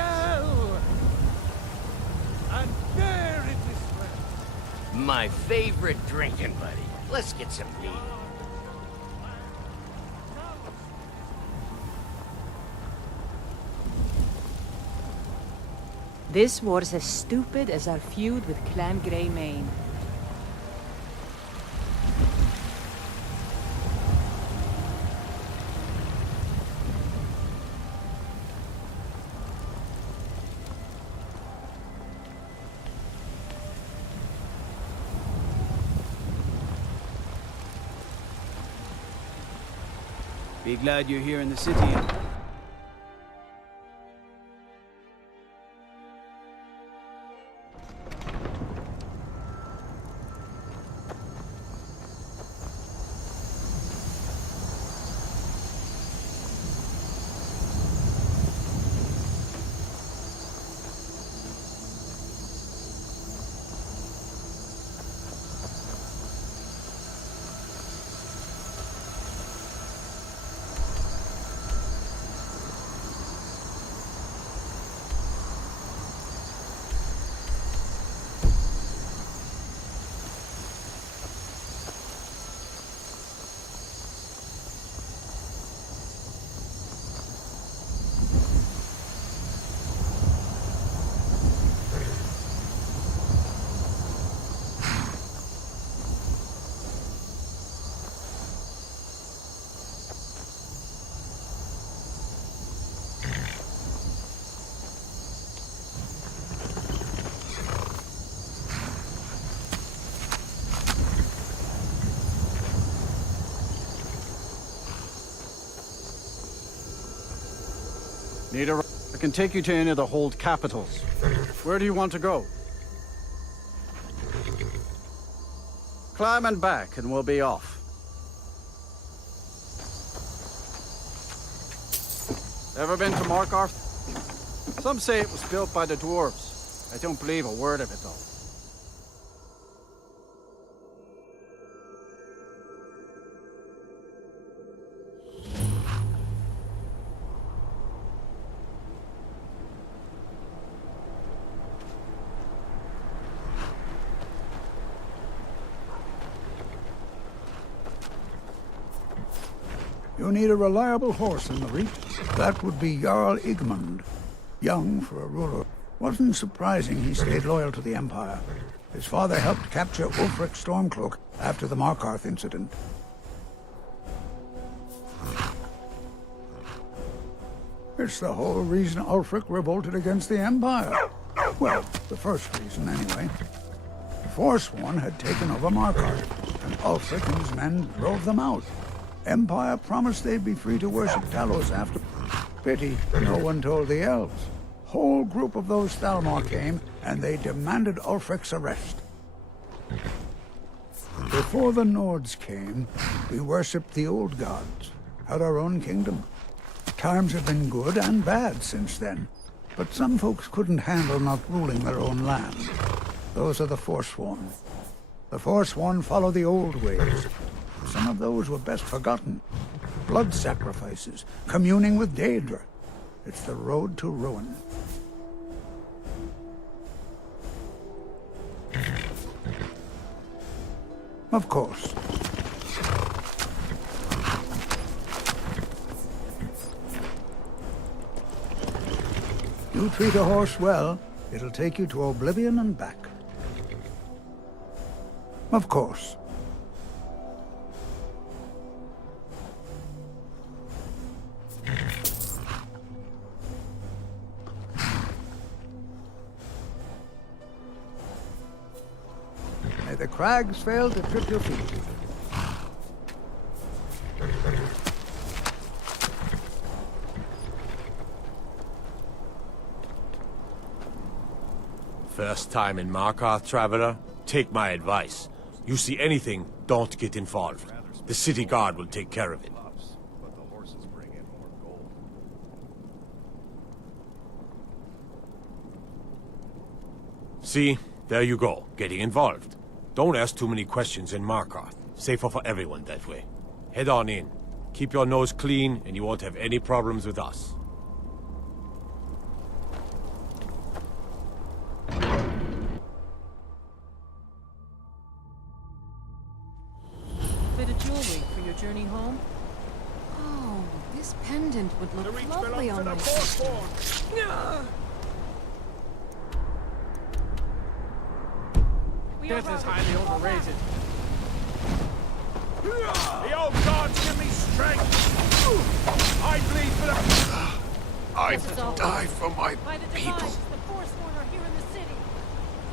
yell! And there it is left. My favorite drinking buddy. Let's get some meat. This war's as stupid as our feud with Clan Greymane. Be glad you're here in the city. I can take you to any of the hold capitals. Where do you want to go? Climb and back, and we'll be off. Ever been to Markarth? Some say it was built by the dwarves. I don't believe a word of it, though. You need a reliable horse in the region. That would be Jarl Igmund. Young for a ruler. Wasn't surprising he stayed loyal to the Empire. His father helped capture Ulfric Stormcloak after the Markarth incident. It's the whole reason Ulfric revolted against the Empire. Well, the first reason, anyway. The Forsworn had taken over Markarth, and Ulfric and his men drove them out. Empire promised they'd be free to worship Talos after. Pity no one told the elves. Whole group of those Thalmor came, and they demanded Ulfric's arrest. Before the Nords came, we worshipped the old gods, had our own kingdom. Times have been good and bad since then, but some folks couldn't handle not ruling their own land. Those are the Forsworn. The Forsworn follow the old ways. Some of those were best forgotten. Blood sacrifices, communing with Daedra. It's the road to ruin. Of course. You treat a horse well, it'll take you to Oblivion and back. Of course. May the crags fail to trip your feet. First time in Markarth, traveler? Take my advice. You see anything, don't get involved. The city guard will take care of it. See? There you go, getting involved. Don't ask too many questions in Markarth. Safer for everyone that way. Head on in. Keep your nose clean, and you won't have any problems with us. journey home? Oh, this pendant would look lovely on my... Death is highly overrated. The old gods give me strength! I bleed for the... I die for my people. The Forsworn are here in the city.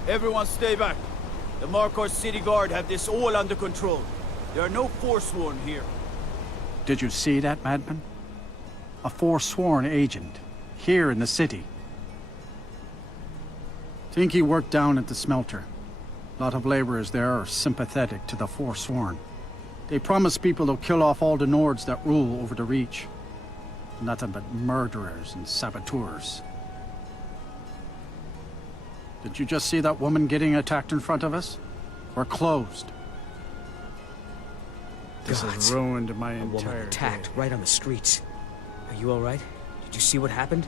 Everyone stay back. The Markarth City Guard have this all under control. There are no Forsworn here. Did you see that, madman? A forsworn agent, here in the city. Think he worked down at the smelter. A lot of laborers there are sympathetic to the forsworn. They promise people they'll kill off all the Nords that rule over the Reach. Nothing but murderers and saboteurs. Did you just see that woman getting attacked in front of us? We're closed. This has ruined my A woman entire attacked day. right on the streets. Are you all right? Did you see what happened?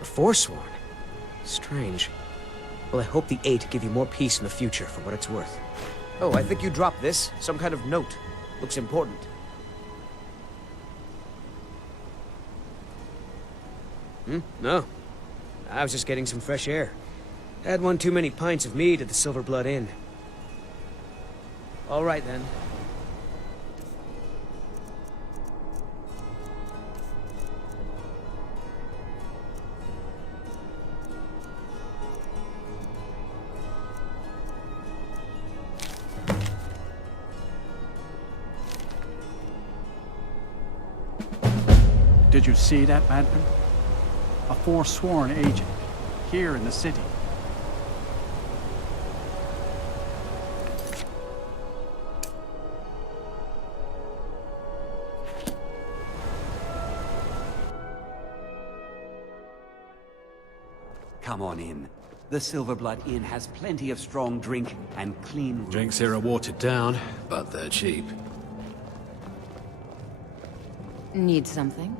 A Forsworn? Strange. Well, I hope the Eight give you more peace in the future, for what it's worth. Oh, I think you dropped this. Some kind of note. Looks important. No. I was just getting some fresh air. Had one too many pints of mead at the Silver Blood Inn. All right, then. Did you see that, madman? A forsworn agent, here in the city. Come on in. The Silver Blood Inn has plenty of strong drink and clean rooms. Drinks here are watered down, but they're cheap. Need something?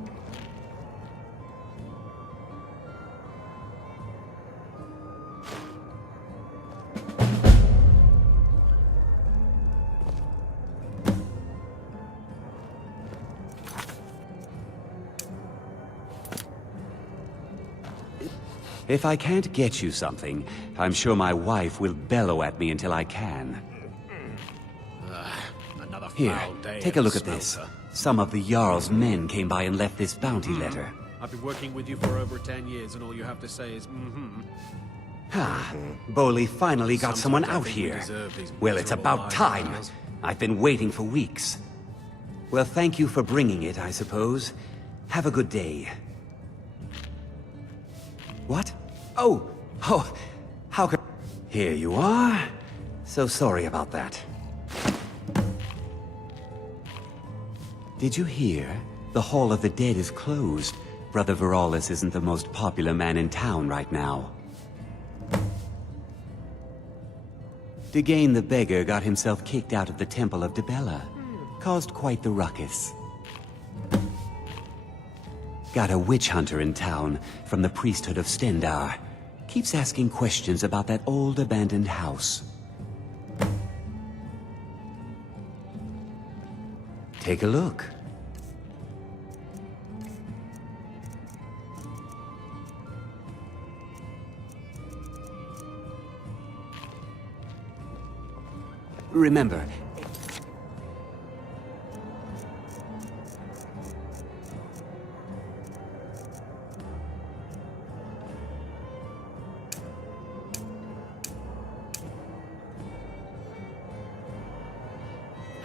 If I can't get you something, I'm sure my wife will bellow at me until I can. Another Here, foul day take a at look the at this. smelter. Some of the Jarl's men came by and left this bounty letter. I've been working with you for over 10 years, and all you have to say is, Boley finally got someone Sometimes I out think we here. deserve these Well, it's miserable about time. lives. I've been waiting for weeks. Well, thank you for bringing it, I suppose. Have a good day. What? Oh, how could... Here you are. So sorry about that. Did you hear? The Hall of the Dead is closed. Brother Veralis isn't the most popular man in town right now. Degane the Beggar got himself kicked out of the Temple of Dibella. Caused quite the ruckus. Got a witch hunter in town from the priesthood of Stendar. Keeps asking questions about that old abandoned house. Take a look. Remember,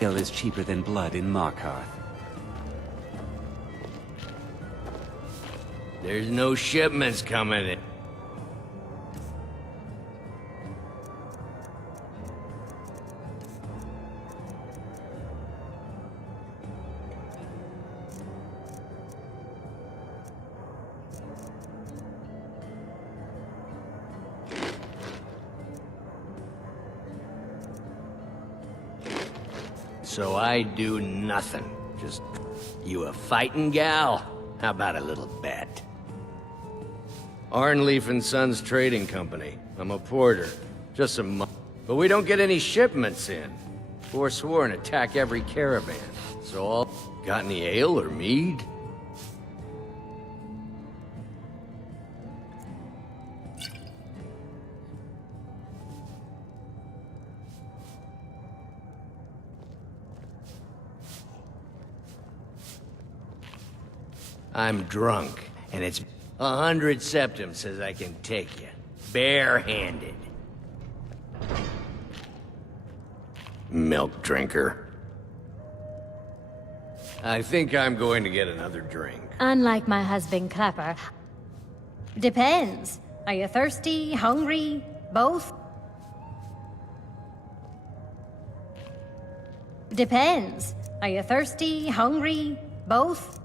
ale is cheaper than blood in Markarth. There's no shipments coming in. So I do nothing. Just, you a fighting gal? How about a little bet? Arnleaf and Sons Trading Company. I'm a porter. Just some but we don't get any shipments in. Forsworn attack every caravan. So all... Got any ale or mead? I'm drunk, and it's 100 septum says I can take you. Barehanded. Milk drinker. I think I'm going to get another drink. Unlike my husband Clapper. Depends. Are you thirsty, hungry, both? Depends. Are you thirsty, hungry, both?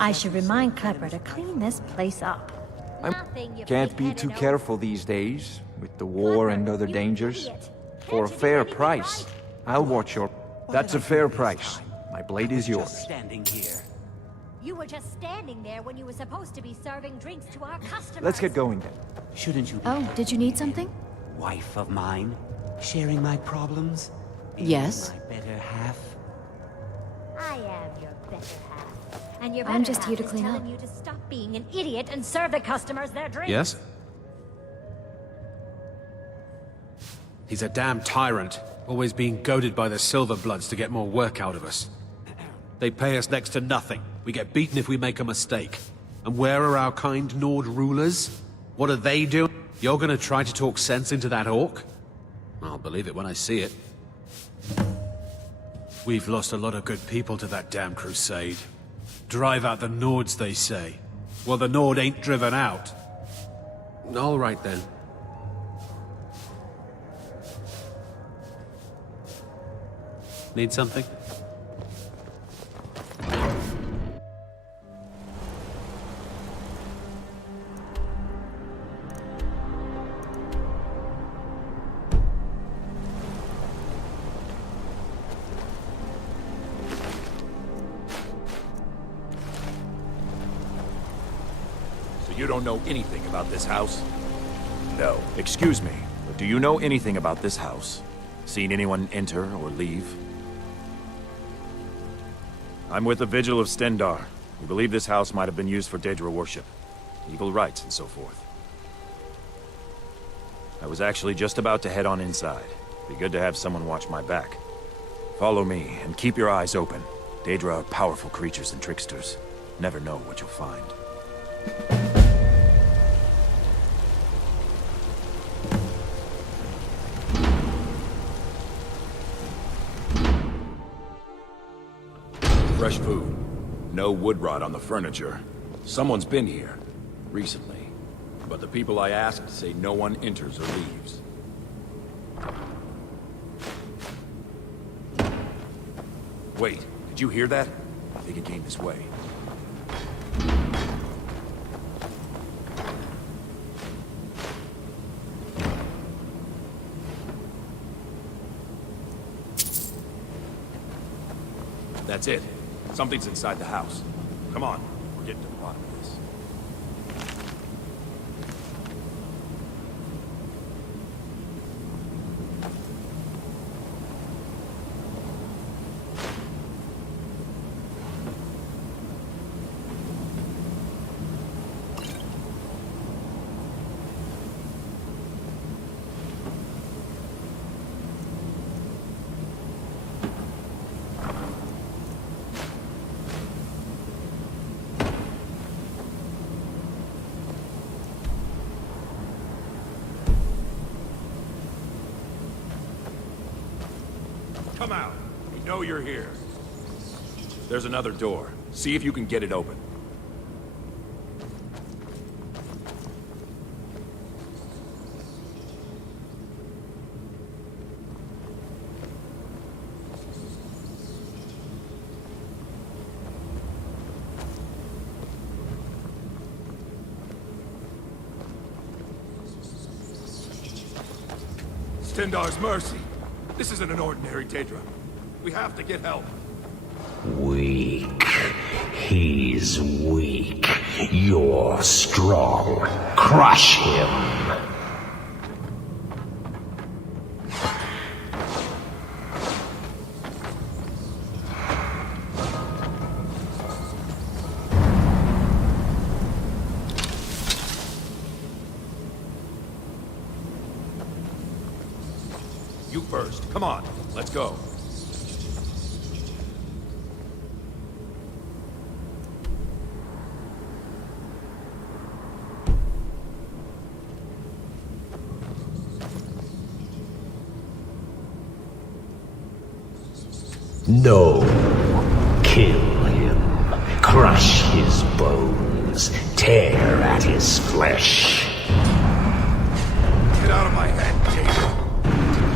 I should remind Clapper to clean this place up. Can't be too careful these days, with the war and other dangers. For a fair price, I'll watch your... That's a fair price. My blade is yours. Standing here. You were just standing there when you were supposed to be serving drinks to our customers. Let's get going then. Shouldn't you be Oh, did you need something? wife of mine? Sharing my problems? Being Yes. My better half? I am your better half. And your I'm better just half here to is clean telling up. you to stop being an idiot and serve the customers their drinks. Yes? He's a damn tyrant, always being goaded by the Silverbloods to get more work out of us. They pay us next to nothing. We get beaten if we make a mistake. And where are our kind Nord rulers? What are they doing? You're gonna try to talk sense into that orc? I'll believe it when I see it. We've lost a lot of good people to that damn crusade. Drive out the Nords, they say. Well, the Nord ain't driven out. All right, then. Need something? You don't know anything about this house? No. Excuse me, but do you know anything about this house? Seen anyone enter or leave? I'm with the Vigil of Stendar. We believe this house might have been used for Daedra worship, evil rites and so forth. I was actually just about to head on inside. Be good to have someone watch my back. Follow me, and keep your eyes open. Daedra are powerful creatures and tricksters. Never know what you'll find. Fresh food. No wood rot on the furniture. Someone's been here. Recently. But the people I asked say no one enters or leaves. Wait, did you hear that? I think it came this way. That's it. Something's inside the house. Come on, we're getting to the bottom of this. Come out. We know you're here. There's another door. See if you can get it open. Stendar's mercy. This isn't an ordinary Daedra. We have to get help. Weak. He's weak. You're strong. Crush him. You first. Come on. Let's go. No. Kill him. Crush his bones. Tear at his flesh. Get out of my head, Daedra.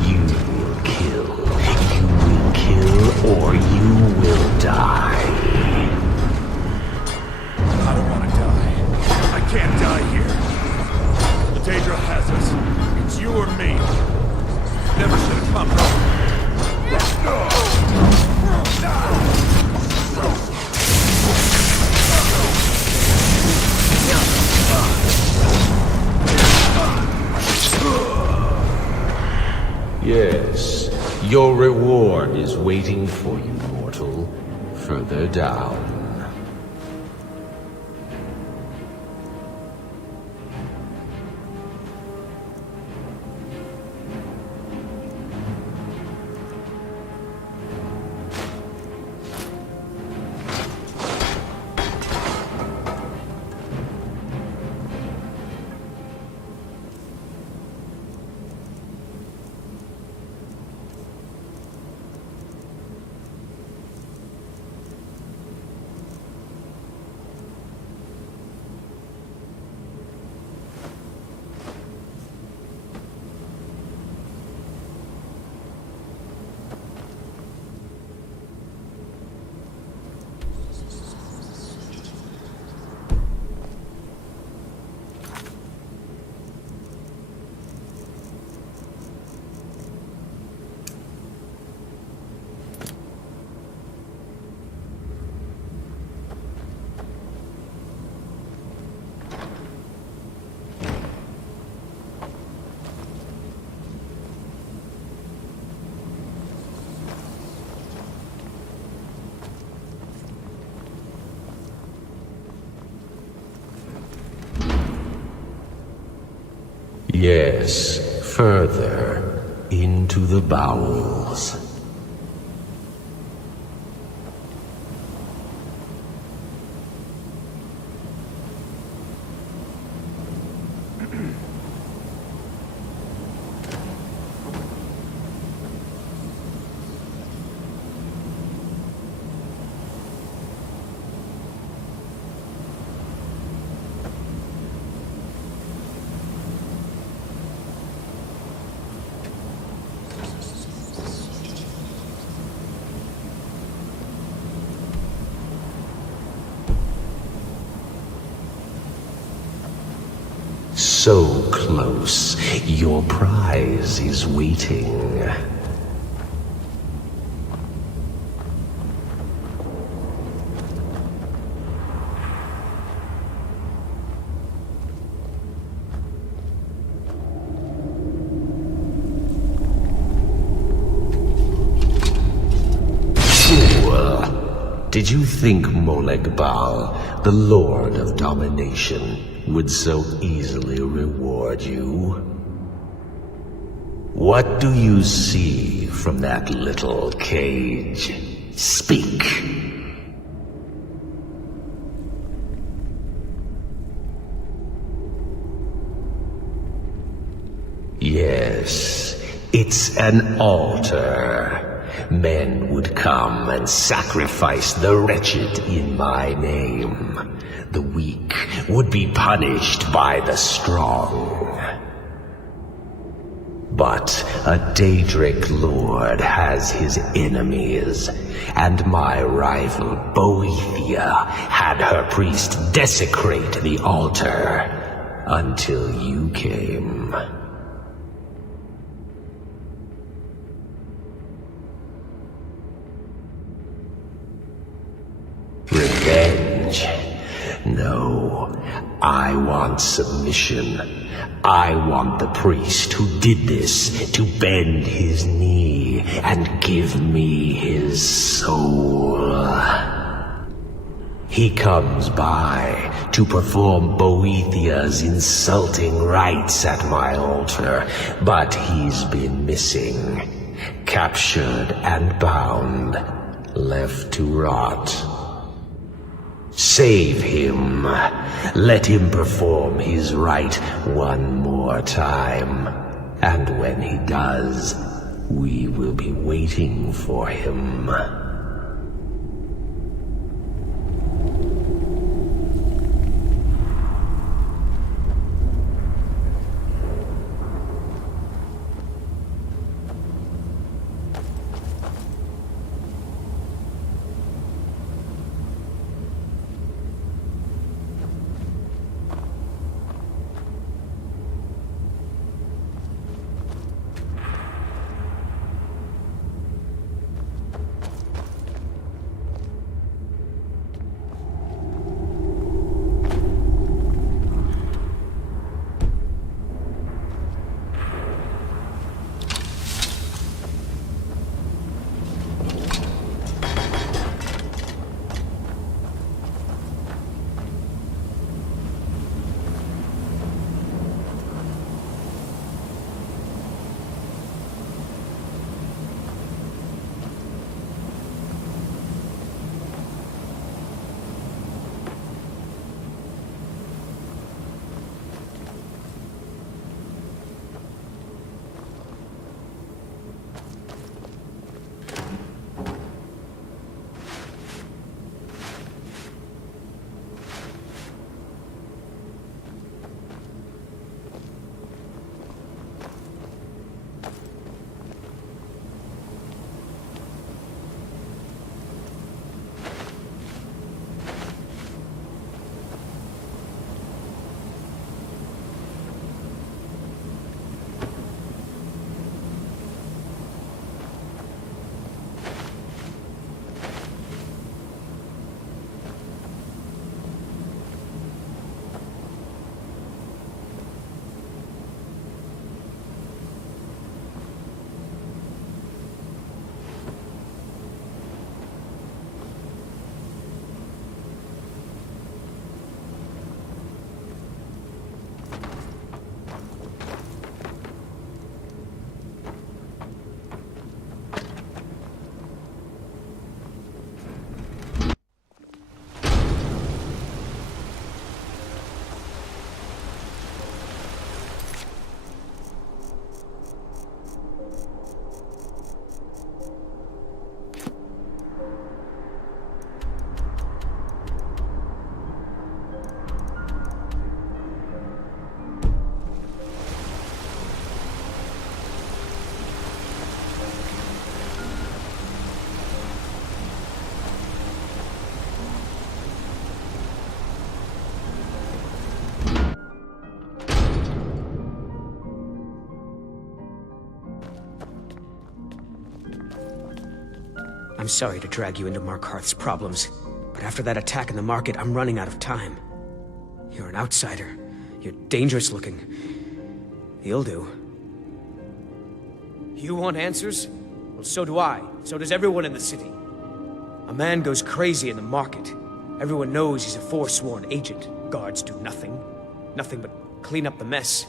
You will kill. You will kill or you will die. I don't want to die. I can't die here. The Daedra has us. It's you or me. Never should have come, bro. Yes, your reward is waiting for you, mortal. Further down. Yes, further into the bowels. So close, your prize is waiting. Did you think Molegbal, the Lord of Domination, would so easily reward you? What do you see from that little cage? Speak! Yes, it's an altar. Men would come and sacrifice the wretched in my name. The weak would be punished by the strong. But a Daedric lord has his enemies, and my rival Boethia had her priest desecrate the altar until you came. revenge. No, I want submission. I want the priest who did this to bend his knee and give me his soul. He comes by to perform Boethiah's insulting rites at my altar, but he's been missing, captured and bound, left to rot. Save him. Let him perform his rite one more time. And when he does, we will be waiting for him. I'm sorry to drag you into Markarth's problems, but after that attack in the market, I'm running out of time. You're an outsider. You're dangerous looking. You'll do. You want answers? Well, so do I. So does everyone in the city. A man goes crazy in the market. Everyone knows he's a forsworn agent. Guards do nothing. Nothing but clean up the mess.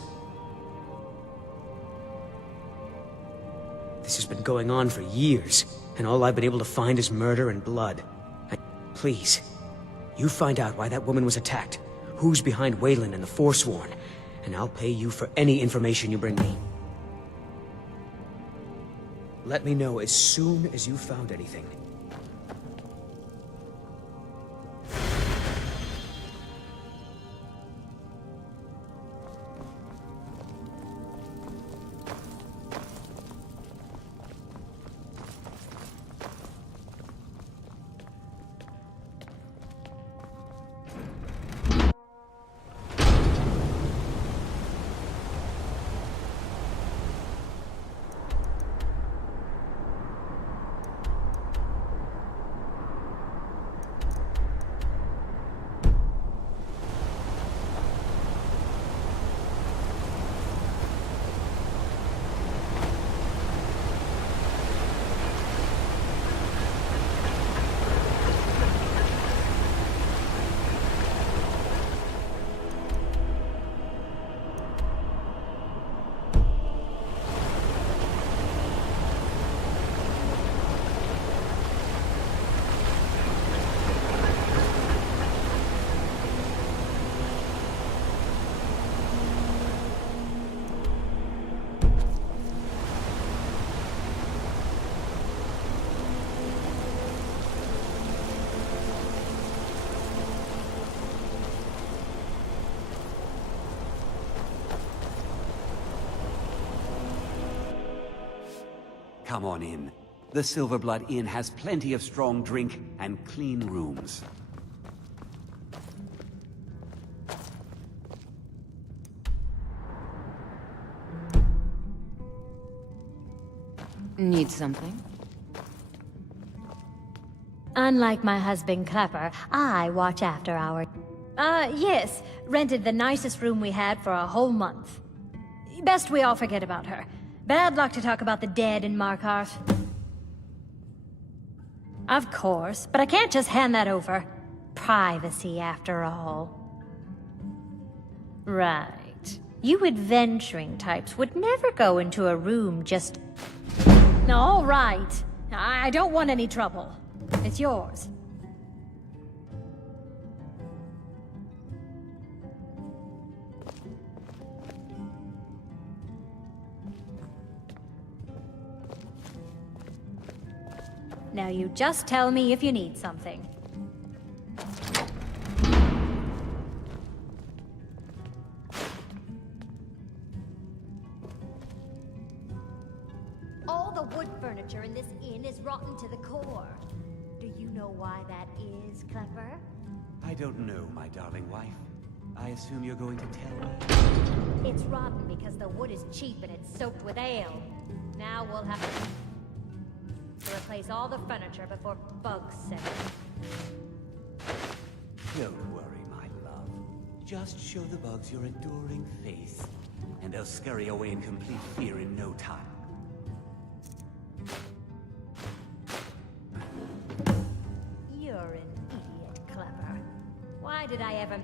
This has been going on for years, and all I've been able to find is murder and blood. Please, you find out why that woman was attacked, who's behind Waylon and the Forsworn, and I'll pay you for any information you bring me. Let me know as soon as you found anything. come on in. The Silverblood Inn has plenty of strong drink and clean rooms. Need something? Unlike my husband Clapper, I watch after our... yes. Rented the nicest room we had for a whole month. Best we all forget about her. Bad luck to talk about the dead in Markarth. Of course, but I can't just hand that over. Privacy, after all. Right. You adventuring types would never go into a room just... All right. I don't want any trouble. It's yours. Now you just tell me if you need something. All the wood furniture in this inn is rotten to the core. Do you know why that is, Klepper? I don't know, my darling wife. I assume you're going to tell me? It's rotten because the wood is cheap and it's soaked with ale. Now we'll have to replace all the furniture before bugs set in. Don't worry, my love. Just show the bugs your enduring faith, and they'll scurry away in complete fear in no time. You're an idiot, Klepper. Why did I ever...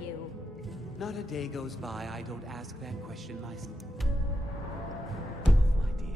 you? Not a day goes by I don't ask that question myself. My dear.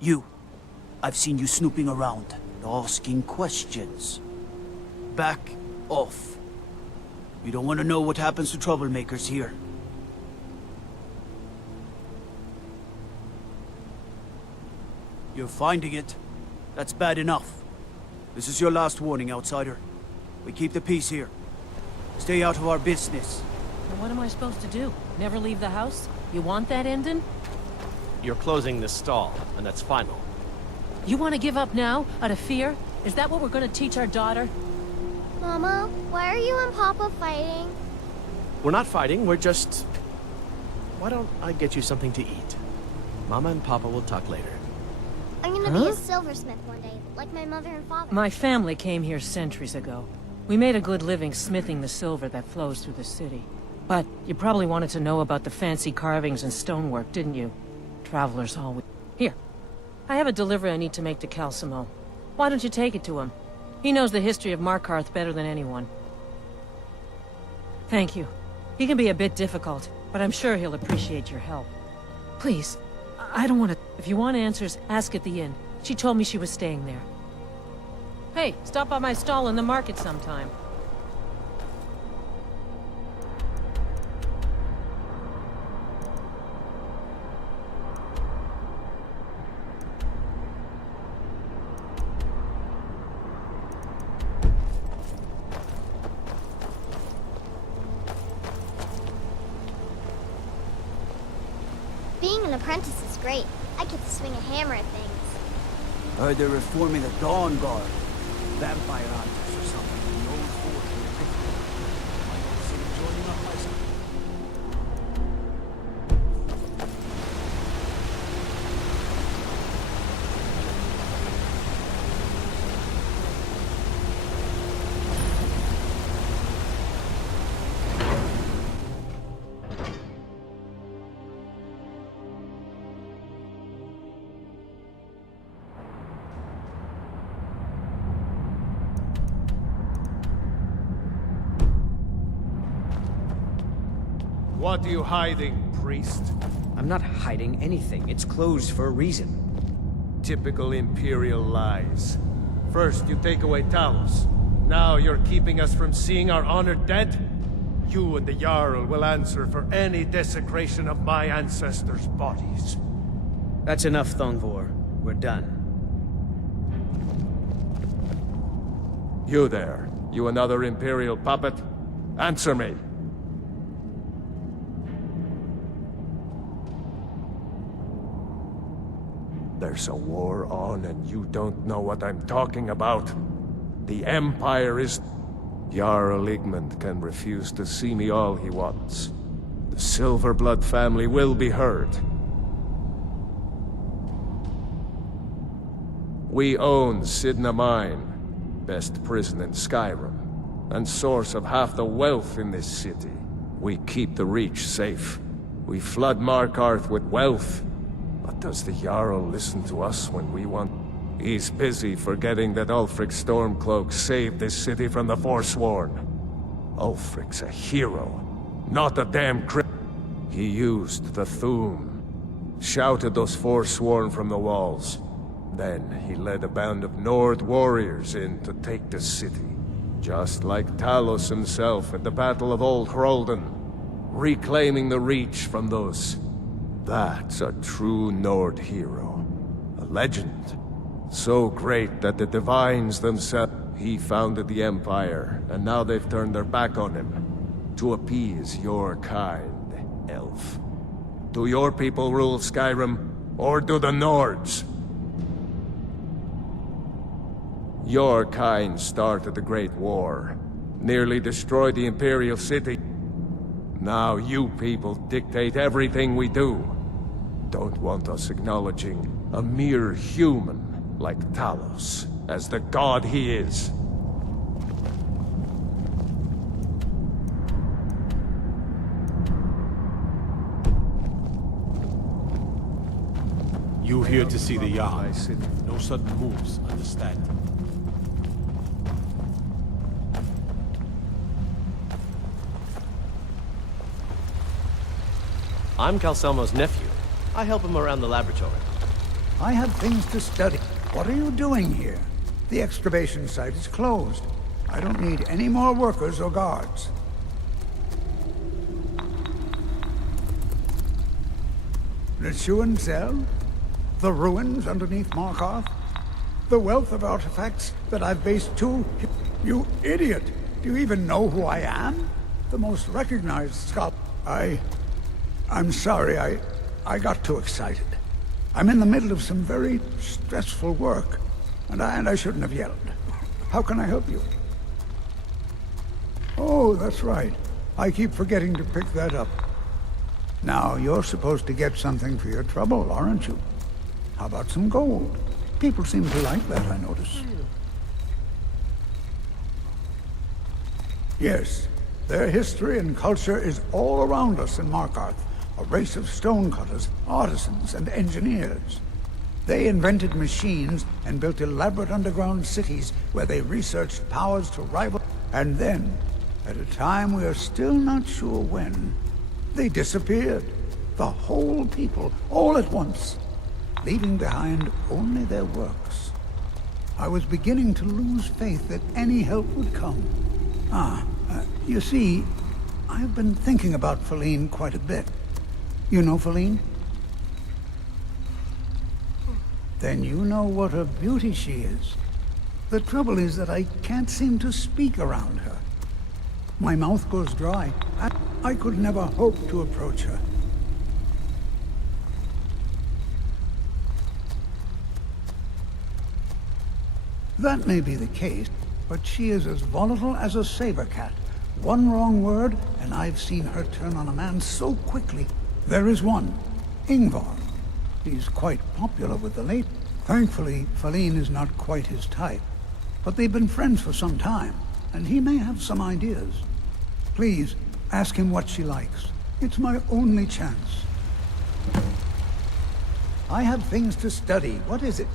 You. I've seen you snooping around, asking questions. Back off. You don't want to know what happens to troublemakers here. You're finding it. That's bad enough. This is your last warning, outsider. We keep the peace here. Stay out of our business. What am I supposed to do? Never leave the house? You want that ending? You're closing this stall, and that's final. You want to give up now, out of fear? Is that what we're going to teach our daughter? Mama, why are you and Papa fighting? We're not fighting, we're just... Why don't I get you something to eat? Mama and Papa will talk later. I'm gonna be a silversmith one day, like my mother and father. My family came here centuries ago. We made a good living smithing the silver that flows through the city. But you probably wanted to know about the fancy carvings and stonework, didn't you? Travelers always... Here. I have a delivery I need to make to Calcimo. Why don't you take it to him? He knows the history of Markarth better than anyone. Thank you. He can be a bit difficult, but I'm sure he'll appreciate your help. Please, I don't want to... If you want answers, ask at the inn. She told me she was staying there. Hey, stop by my stall in the market sometime. Being an apprentice is great. I get to swing a hammer at things. Heard they're reforming the Dawn Guard. Vampire hunters or something. The old fort. Might consider joining up myself. What are you hiding, priest? I'm not hiding anything. It's closed for a reason. Typical Imperial lies. First, you take away Talos. Now you're keeping us from seeing our honored dead? You and the Jarl will answer for any desecration of my ancestors' bodies. That's enough, Thongvor. We're done. You there. You another Imperial puppet? Answer me. There's a war on and you don't know what I'm talking about. The Empire is... Jarl Igmund can refuse to see me all he wants. The Silverblood family will be heard. We own Sidna Mine, best prison in Skyrim, and source of half the wealth in this city. We keep the Reach safe. We flood Markarth with wealth. But does the Jarl listen to us when we want... He's busy forgetting that Ulfric Stormcloak saved this city from the Forsworn. Ulfric's a hero, not a damn He used the Thu'um, shouted those Forsworn from the walls. Then he led a band of Nord warriors in to take the city. Just like Talos himself at the Battle of Old Hroldan, reclaiming the Reach from those... That's a true Nord hero. A legend. So great that the Divines themselves... He founded the Empire, and now they've turned their back on him. To appease your kind, elf. Do your people rule Skyrim, or do the Nords? Your kind started the Great War. Nearly destroyed the Imperial City. Now you people dictate everything we do. Don't want us acknowledging a mere human like Talos as the god he is. You here to see the Jarl. No sudden moves, understand? I'm Calselmo's nephew. I help him around the laboratory. I have things to study. What are you doing here? The excavation site is closed. I don't need any more workers or guards. Neshuan Zell? The ruins underneath Markarth? The wealth of artifacts that I've based two... You idiot! Do you even know who I am? The most recognized scholar... I'm sorry, I got too excited. I'm in the middle of some very stressful work, and I shouldn't have yelled. How can I help you? Oh, that's right. I keep forgetting to pick that up. Now, you're supposed to get something for your trouble, aren't you? How about some gold? People seem to like that, I notice. Yes, their history and culture is all around us in Markarth. A race of stonecutters, artisans, and engineers. They invented machines and built elaborate underground cities where they researched powers to rival... And then, at a time we are still not sure when, they disappeared. The whole people, all at once, leaving behind only their works. I was beginning to lose faith that any help would come. You see, I've been thinking about Feline quite a bit. You know Feline? Then you know what a beauty she is. The trouble is that I can't seem to speak around her. My mouth goes dry. I could never hope to approach her. That may be the case, but she is as volatile as a saber cat. One wrong word, and I've seen her turn on a man so quickly. There is one, Ingvar. He's quite popular with the late. Thankfully, Faline is not quite his type. But they've been friends for some time, and he may have some ideas. Please, ask him what she likes. It's my only chance. I have things to study. What is it?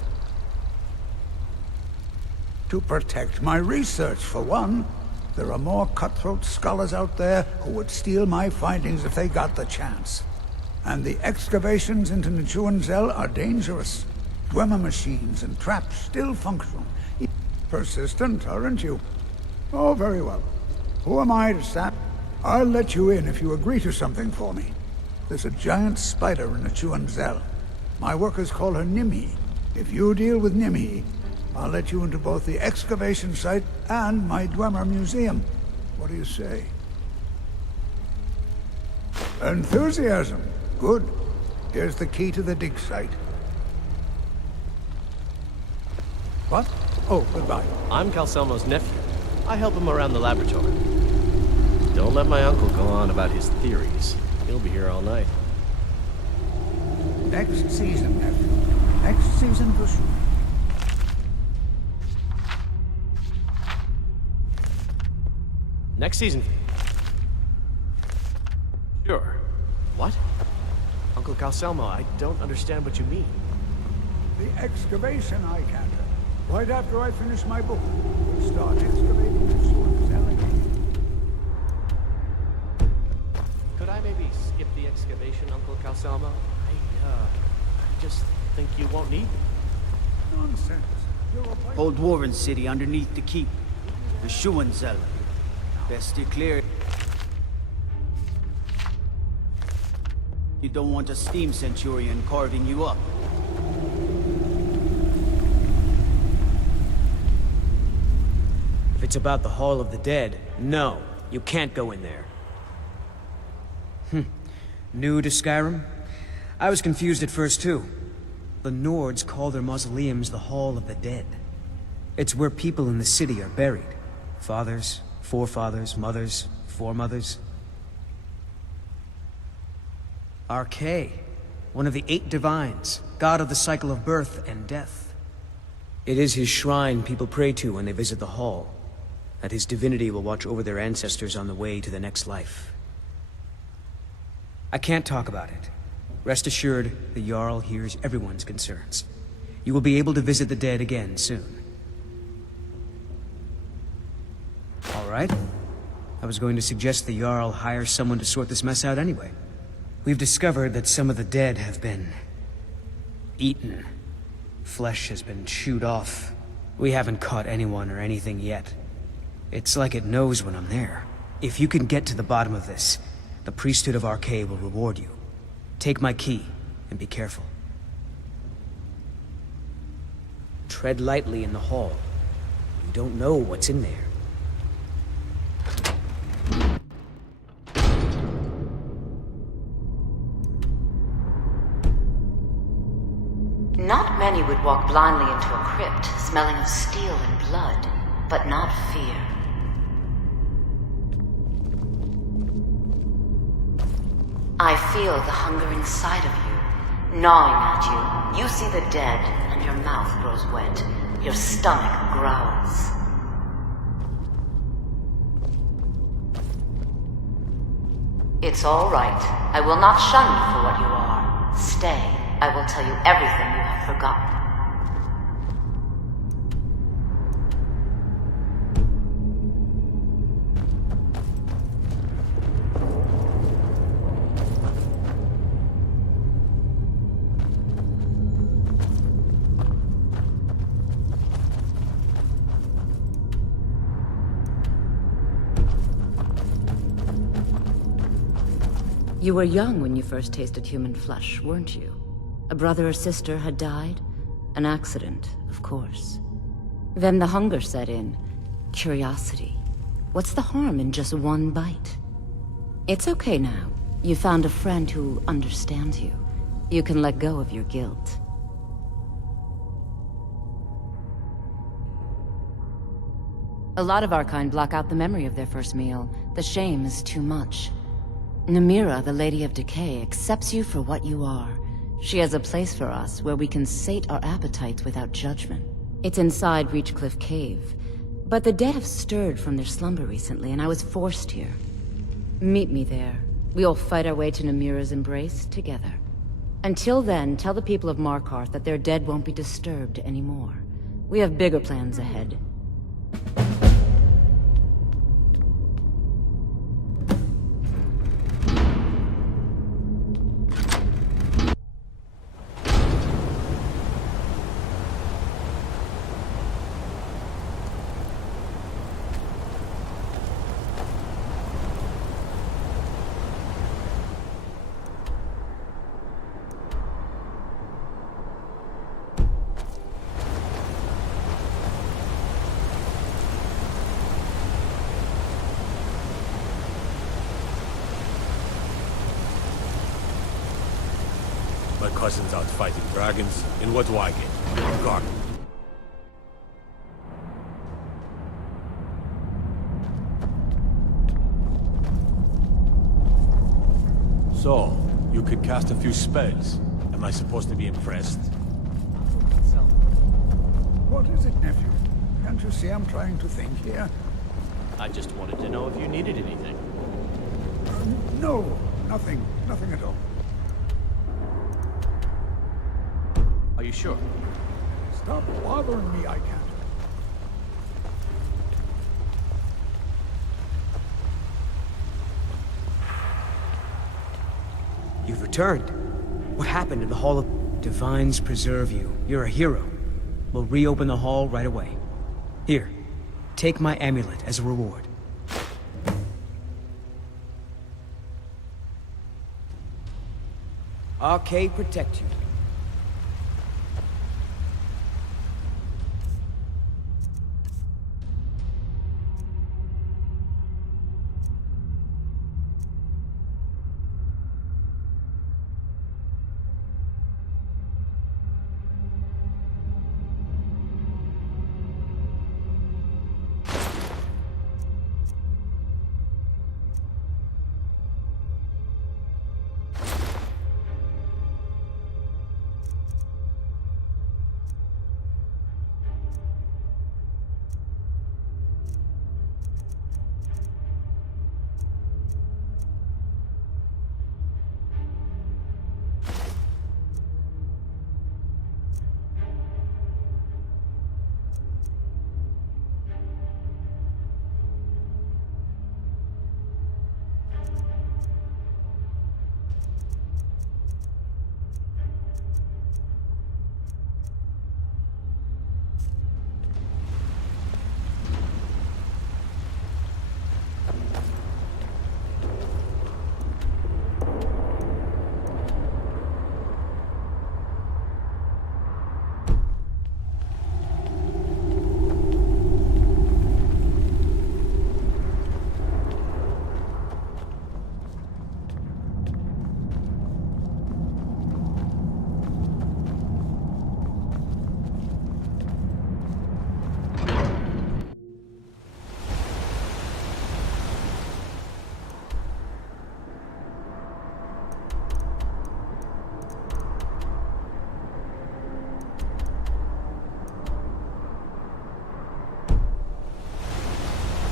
To protect my research, for one. There are more cutthroat scholars out there who would steal my findings if they got the chance. And the excavations into Nichuanzel are dangerous. Dwemer machines and traps still functional. Persistent, aren't you? Oh, very well. Who am I to stop? I'll let you in if you agree to something for me. There's a giant spider in Nichuanzel. My workers call her Nimhi. If you deal with Nimhi, I'll let you into both the excavation site and my Dwemer museum. What do you say? Enthusiasm. Good. Here's the key to the dig site. What? Oh, goodbye. I'm Calselmo's nephew. I help him around the laboratory. Don't let my uncle go on about his theories. He'll be here all night. Next season, nephew. Next season for sure. Next season. Sure. What? Uncle Calselmo, I don't understand what you mean. The excavation I canter. Right after I finish my book, we'll start excavating the Nichuanzel again. Could I maybe skip the excavation, Uncle Calselmo? I just think you won't need me. Nonsense. Old Warren City underneath the keep. The Nichuanzel. Best steer clear. You don't want a steam centurion carving you up. If it's about the Hall of the Dead, no, you can't go in there. New to Skyrim? I was confused at first too. The Nords call their mausoleums the Hall of the Dead. It's where people in the city are buried. Fathers, forefathers, mothers, foremothers. Arkay, one of the 8 divines, god of the cycle of birth and death. It is his shrine people pray to when they visit the hall, that his divinity will watch over their ancestors on the way to the next life. I can't talk about it. Rest assured, the Jarl hears everyone's concerns. You will be able to visit the dead again soon. All right. I was going to suggest the Jarl hire someone to sort this mess out anyway. We've discovered that some of the dead have been eaten. Flesh has been chewed off. We haven't caught anyone or anything yet. It's like it knows when I'm there. If you can get to the bottom of this, the priesthood of Arkay will reward you. Take my key, and be careful. Tread lightly in the hall. You don't know what's in there. Not many would walk blindly into a crypt, smelling of steel and blood, but not fear. I feel the hunger inside of you, gnawing at you. You see the dead, and your mouth grows wet. Your stomach growls. It's all right. I will not shun you for what you are. Stay. I will tell you everything you have forgotten. You were young when you first tasted human flesh, weren't you? A brother or sister had died? An accident, of course. Then the hunger set in. Curiosity. What's the harm in just one bite? It's okay now. You found a friend who understands you. You can let go of your guilt. A lot of our kind block out the memory of their first meal. The shame is too much. Namira, the Lady of Decay, accepts you for what you are. She has a place for us where we can sate our appetites without judgment. It's inside Reachcliff Cave. But the dead have stirred from their slumber recently, and I was forced here. Meet me there. We'll fight our way to Namira's embrace together. Until then, tell the people of Markarth that their dead won't be disturbed anymore. We have bigger plans ahead. My cousin's out fighting dragons, and what do I get? I'm guarded. So, you could cast a few spells. Am I supposed to be impressed? What is it, nephew? Can't you see I'm trying to think here? I just wanted to know if you needed anything. No, nothing. Nothing at all. Are you sure? Stop bothering me, I can't. You've returned. What happened in the Hall of... Divines preserve you. You're a hero. We'll reopen the hall right away. Here, take my amulet as a reward. Arcade protect you.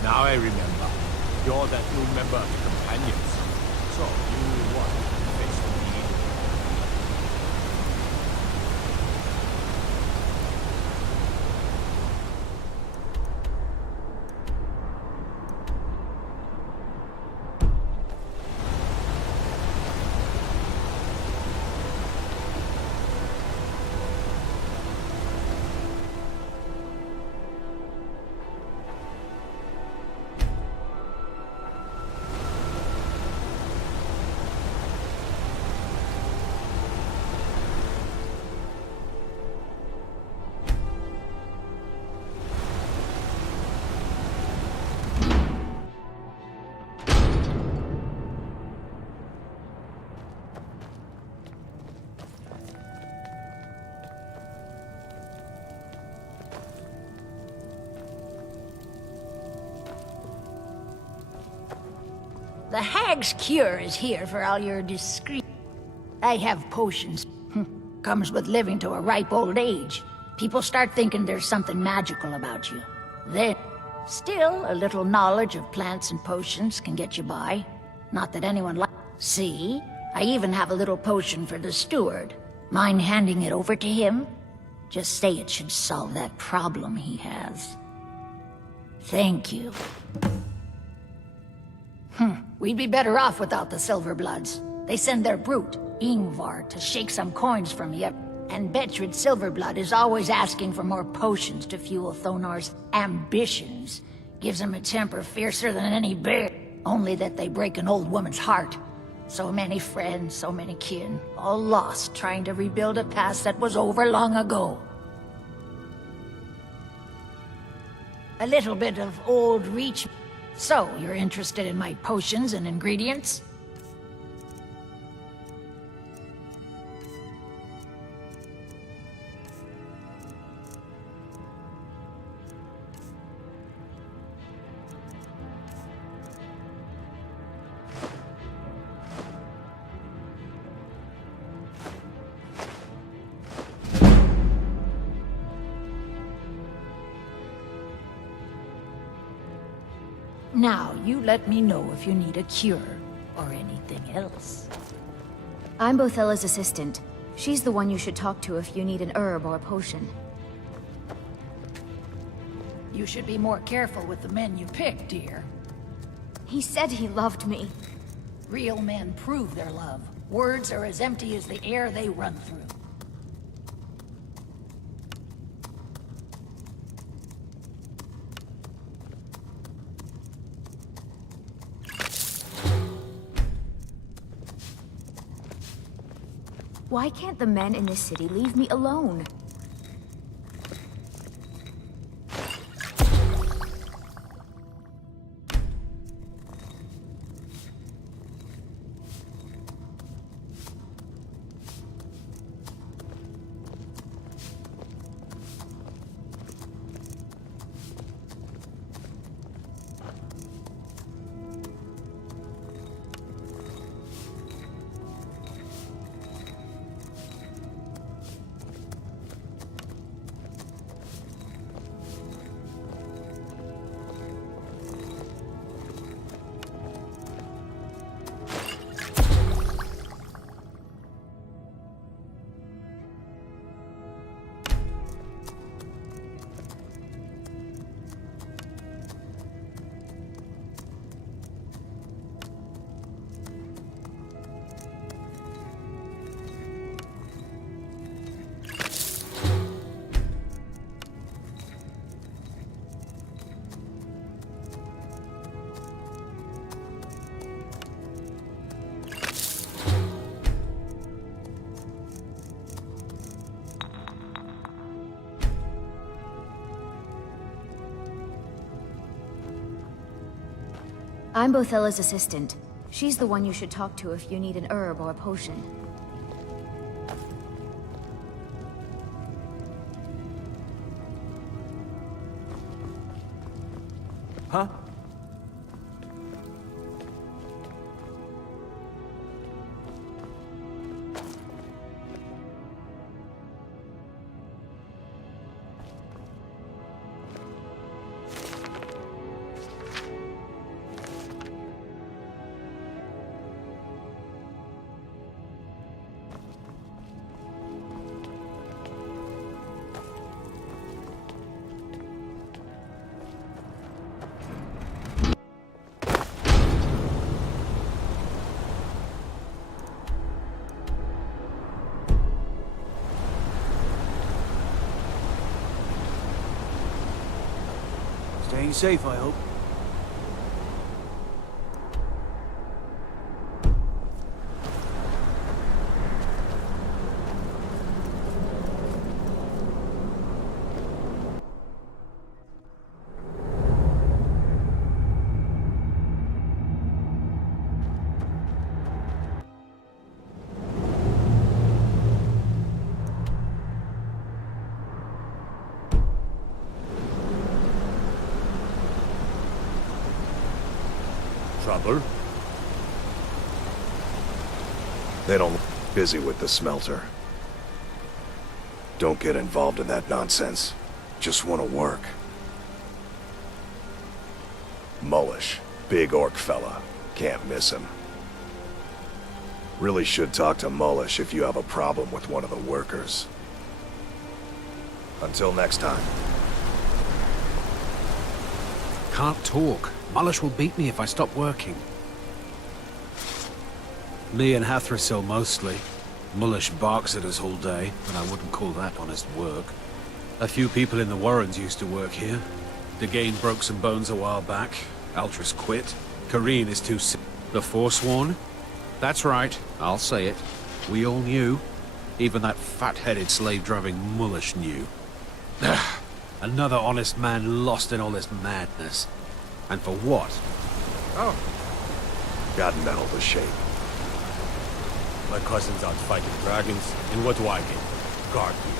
Now I remember. You're that new member of the Companions. So, you what? Face me? The Hag's Cure is here for all your discreet... I have potions. Comes with living to a ripe old age. People start thinking there's something magical about you. Then, still, a little knowledge of plants and potions can get you by. Not that anyone See? I even have a little potion for the steward. Mind handing it over to him? Just say it should solve that problem he has. Thank you. We'd be better off without the Silverbloods. They send their brute, Ingvar, to shake some coins from you. And Betrid Silverblood is always asking for more potions to fuel Thonar's ambitions. Gives him a temper fiercer than any bear. Only that they break an old woman's heart. So many friends, so many kin, all lost trying to rebuild a past that was over long ago. A little bit of old reach. So, you're interested in my potions and ingredients? Now, you let me know if you need a cure or anything else. I'm Bothella's assistant. She's the one you should talk to if you need an herb or a potion. You should be more careful with the men you pick, dear. He said he loved me. Real men prove their love. Words are as empty as the air they run through. Why can't the men in this city leave me alone? I'm Bothella's assistant. She's the one you should talk to if you need an herb or a potion. Huh? Staying safe, I hope. Trouble? They don't look busy with the smelter. Don't get involved in that nonsense. Just want to work. Mullish. Big orc fella. Can't miss him. Really should talk to Mullish if you have a problem with one of the workers. Until next time. Can't talk. Mullish will beat me if I stop working. Me and Hathrasil mostly. Mullish barks at us all day, but I wouldn't call that honest work. A few people in the Warrens used to work here. Degane broke some bones a while back. Altris quit. Kareen is too sick. The Forsworn? That's right, I'll say it. We all knew. Even that fat-headed slave-driving Mullish knew. Another honest man lost in all this madness. And for what? Oh. Got metal to shape. My cousin's out fighting dragons, and what do I get? Guard duty.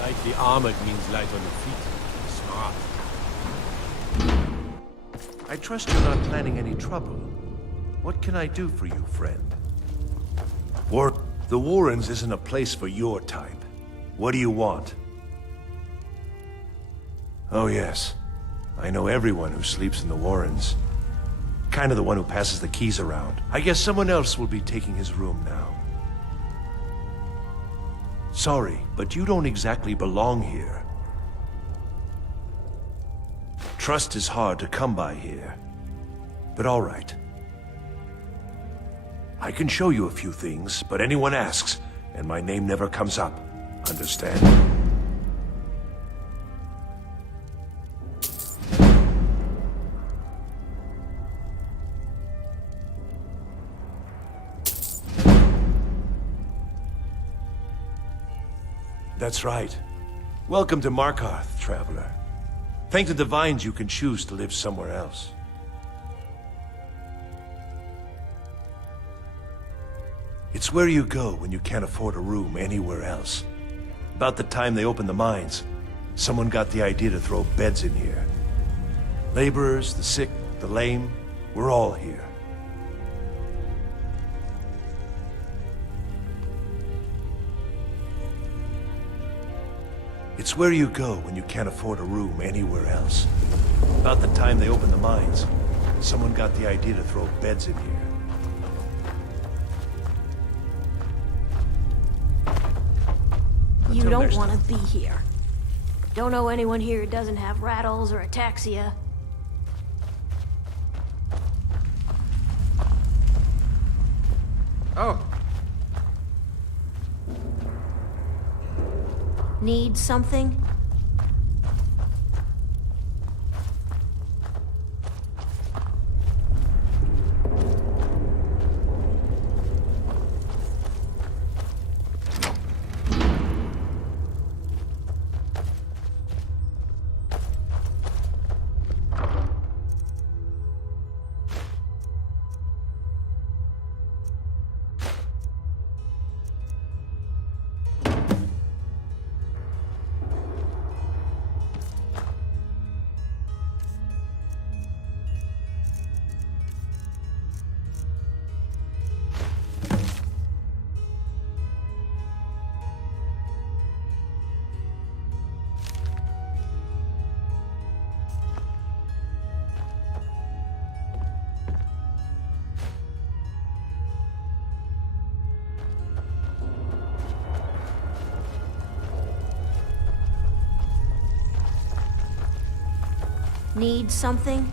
Lightly armored means light on the feet. Smart. I trust you're not planning any trouble. What can I do for you, friend? The Warrens isn't a place for your type. What do you want? Oh yes. I know everyone who sleeps in the Warrens. Kind of the one who passes the keys around. I guess someone else will be taking his room now. Sorry, but you don't exactly belong here. Trust is hard to come by here. But all right. I can show you a few things, but anyone asks, and my name never comes up. Understand? That's right. Welcome to Markarth, traveler. Thank the Divines you can choose to live somewhere else. It's where you go when you can't afford a room anywhere else. About the time they opened the mines, someone got the idea to throw beds in here. Laborers, the sick, the lame, we're all here. It's where you go when you can't afford a room anywhere else. About the time they opened the mines, someone got the idea to throw beds in here. You don't want to be here. Don't know anyone here who doesn't have rattles or ataxia. Oh. Need something? Need something?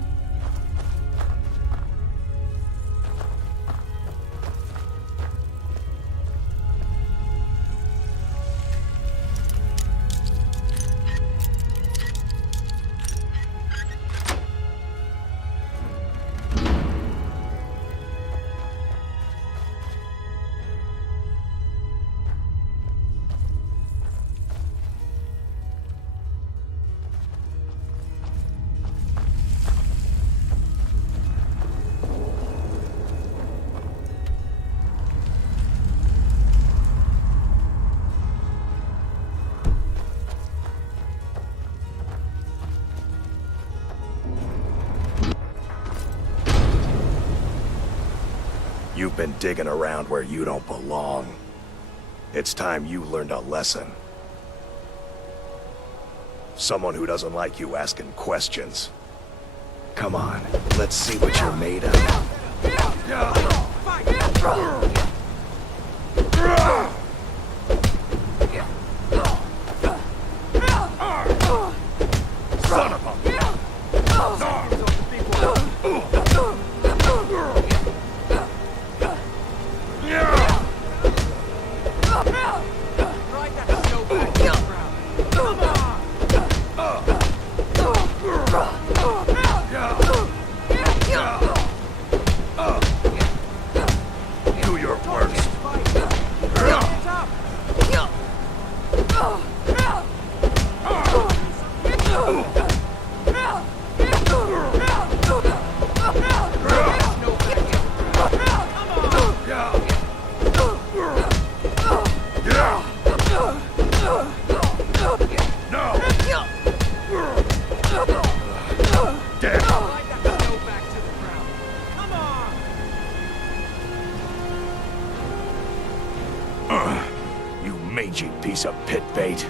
You've been digging around where you don't belong. It's time you learned a lesson. Someone who doesn't like you asking questions. Come on, let's see what you're made of. Son of a... Do your worst. You mangy piece of pit bait.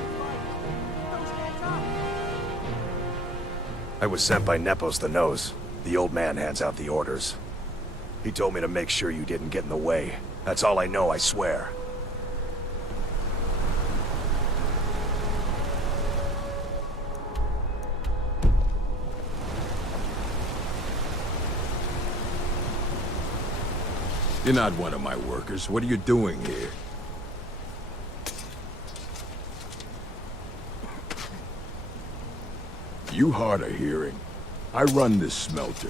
I was sent by Nepos the Nose. The old man hands out the orders. He told me to make sure you didn't get in the way. That's all I know, I swear. You're not one of my workers. What are you doing here? You hard of hearing. I run this smelter,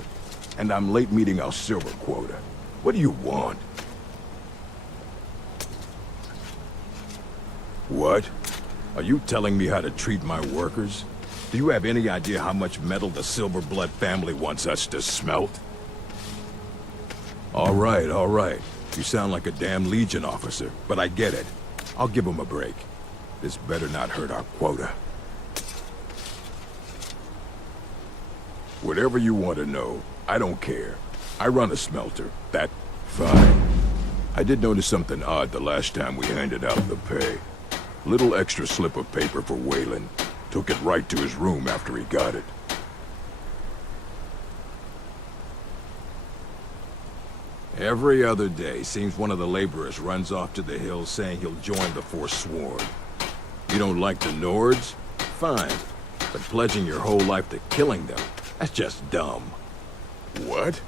and I'm late meeting our silver quota. What do you want? What? Are you telling me how to treat my workers? Do you have any idea how much metal the Silverblood family wants us to smelt? All right, all right. You sound like a damn Legion officer, but I get it. I'll give them a break. This better not hurt our quota. Whatever you want to know, I don't care. I run a smelter. That... fine. I did notice something odd the last time we handed out the pay. Little extra slip of paper for Waylon. Took it right to his room after he got it. Every other day, seems one of the laborers runs off to the hills saying he'll join the Forsworn. You don't like the Nords? Fine. But pledging your whole life to killing them, that's just dumb. What?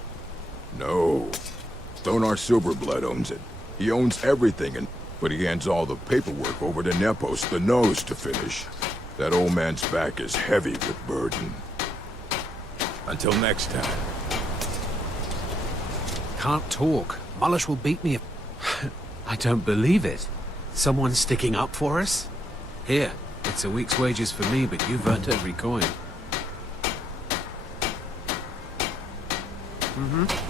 No. Thonar Silverblood owns it. He owns everything, but he hands all the paperwork over to Nepos the Nose to finish. That old man's back is heavy with burden. Until next time. Can't talk. Malish will beat me if... I don't believe it. Someone's sticking up for us? Here, it's a week's wages for me, but you've earned every coin. Mm-hmm.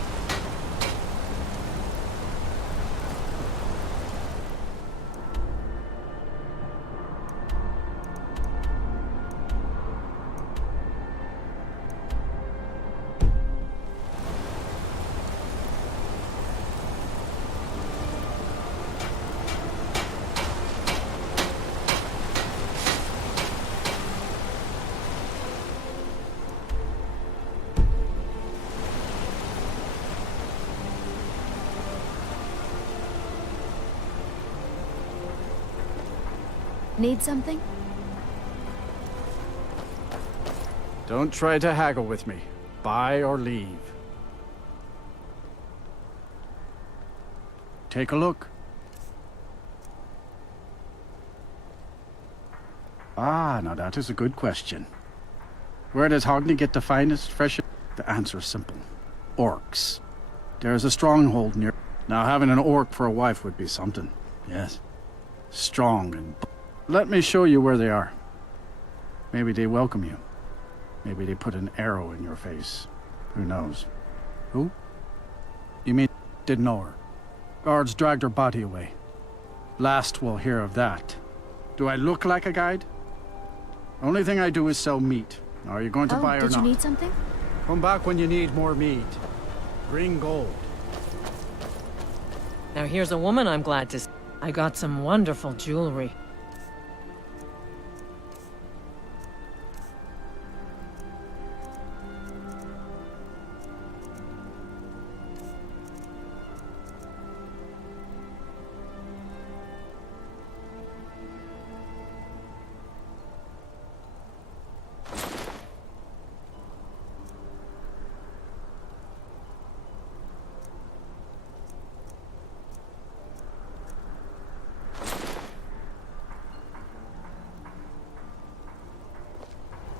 Need something? Don't try to haggle with me. Buy or leave. Take a look. Ah, now that is a good question. Where does Hogni get the finest, freshest? The answer is simple. Orcs. There is a stronghold near... Now having an orc for a wife would be something. Yes. Strong and... Let me show you where they are. Maybe they welcome you. Maybe they put an arrow in your face. Who knows? Who? You mean didn't know her? Guards dragged her body away. Last we'll hear of that. Do I look like a guide? Only thing I do is sell meat. Are you going to buy or not? Did you need something? Come back when you need more meat. Bring gold. Now here's a woman I'm glad to see. I got some wonderful jewelry.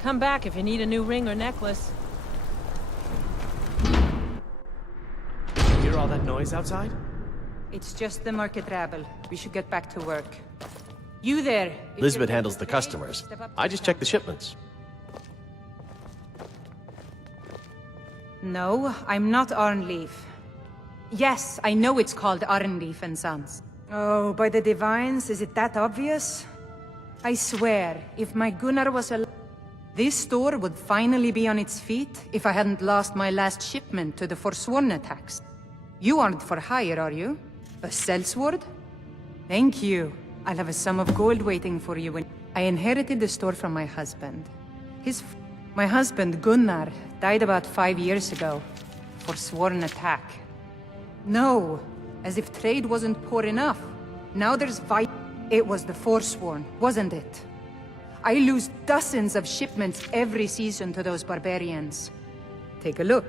Come back if you need a new ring or necklace. Hear all that noise outside? It's just the market rabble. We should get back to work. You there! Elizabeth handles the customers. I just check the shipments. No, I'm not Arnleif. Yes, I know it's called Arnleif and Sons. Oh, by the divines, is it that obvious? I swear, if my Gunnar was alive, this store would finally be on its feet if I hadn't lost my last shipment to the Forsworn attacks. You aren't for hire, are you? A sellsword? Thank you. I'll have a sum of gold waiting for you when... I inherited the store from my husband. My husband, Gunnar, died about 5 years ago. Forsworn attack. No, as if trade wasn't poor enough. Now there's It was the Forsworn, wasn't it? I lose dozens of shipments every season to those barbarians. Take a look.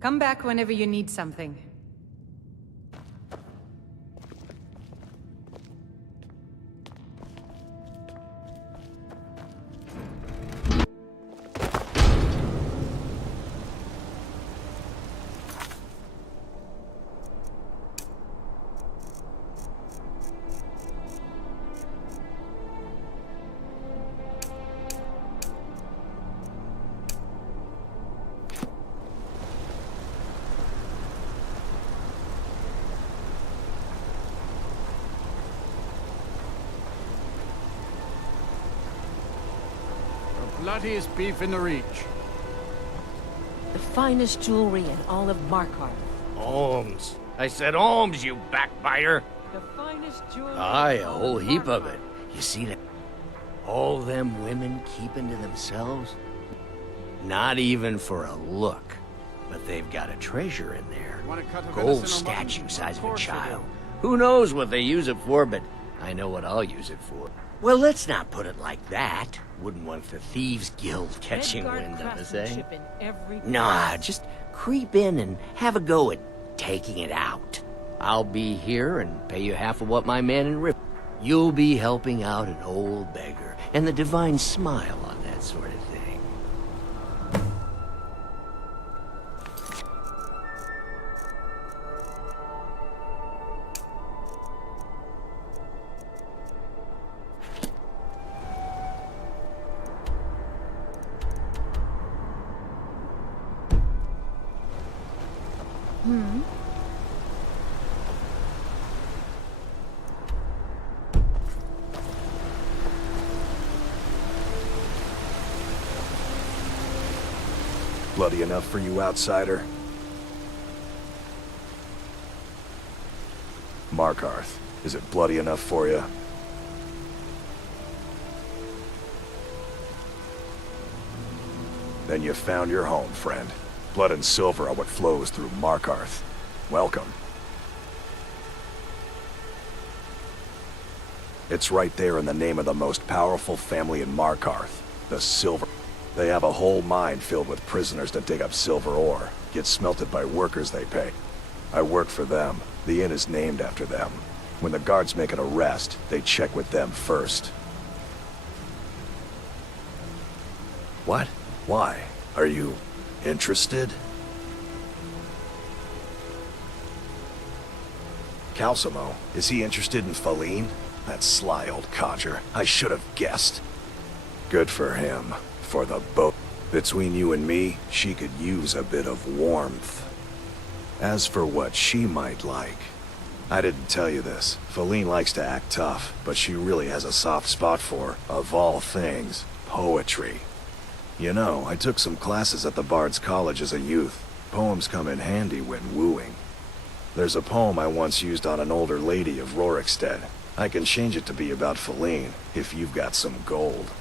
Come back whenever you need something. Bloodiest beef in the Reach. The finest jewelry in all of Markarth. Alms. I said alms, you backbiter. The finest jewelry. Aye, a whole heap of it. You see that? All them women keeping to themselves? Not even for a look. But they've got a treasure in there. Gold statue size of a child. Who knows what they use it for, but I know what I'll use it for. Well, let's not put it like that. Wouldn't want the Thieves Guild catching wind of us, eh? Nah, just creep in and have a go at taking it out. I'll be here and pay you half of what my man in Rip. You'll be helping out an old beggar, and the divine smile on that sort of thing. Bloody enough for you, outsider? Markarth, is it bloody enough for you? Then you found your home, friend. Blood and silver are what flows through Markarth. Welcome. It's right there in the name of the most powerful family in Markarth, the Silver. They have a whole mine filled with prisoners to dig up silver ore, get smelted by workers they pay. I work for them. The inn is named after them. When the guards make an arrest, they check with them first. What? Why? Are you interested? Calcimo, is he interested in Faline? That sly old codger. I should have guessed. Good for him. For the boat. Between you and me, she could use a bit of warmth. As for what she might like, I didn't tell you this. Faline likes to act tough, but she really has a soft spot for, of all things, poetry. You know, I took some classes at the Bard's College as a youth. Poems come in handy when wooing. There's a poem I once used on an older lady of Rorikstead. I can change it to be about Faline, if you've got some gold.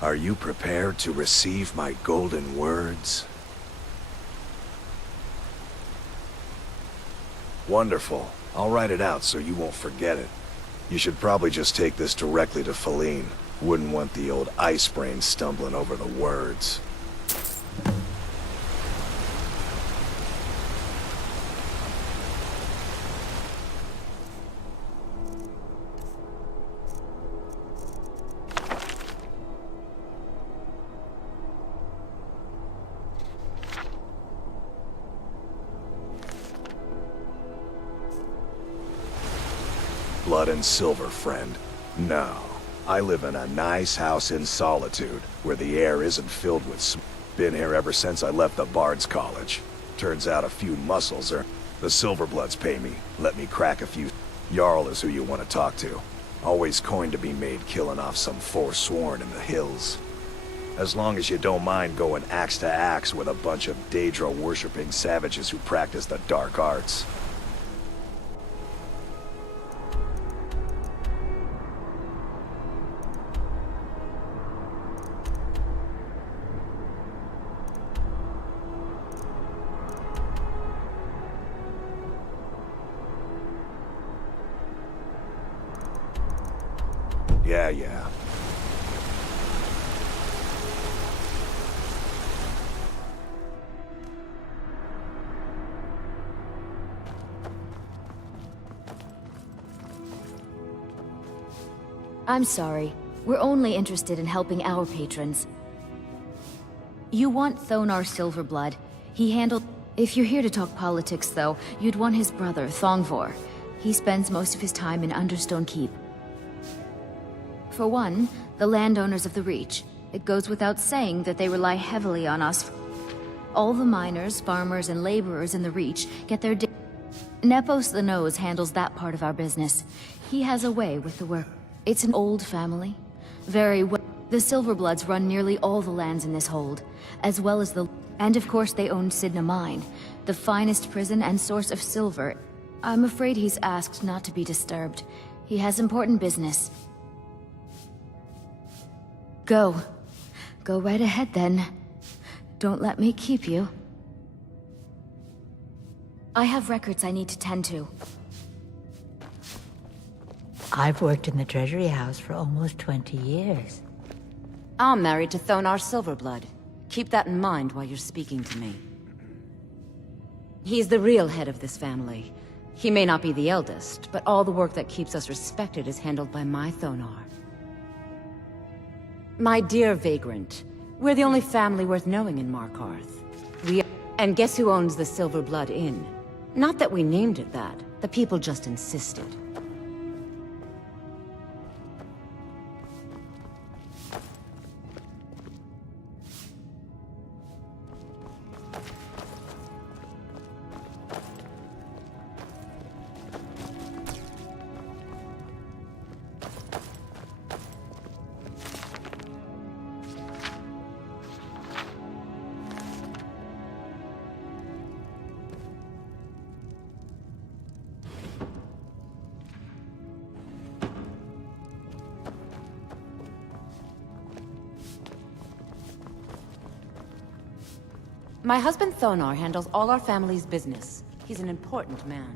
Are you prepared to receive my golden words? Wonderful. I'll write it out so you won't forget it. You should probably just take this directly to Faline. Wouldn't want the old ice brain stumbling over the words. Blood and silver, friend. No. I live in a nice house in solitude, where the air isn't filled with smoke. Been here ever since I left the Bard's College. Turns out a few muscles are... The Silverbloods pay me, let me crack a few... Jarl is who you want to talk to. Always coin to be made killing off some Forsworn in the hills. As long as you don't mind going axe to axe with a bunch of Daedra-worshipping savages who practice the dark arts. Yeah. I'm sorry. We're only interested in helping our patrons. You want Thonar Silverblood. He handled... If you're here to talk politics, though, you'd want his brother, Thongvor. He spends most of his time in Understone Keep. For one, the landowners of the Reach. It goes without saying that they rely heavily on us. All the miners, farmers, and laborers in the Reach get their Nepos the Nose handles that part of our business. He has a way with the work. It's an old family. Very well. The Silverbloods run nearly all the lands in this hold, as well as the... And of course they own Sidna Mine, the finest prison and source of silver. I'm afraid he's asked not to be disturbed. He has important business. Go. Go right ahead, then. Don't let me keep you. I have records I need to tend to. I've worked in the Treasury House for almost 20 years. I'm married to Thonar Silverblood. Keep that in mind while you're speaking to me. He's the real head of this family. He may not be the eldest, but all the work that keeps us respected is handled by my Thonar. My dear Vagrant, we're the only family worth knowing in Markarth. And guess who owns the Silverblood Inn? Not that we named it that. The people just insisted. My husband Thonar handles all our family's business. He's an important man.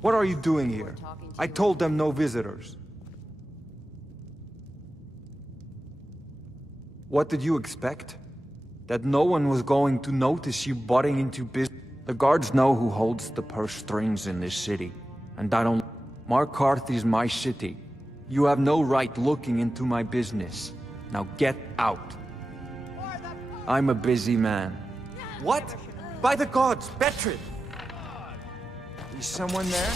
What are you doing here? I told them no visitors. What did you expect? That no one was going to notice you butting into business? The guards know who holds the purse strings in this city. And I don't... Markarth is my city. You have no right looking into my business. Now get out. I'm a busy man. What? By the gods, Betrid! Is someone there?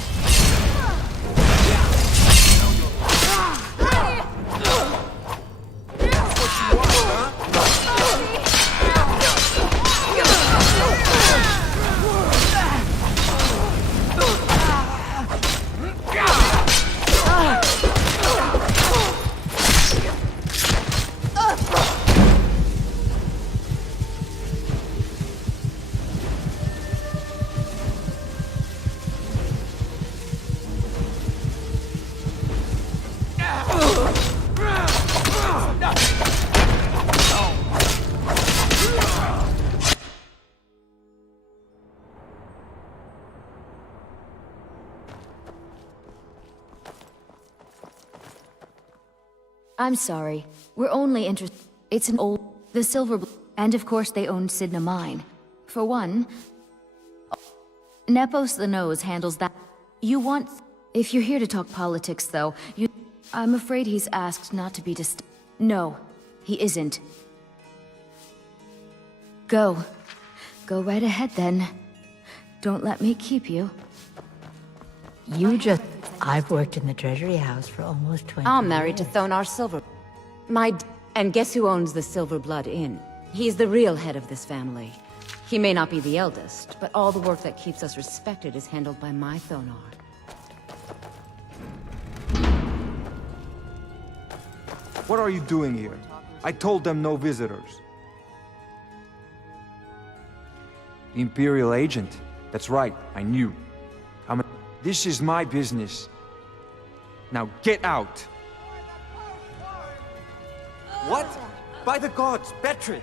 I'm sorry. We're only interested... It's an old... The Silver... And of course they own Sidna Mine. For one... Nepos the Nose handles that. You want... If you're here to talk politics, though, you... I'm afraid he's asked not to be No, he isn't. Go. Go right ahead, then. Don't let me keep you. You just... I've worked in the Treasury House for almost 20 years. I'm married to Thonar Silver. And guess who owns the Silver Blood Inn? He's the real head of this family. He may not be the eldest, but all the work that keeps us respected is handled by my Thonar. What are you doing here? I told them no visitors. The Imperial agent. That's right, I knew. This is my business. Now get out! What? By the gods, Betrid!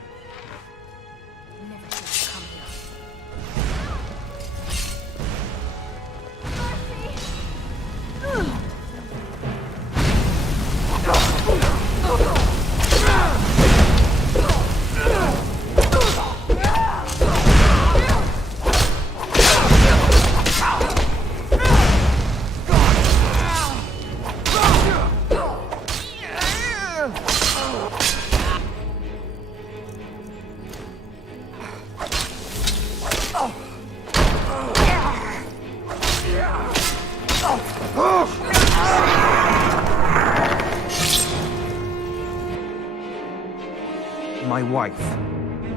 My wife.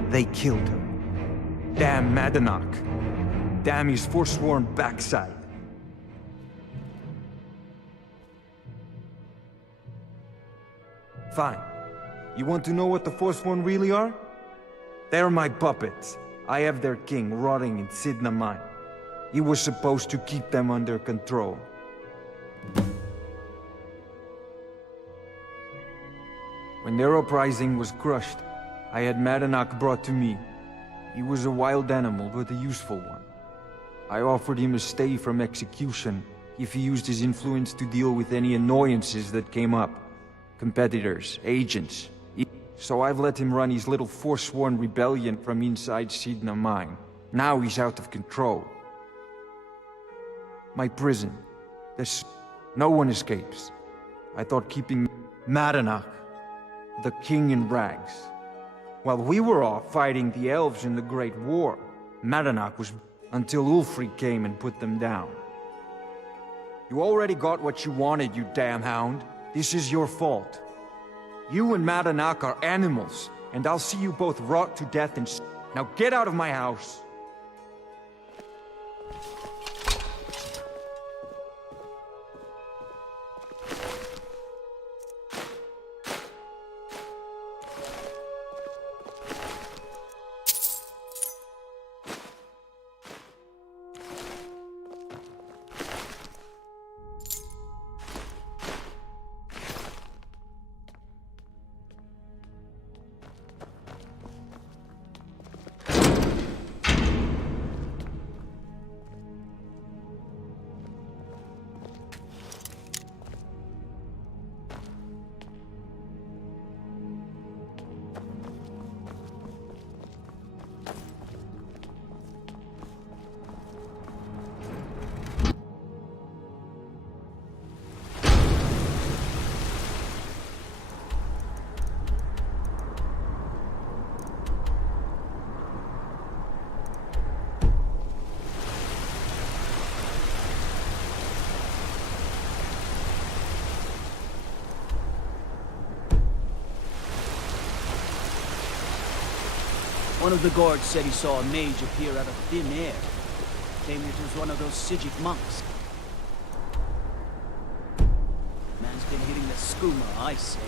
They killed her. Damn Madanach. Damn his forsworn backside. Fine. You want to know what the Forsworn really are? They're my puppets. I have their king rotting in Sidna Mine. He was supposed to keep them under control. When their uprising was crushed, I had Madanach brought to me. He was a wild animal, but a useful one. I offered him a stay from execution if he used his influence to deal with any annoyances that came up. Competitors, agents. So I've let him run his little forsworn rebellion from inside Sidna Mine. Now he's out of control. My prison. No one escapes. I thought keeping Madanach, the king in rags. While we were off fighting the elves in the Great War, Madanach was... until Ulfric came and put them down. You already got what you wanted, you damn hound. This is your fault. You and Madanach are animals, and I'll see you both rot to death in... Now get out of my house! One of the guards said he saw a mage appear out of thin air. Claimed it was one of those Sijic monks. Man's been hitting the skooma, I say.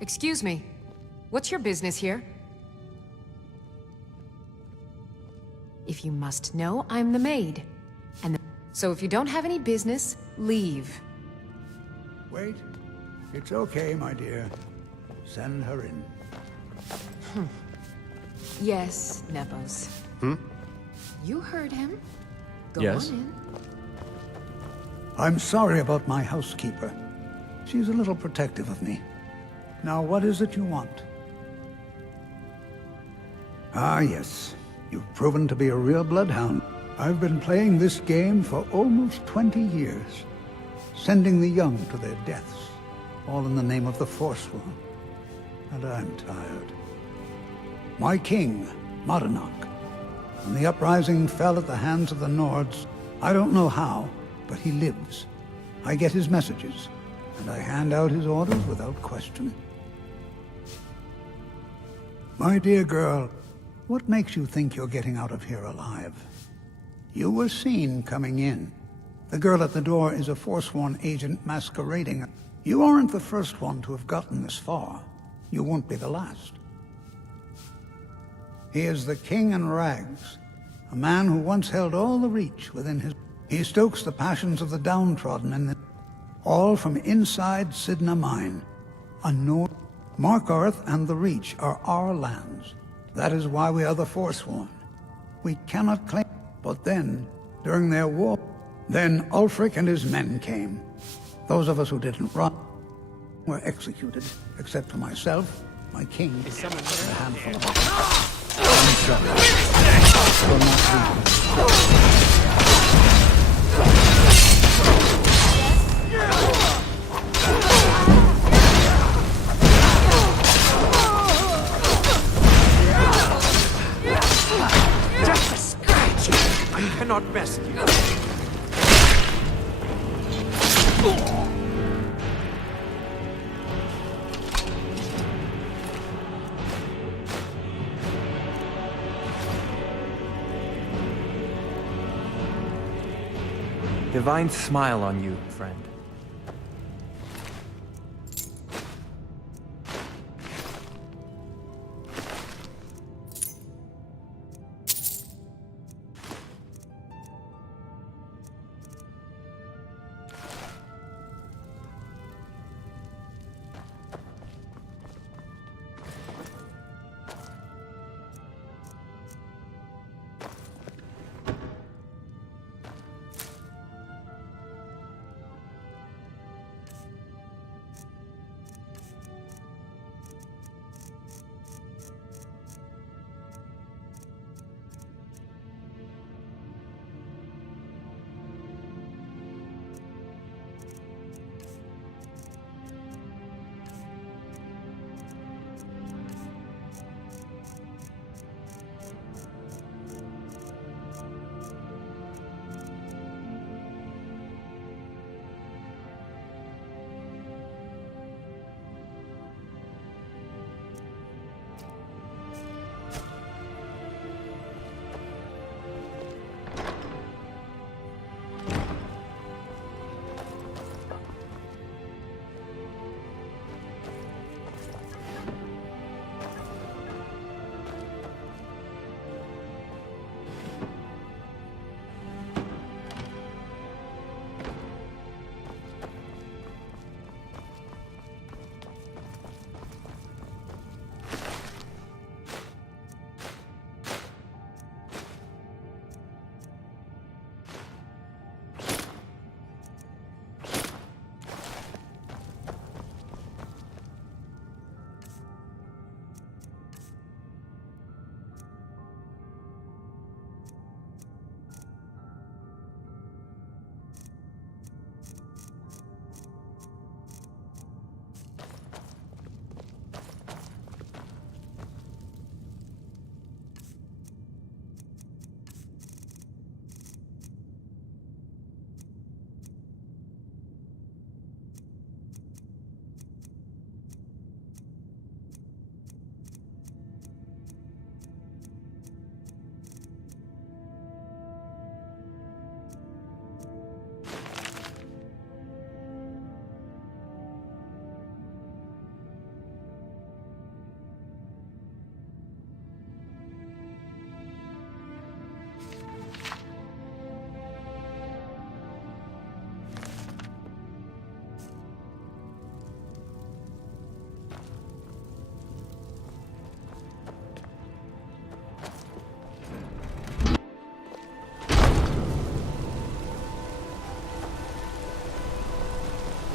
Excuse me. What's your business here? If you must know, I'm the maid. So if you don't have any business, leave. Wait. It's okay, my dear. Send her in. Yes, Nepos. You heard him. Go Yes. on in. I'm sorry about my housekeeper. She's a little protective of me. Now, what is it you want? Ah, yes. You've proven to be a real bloodhound. I've been playing this game for almost 20 years, sending the young to their deaths, all in the name of the Forsworn. And I'm tired. My king, Madanach, when the uprising fell at the hands of the Nords, I don't know how, but he lives. I get his messages, and I hand out his orders without question. My dear girl, what makes you think you're getting out of here alive? You were seen coming in. The girl at the door is a Forsworn agent masquerading. You aren't the first one to have gotten this far. You won't be the last. He is the King in Rags, a man who once held all the Reach within his... He stokes the passions of the downtrodden in the... all from inside Sidna Mine. A Nord... Markarth and the Reach are our lands. That is why we are the Forsworn. We cannot claim... But then, during their war... Then Ulfric and his men came. Those of us who didn't run were executed, except for myself, my king, and a handful of others. Just a scratch! I cannot rescue. Divine smile on you, friend.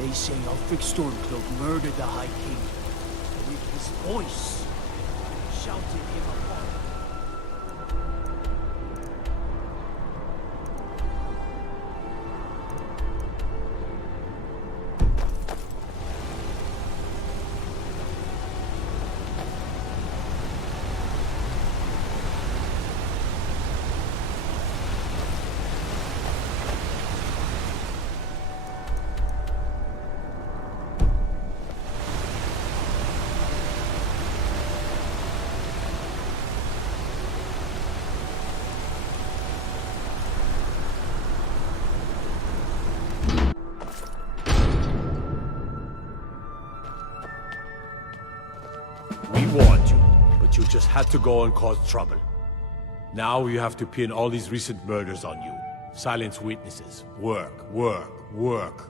They say Ulfric Stormcloak murdered the High King. With his voice, shouted him apart. We warned you, but you just had to go and cause trouble. Now you have to pin all these recent murders on you. Silence witnesses. Work, work, work.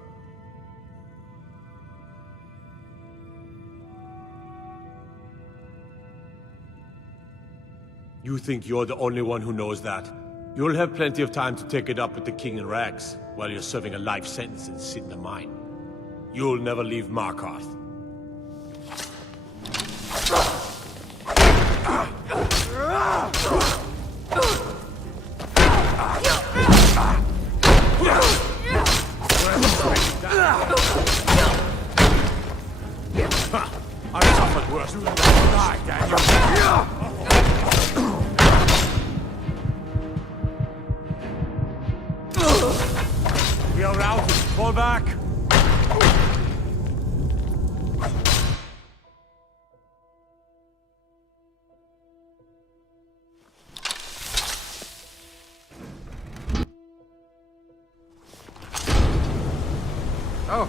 You think you're the only one who knows that? You'll have plenty of time to take it up with the King in Rags while you're serving a life sentence and sit in a mine. You'll never leave Markarth. I suffered worse than die, Daniel. We are routed. Fall back. Oh.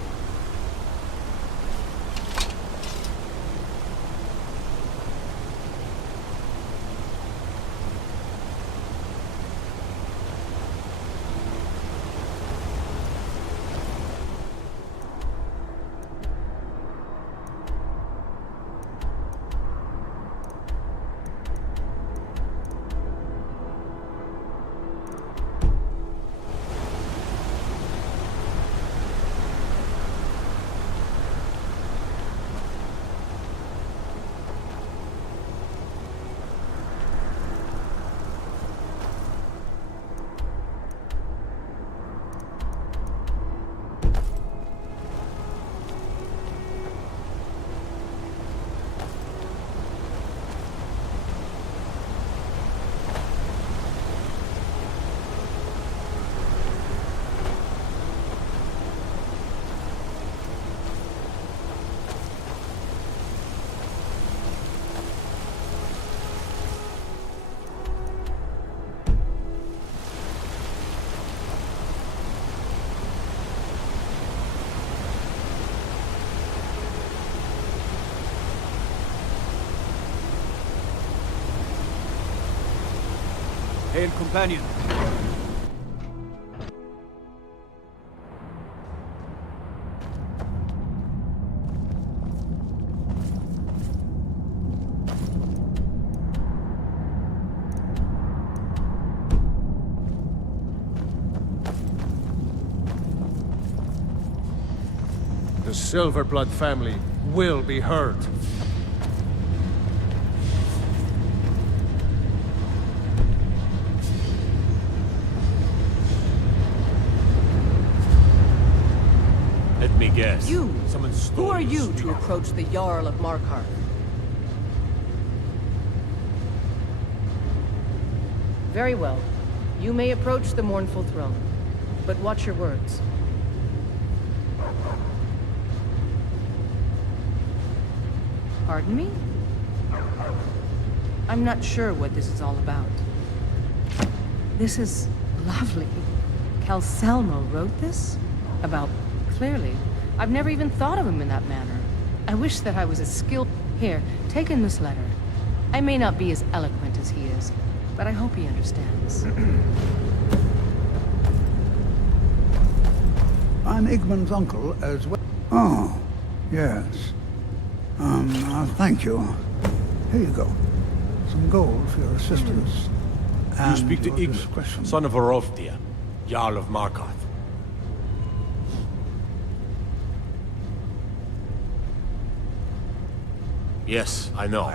Hail, companion. The Silverblood family will be heard. Let me guess. You! Someone stole Who are your you to sweetheart. approach the Jarl of Markarth? Very well. You may approach the mournful throne, but watch your words. Pardon me? I'm not sure what this is all about. This is lovely. Calselmo wrote this? About... clearly. I've never even thought of him in that manner. I wish that I was as skilled... Here, take in this letter. I may not be as eloquent as he is, but I hope he understands. I'm Igmund's uncle as well. Oh, yes. Thank you. Here you go. Some gold for your assistance. You And speak to your Igmund, discretion. son of Arolfdir, Jarl of Markarth. Yes, I know.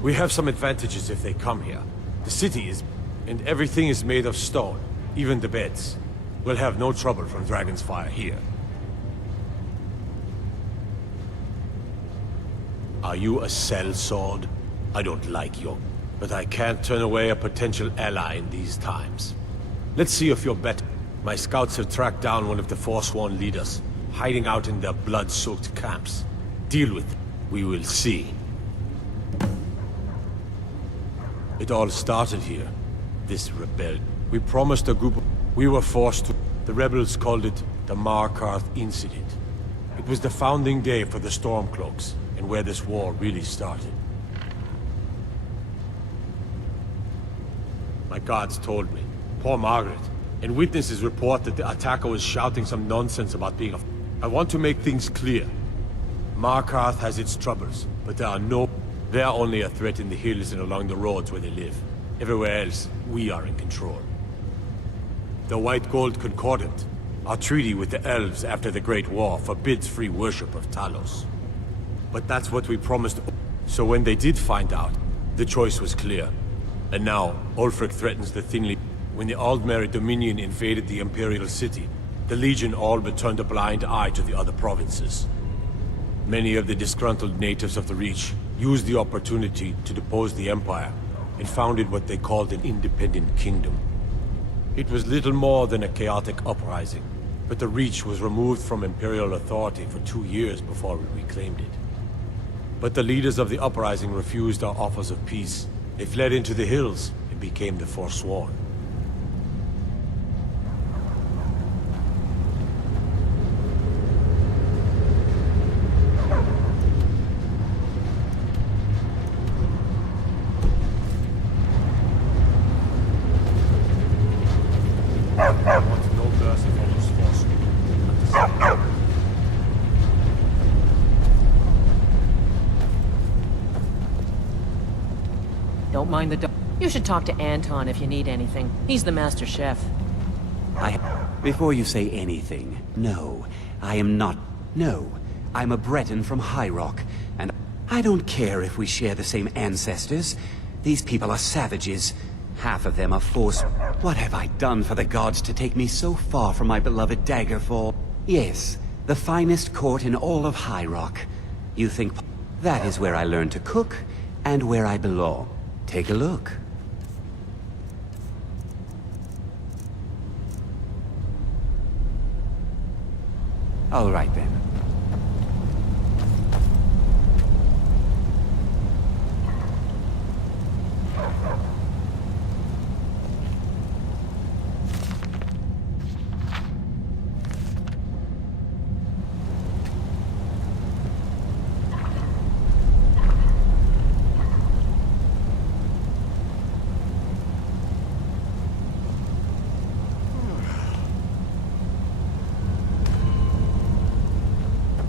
We have some advantages if they come here. The city is... and everything is made of stone, even the beds. We'll have no trouble from Dragon's Fire here. Are you a sellsword? I don't like you, but I can't turn away a potential ally in these times. Let's see if you're better. My scouts have tracked down one of the Forsworn leaders, hiding out in their blood-soaked camps. Deal with it. We will see. It all started here. This rebellion. We promised a group. We were forced to. The rebels called it the Markarth Incident. It was the founding day for the Stormcloaks, and where this war really started. My guards told me. Poor Margaret. And witnesses report that the attacker was shouting some nonsense about being a... I want to make things clear. Markarth has its troubles, but there are no... They are only a threat in the hills and along the roads where they live. Everywhere else, we are in control. The White Gold Concordant, our treaty with the elves after the Great War, forbids free worship of Talos. But that's what we promised. So when they did find out, the choice was clear. And now, Ulfric threatens the thinly... When the Aldmeri Dominion invaded the Imperial City, the Legion all but turned a blind eye to the other provinces. Many of the disgruntled natives of the Reach used the opportunity to depose the Empire and founded what they called an independent kingdom. It was little more than a chaotic uprising, but the Reach was removed from Imperial authority for 2 years before we reclaimed it. But the leaders of the uprising refused our offers of peace. They fled into the hills and became the Forsworn. Don't mind the dog. You should talk to Anton if you need anything. He's the master chef. Before you say anything, no, I am not. No, I'm a Breton from High Rock, and I don't care if we share the same ancestors. These people are savages. Half of them are forced. What have I done for the gods to take me so far from my beloved Daggerfall? Yes, the finest court in all of High Rock. You think that is where I learned to cook, and where I belong. Take a look. All right then.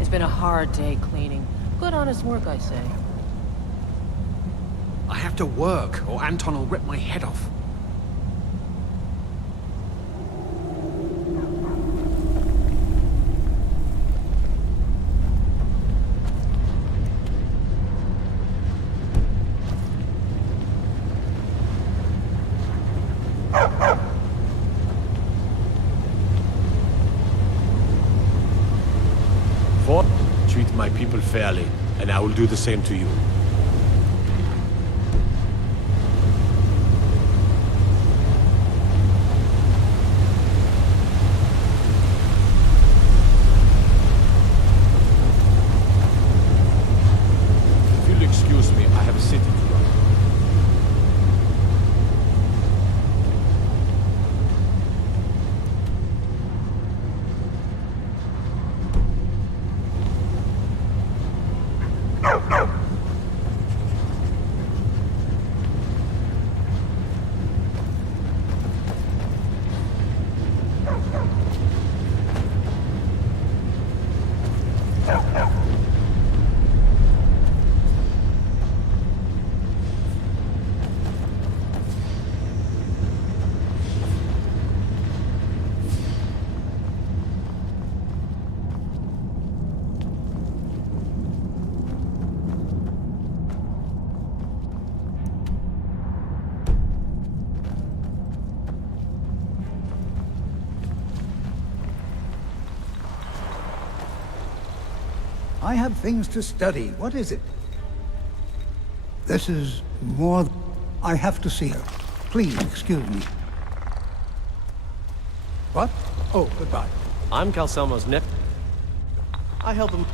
It's been a hard day cleaning. Good honest work, I say. I have to work, or Anton will rip my head off. Treat my people fairly, and I will do the same to you. If you'll excuse me, I have a city to run. I have things to study. What is it? This is more... I have to see her. Please, excuse me. What? Oh, goodbye. I'm Calcelmo's nephew. I help him.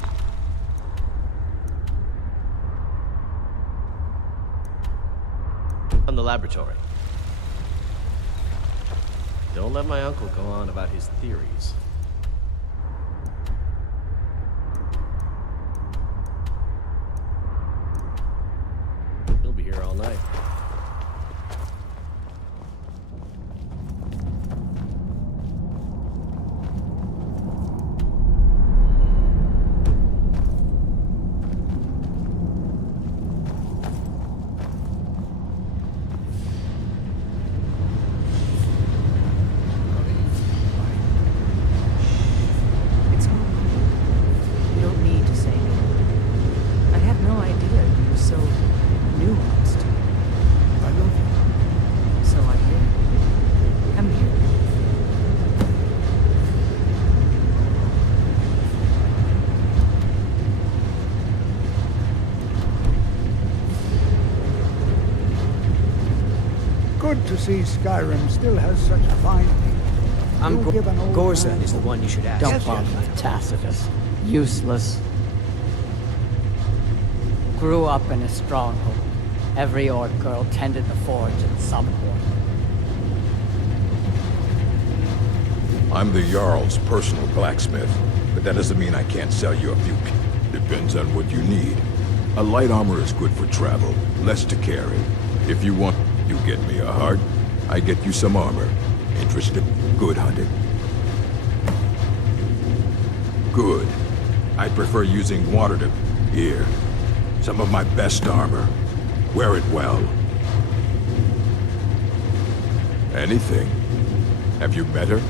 On the laboratory. Don't let my uncle go on about his theories. He'll be here all night. You don't need to say no. I had no idea you were so nuanced. I love you. So I hear. Come here. Good to see Skyrim still has such fine people. You give an old Gorza man- is the one you should ask. Don't Yes, bother yes. with Tacitus. Useless. Grew up in a stronghold. Every orc girl tended the forge at some point. I'm the Jarl's personal blacksmith, but that doesn't mean I can't sell you a few... Depends on what you need. A light armor is good for travel, less to carry. If you want, you get me a heart, I get you some armor. Interested? Good hunting. Good. I prefer using water to... Here. Some of my best armor. Wear it well. Anything. Have you met her?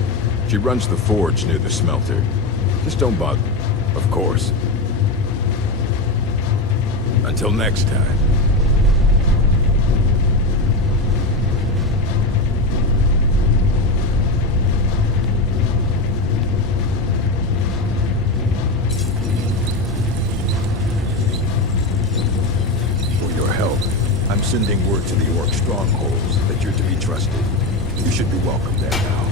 She runs the forge near the smelter. Just don't bother. Of course. Until next time. For your help, I'm sending word to the orc strongholds that you're to be trusted. You should be welcome there now.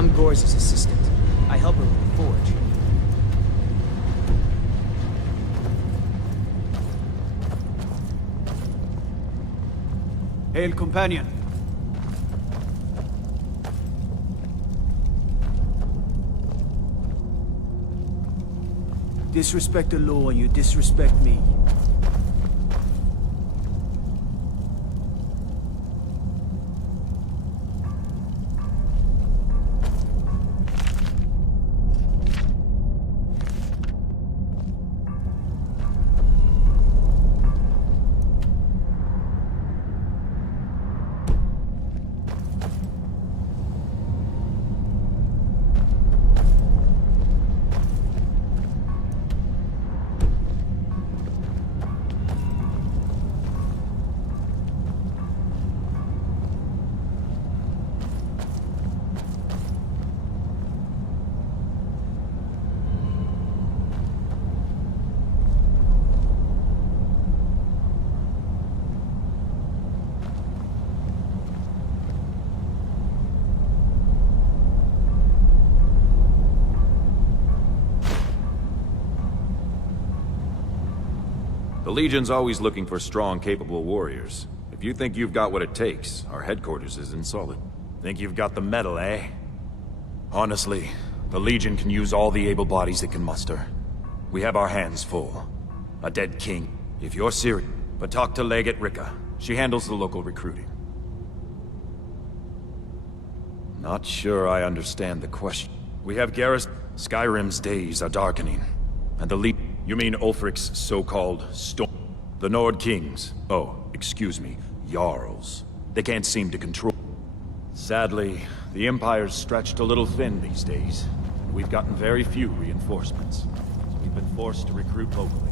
I'm Gore's assistant. I help her with the forge. Hail, companion. Disrespect the law and you disrespect me. The Legion's always looking for strong, capable warriors. If you think you've got what it takes, our headquarters is in solid. Think you've got the metal, eh? Honestly, the Legion can use all the able bodies it can muster. We have our hands full. A dead king, if you're serious. But talk to Legate Rika. She handles the local recruiting. Not sure I understand the question. We have Garrus. Skyrim's days are darkening. And the You mean Ulfric's so-called storm? The Nord Kings. Oh, excuse me, Jarls. They can't seem to control. Sadly, the Empire's stretched a little thin these days. We've gotten very few reinforcements. So we've been forced to recruit locally.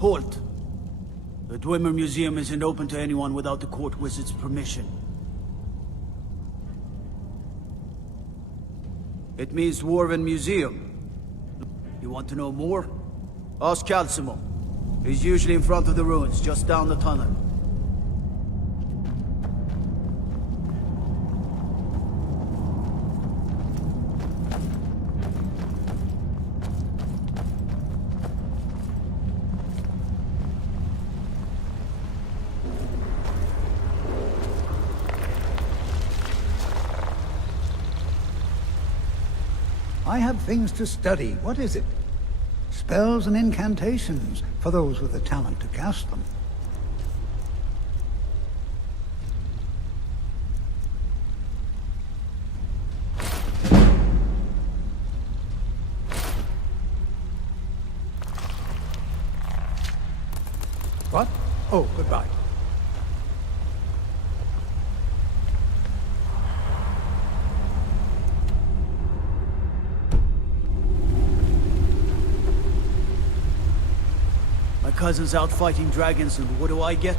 Halt! The Dwemer Museum isn't open to anyone without the court wizard's permission. It means Dwarven Museum. You want to know more? Ask Calcimo. He's usually in front of the ruins, just down the tunnel. I have things to study. What is it? Spells and incantations, for those with the talent to cast them. What? Oh, goodbye. My cousin's out fighting dragons, and what do I get?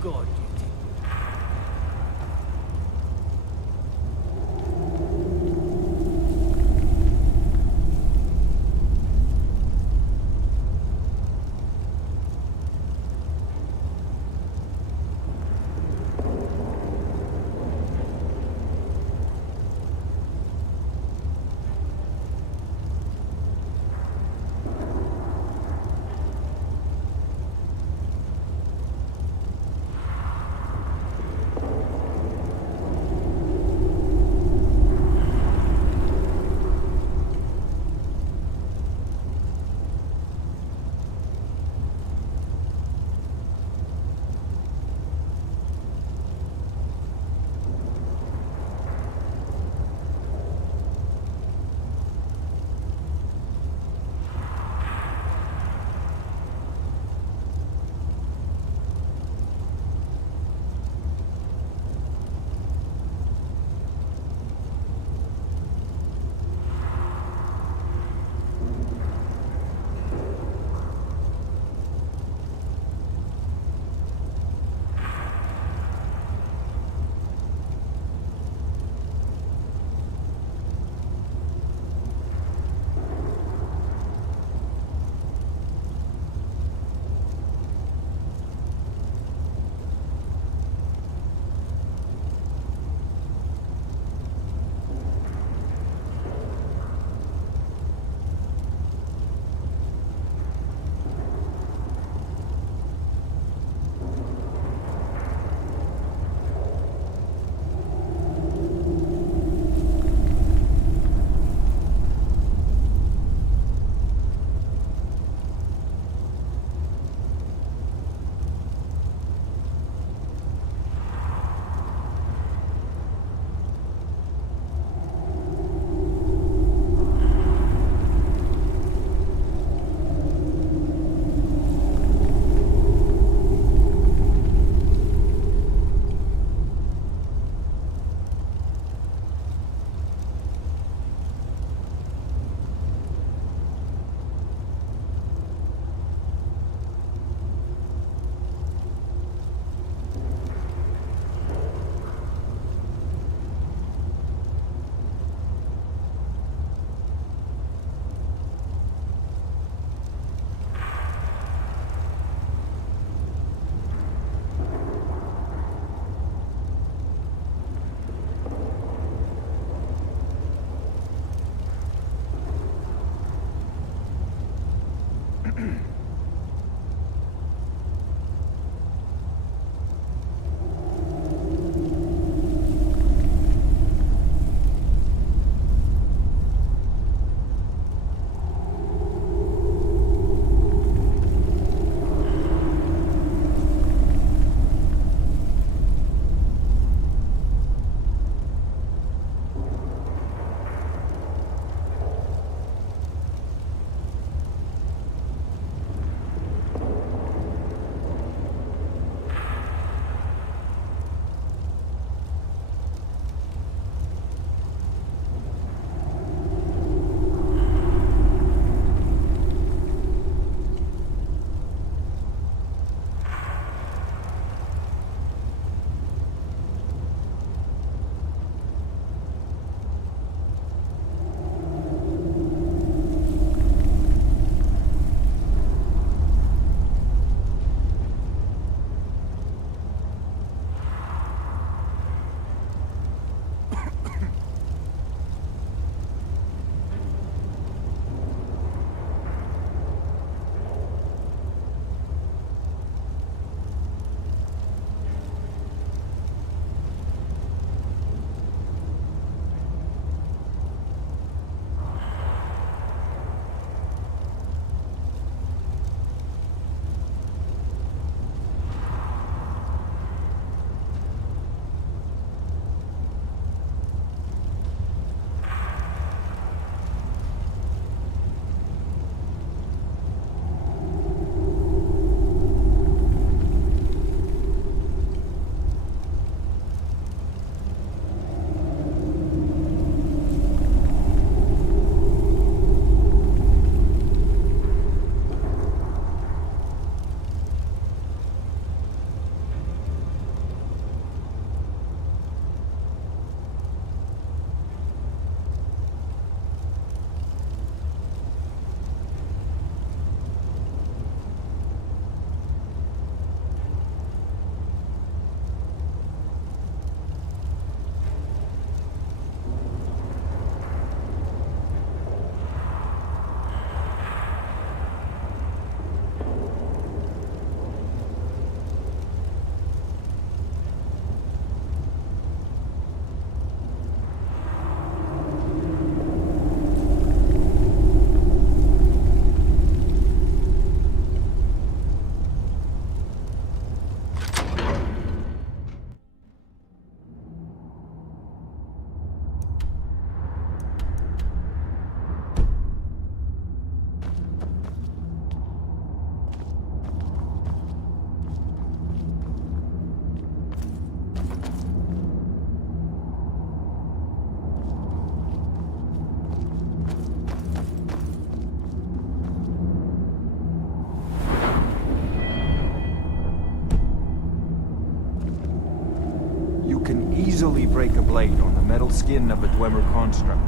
God, easily break a blade on the metal skin of a Dwemer construct.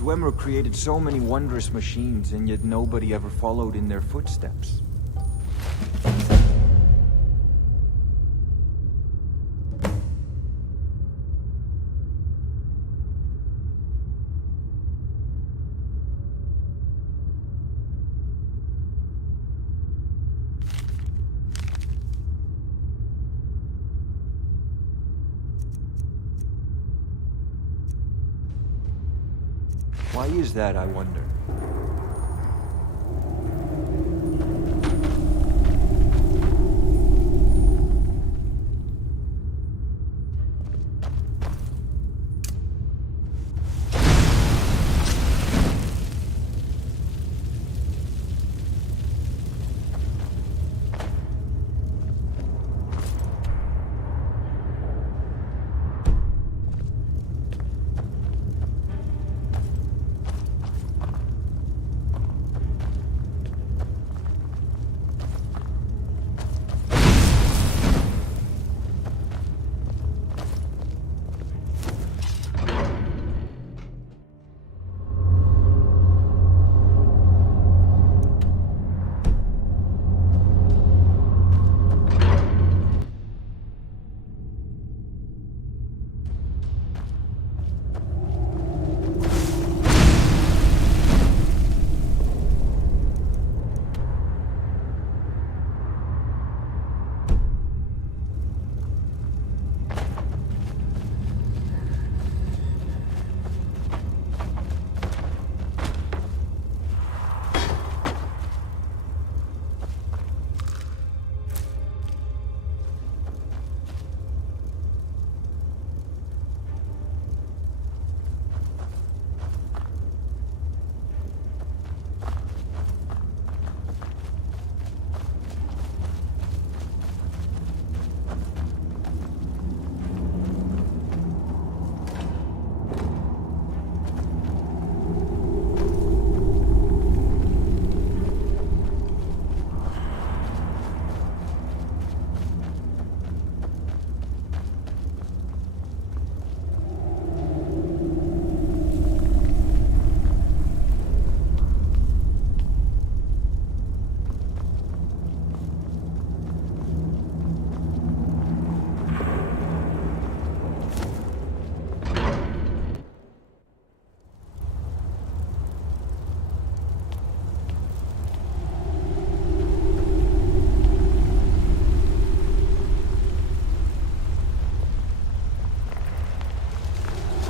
Dwemer created so many wondrous machines, and yet nobody ever followed in their footsteps. Why is that, I wonder?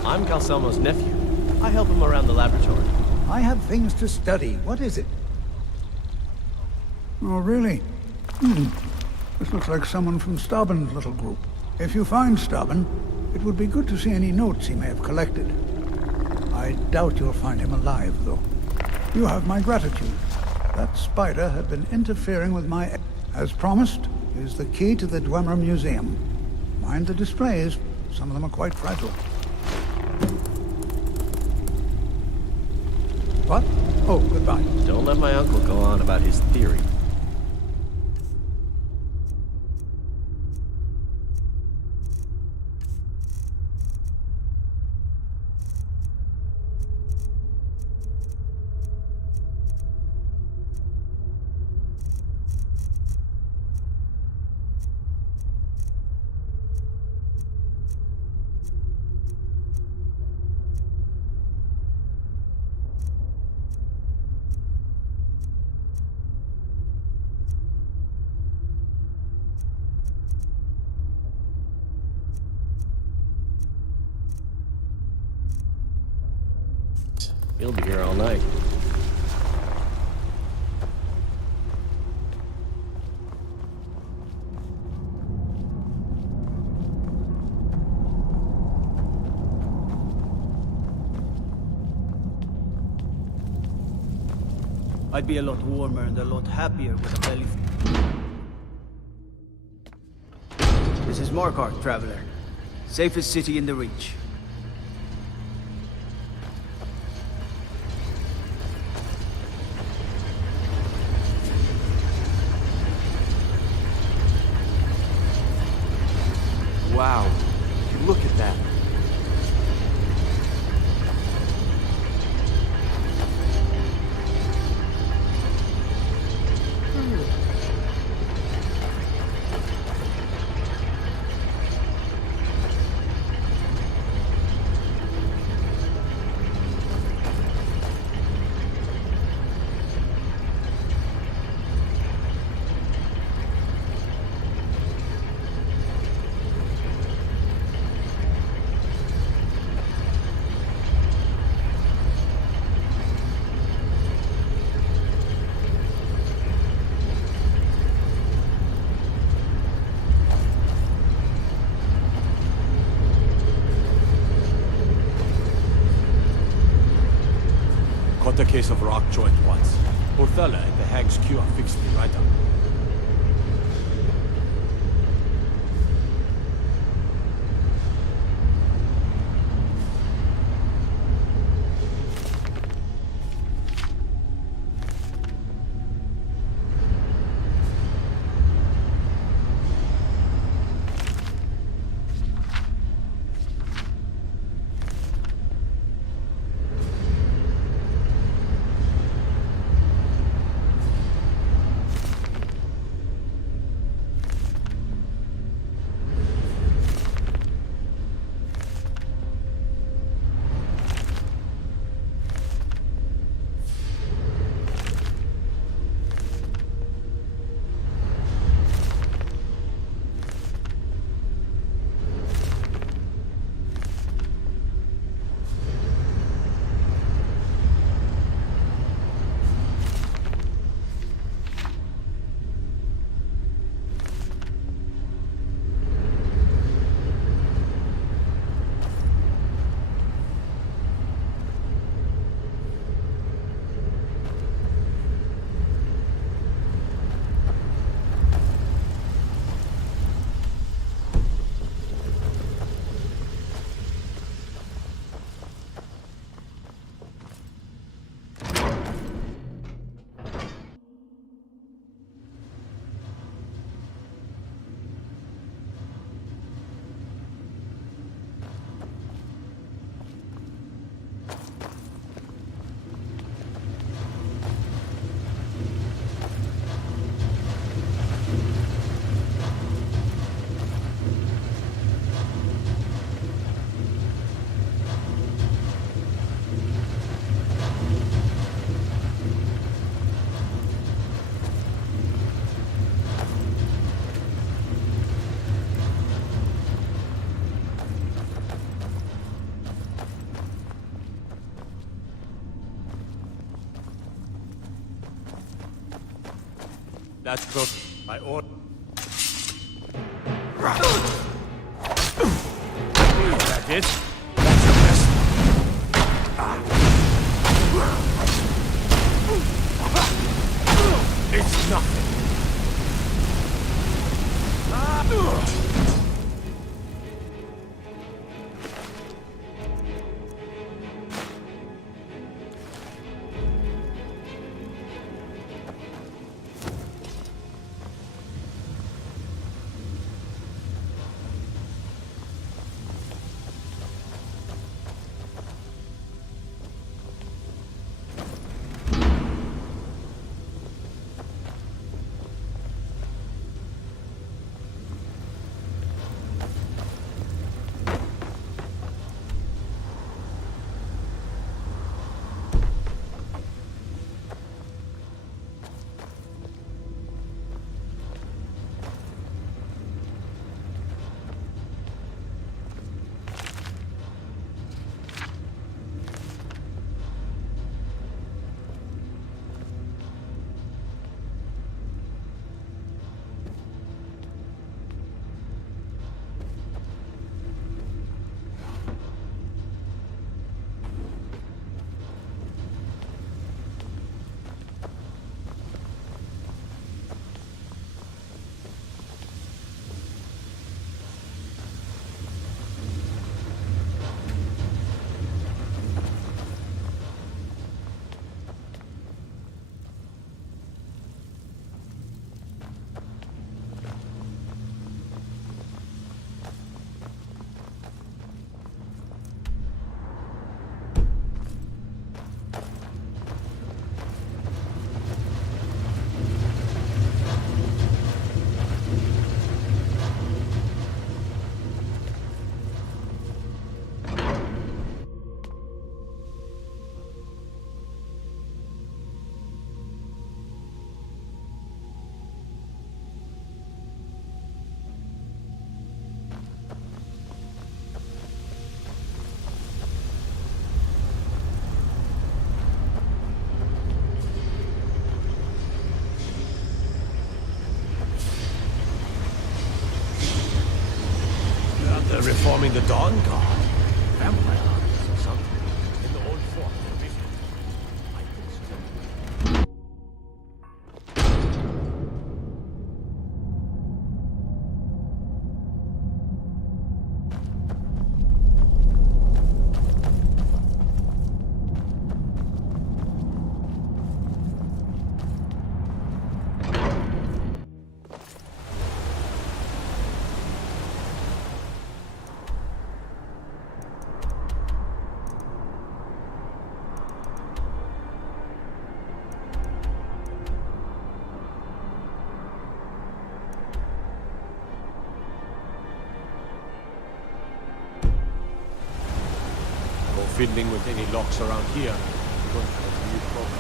I'm Calcelmo's nephew. I help him around the laboratory. I have things to study. What is it? Oh, really? This looks like someone from Stauben's little group. If you find Stauben, it would be good to see any notes he may have collected. I doubt you'll find him alive, though. You have my gratitude. That spider had been interfering with my... As promised, here's the key to the Dwemer Museum. Mind the displays. Some of them are quite fragile. What? Oh, goodbye. Don't let my uncle go on about his theory. He'll be here all night. I'd be a lot warmer and a lot happier with a belly. This is Markarth, traveler. Safest city in the Reach. Wow, look at that. a case of rock joint once. Porthella at the Hag's Cure fixed me right up. That's close. My order. That it? That's your best. It's nothing. fiddling with any locks around here, we're going to have a new problem.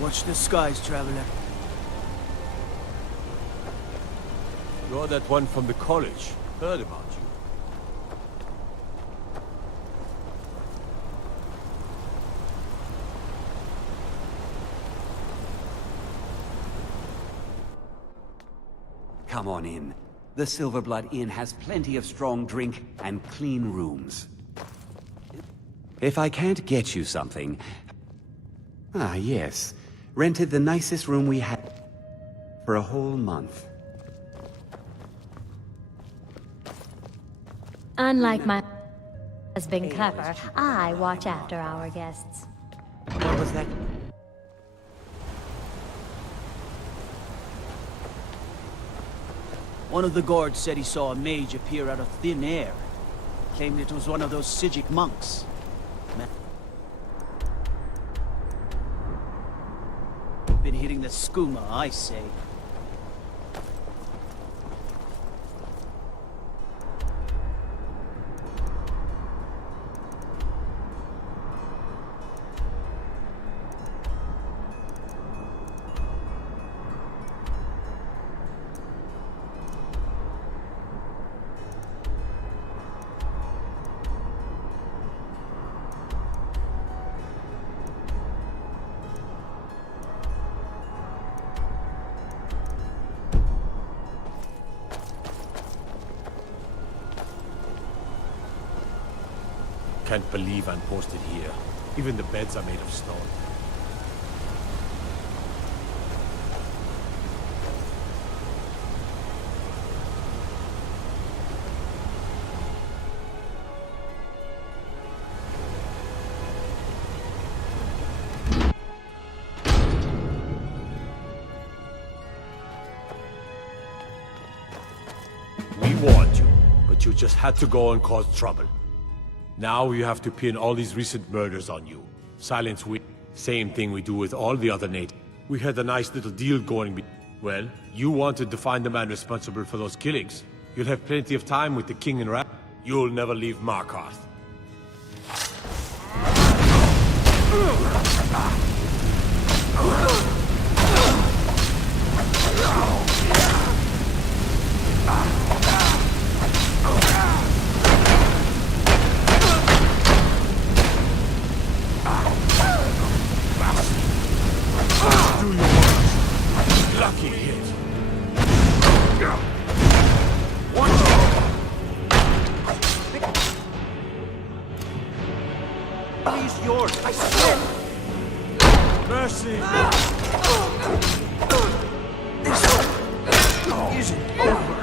Watch the skies, traveler. You're that one from the college. Heard about you. Come on in. The Silverblood Inn has plenty of strong drink and clean rooms. If I can't get you something... Ah, yes. Rented the nicest room we had for a whole month. Unlike my husband clever, I watch after our guests. What was that? One of the guards said he saw a mage appear out of thin air. Claimed it was one of those Sijic monks. Been hitting the skooma, I say. Can't believe I'm posted here. Even the beds are made of stone. We warned you, but you just had to go and cause trouble. Now you have to pin all these recent murders on you. Silence we... Same thing we do with all the other natives. We had a nice little deal going. Well, you wanted to find the man responsible for those killings. You'll have plenty of time with the king and rat. You'll never leave Markarth. Lucky hit. He's yours, I swear. Mercy. This isn't over.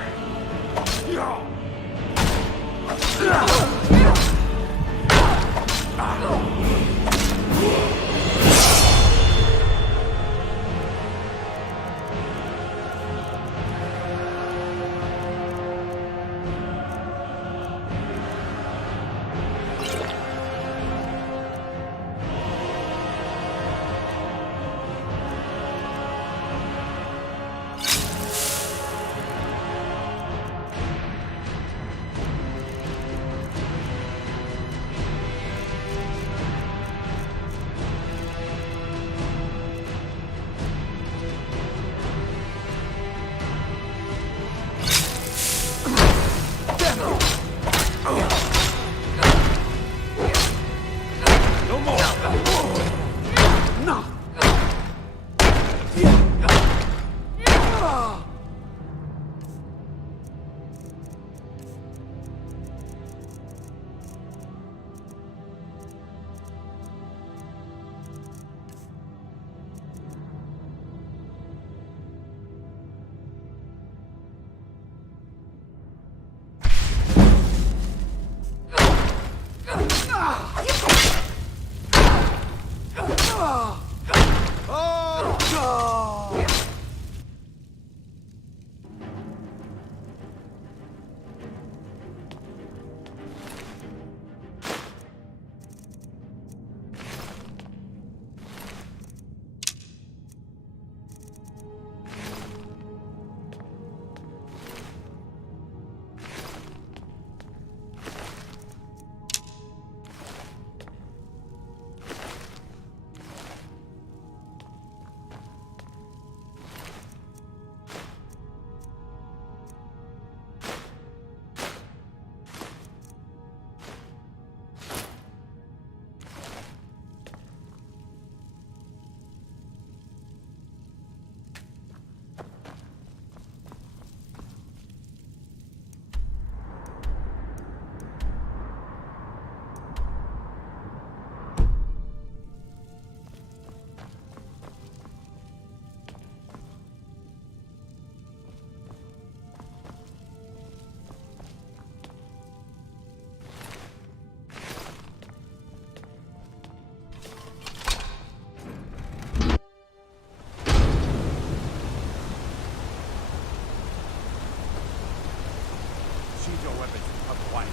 your weapons and come quiet.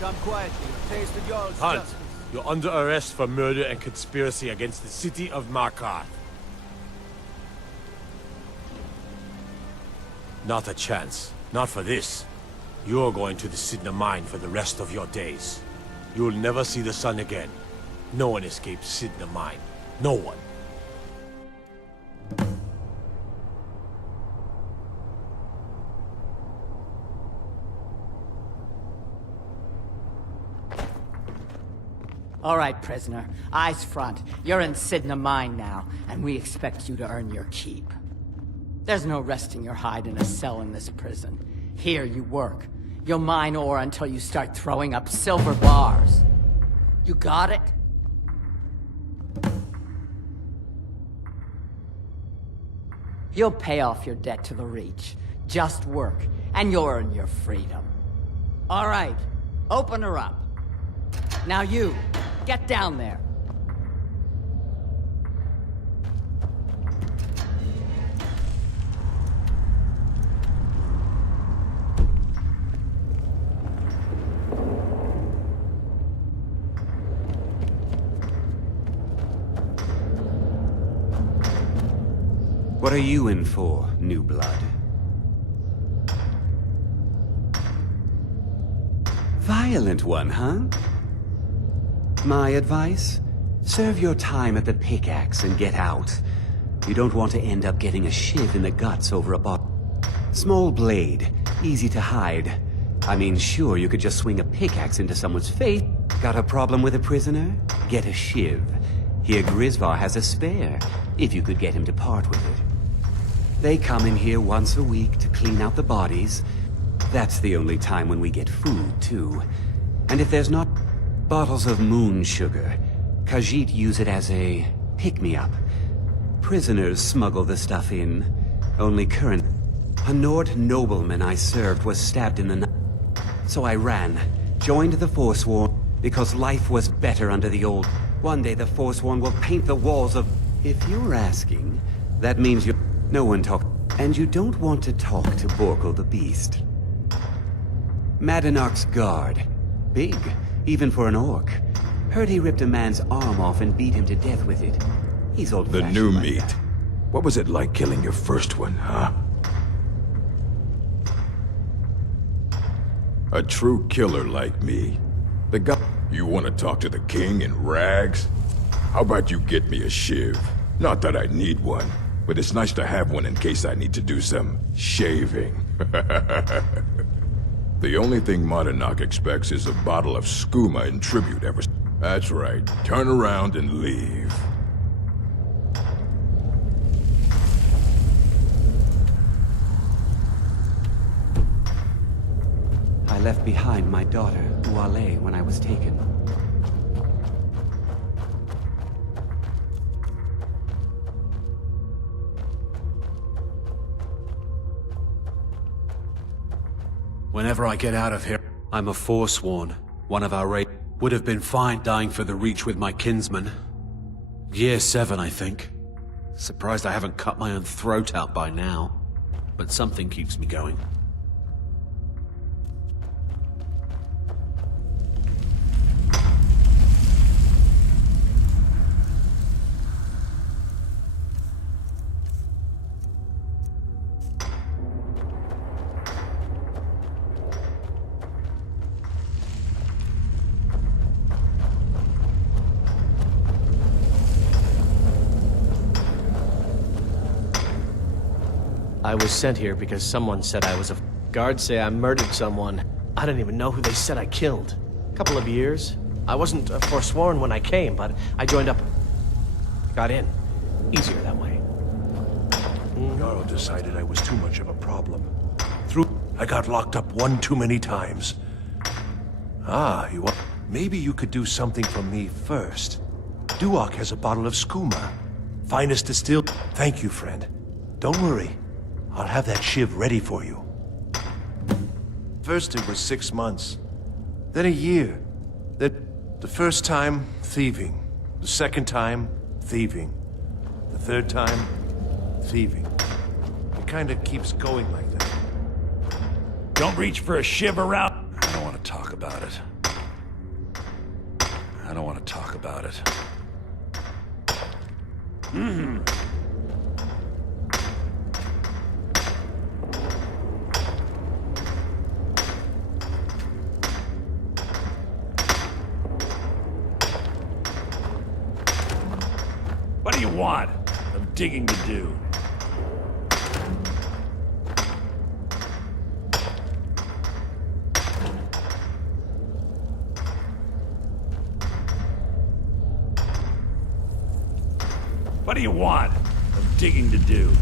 Come quietly. Taste the Jarl's Hunt, justice. you're under arrest for murder and conspiracy against the city of Markarth. Not a chance. Not for this. You're going to the Sidna mine for the rest of your days. You'll never see the sun again. No one escapes Sidna mine. No one. All right, prisoner. Eyes front. You're in Sidna Mine now, and we expect you to earn your keep. There's no resting your hide in a cell in this prison. Here you work. You'll mine ore until you start throwing up silver bars. You got it? You'll pay off your debt to the Reach. Just work, and you'll earn your freedom. All right, open her up. Now you, get down there. What are you in for, new blood? Violent one, huh? My advice? Serve your time at the pickaxe and get out. You don't want to end up getting a shiv in the guts over a bottle. Small blade, easy to hide. I mean, sure, you could just swing a pickaxe into someone's face. Got a problem with a prisoner? Get a shiv. Here Grisvar has a spare, if you could get him to part with it. They come in here once a week to clean out the bodies. That's the only time when we get food, too. And if there's not bottles of moon sugar, Khajiit use it as a pick-me-up. Prisoners smuggle the stuff in. Only current... A Nord nobleman I served was stabbed in the night. So I ran, joined the Forsworn, because life was better under the old... One day the Forsworn will paint the walls of... If you're asking, that means you... No one talk... And you don't want to talk to Borkul the Beast. Madanark's guard. Big, even for an orc. Heard he ripped a man's arm off and beat him to death with it. He's old-fashioned. The new like meat. that. What was it like killing your first one, huh? A true killer like me. The guy... You want to talk to the king in rags? How about you get me a shiv? Not that I need one, but it's nice to have one in case I need to do some shaving. The only thing Madanark expects is a bottle of skooma in tribute ever... That's right. Turn around and leave. I left behind my daughter, Uale, when I was taken. Whenever I get out of here, I'm a Forsworn. One of our race would have been fine dying for the Reach with my kinsman. Year 7, I think. Surprised I haven't cut my own throat out by now. But something keeps me going. I was sent here because someone said I was a... Guards say I murdered someone. I don't even know who they said I killed. Couple of years. I wasn't forsworn when I came, but I joined up... Got in. Easier that way. Jarl decided I was too much of a problem. I got locked up one too many times. Ah, you want... Maybe you could do something for me first. Duak has a bottle of skooma. Finest distilled... Thank you, friend. Don't worry. I'll have that shiv ready for you. First it was 6 months. Then a year. The first time, thieving. The second time, thieving. The third time, thieving. It kinda keeps going like that. Don't reach for a shiv around. I don't want to talk about it. I don't want to talk about it. What do you want? I'm digging to do. What do you want? I'm digging to do.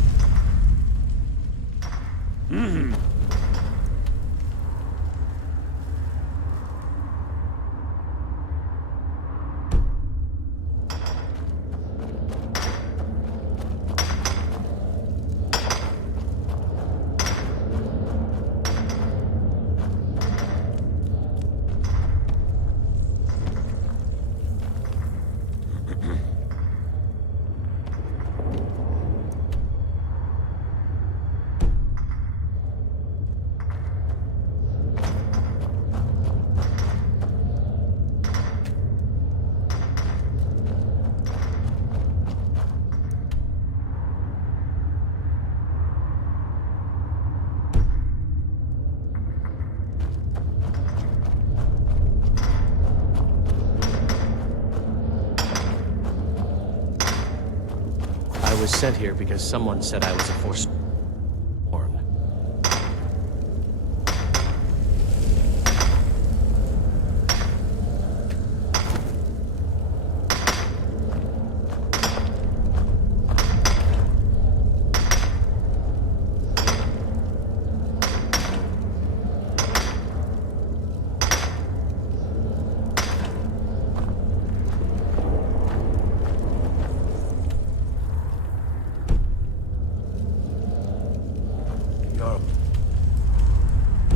I was sent here because someone said I was a Forsworn.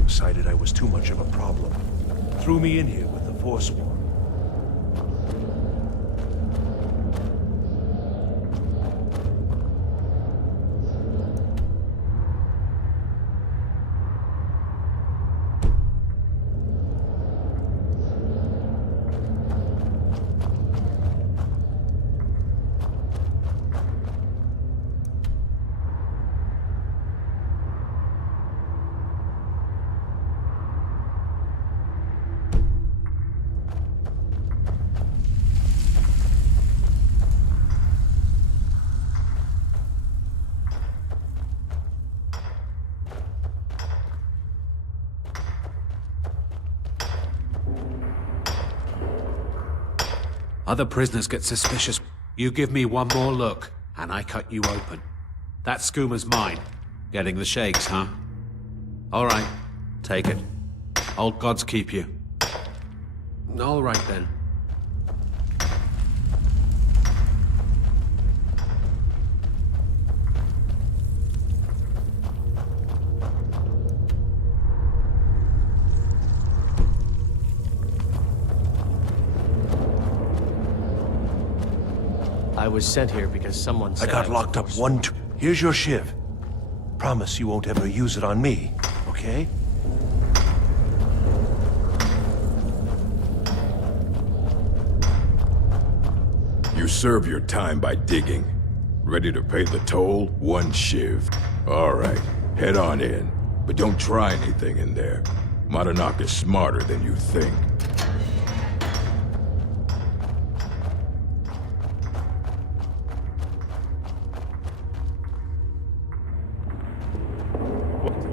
Decided I was too much of a problem. Threw me in here with the Forsworn. Other prisoners get suspicious. You give me one more look, and I cut you open. That schooner's mine. Getting the shakes, huh? All right, take it. Old gods keep you. All right, then. I was sent here because someone said I got locked up Here's your shiv. Promise you won't ever use it on me, okay? You serve your time by digging. Ready to pay the toll? 1 shiv. All right, head on in. But don't try anything in there. Madanak is smarter than you think.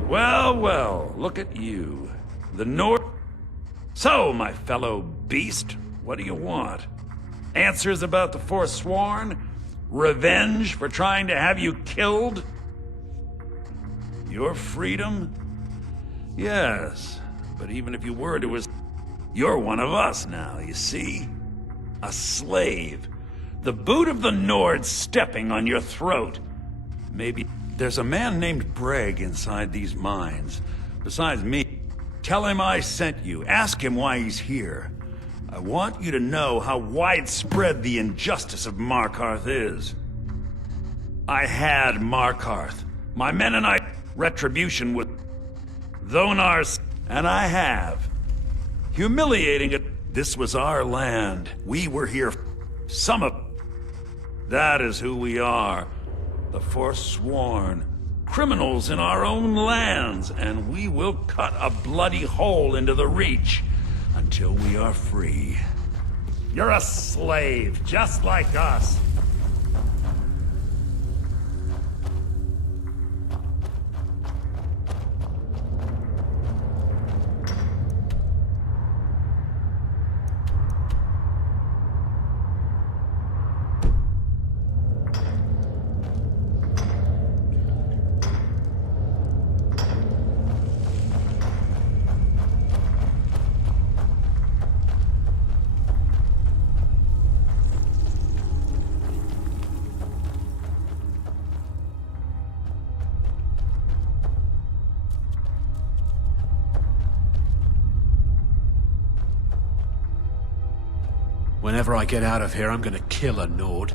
Well, well, look at you. The North... So, my fellow beast, what do you want? Answers about the Forsworn? Revenge for trying to have you killed? Your freedom? Yes, but even if you were to... You're one of us now, you see? A slave. The boot of the Nord stepping on your throat. Maybe... There's a man named Breg inside these mines. Besides me, tell him I sent you. Ask him why he's here. I want you to know how widespread the injustice of Markarth is. I had Markarth. My men and I... Retribution was... Zonar's, and I have. Humiliating it. This was our land. We were here. Some of... That is who we are. The Forsworn. Criminals in our own lands, and we will cut a bloody hole into the Reach until we are free. You're a slave, just like us. Whenever I get out of here, I'm gonna kill a Nord.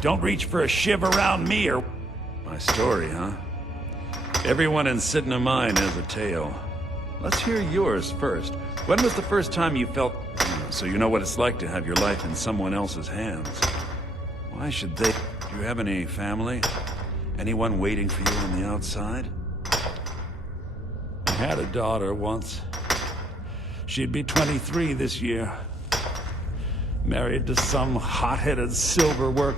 Don't reach for a shiv around me or... My story, huh? Everyone in Sidna Mine has a tale. Let's hear yours first. When was the first time you felt... So you know what it's like to have your life in someone else's hands. Why should they... Do you have any family? Anyone waiting for you on the outside? I had a daughter once. She'd be 23 this year. Married to some hot-headed silver work.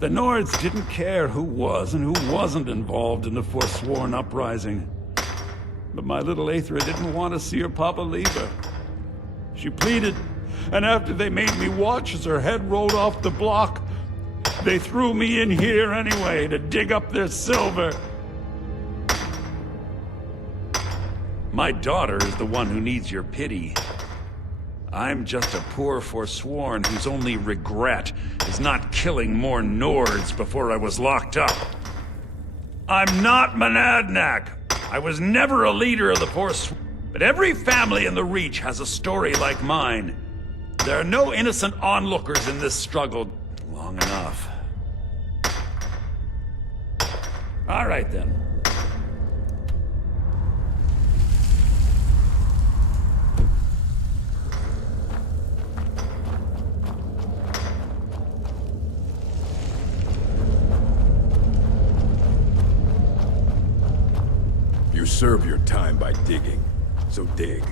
The Nords didn't care who was and who wasn't involved in the Forsworn uprising. But my little Aethra didn't want to see her papa leave her. She pleaded, and after they made me watch as her head rolled off the block, they threw me in here anyway to dig up their silver. My daughter is the one who needs your pity. I'm just a poor Forsworn whose only regret is not killing more Nords before I was locked up. I'm not Monadnac. I was never a leader of the Forsworn. But every family in the Reach has a story like mine. There are no innocent onlookers in this struggle. Long enough. All right then. You serve your time by digging, so dig.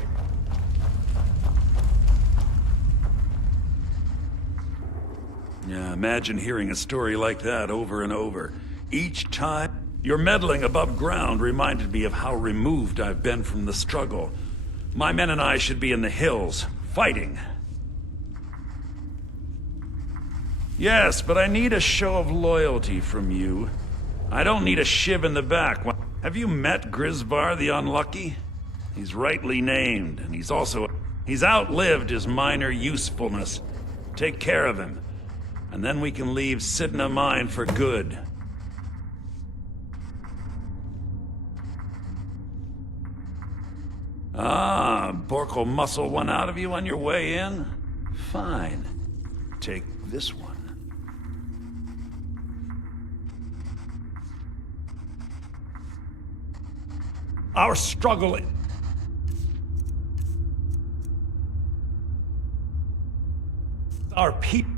Yeah, imagine hearing a story like that over and over. Each time, your meddling above ground reminded me of how removed I've been from the struggle. My men and I should be in the hills, fighting. Yes, but I need a show of loyalty from you. I don't need a shiv in the back. Have you met Grisvar the Unlucky? He's rightly named, and he's outlived his minor usefulness. Take care of him, and then we can leave Sidna Mine for good. Ah, Bork will muscle one out of you on your way in? Fine. Take this one. Our struggle... Our people...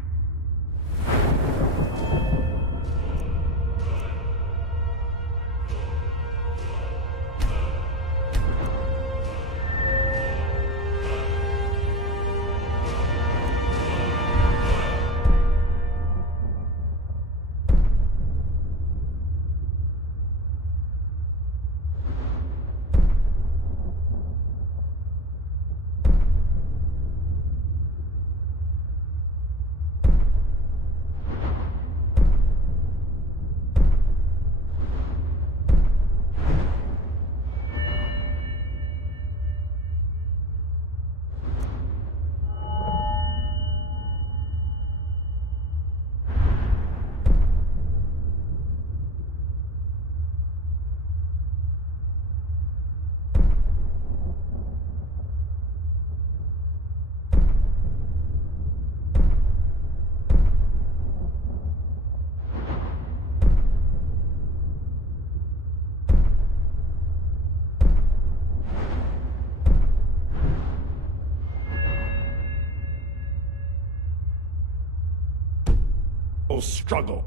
struggle.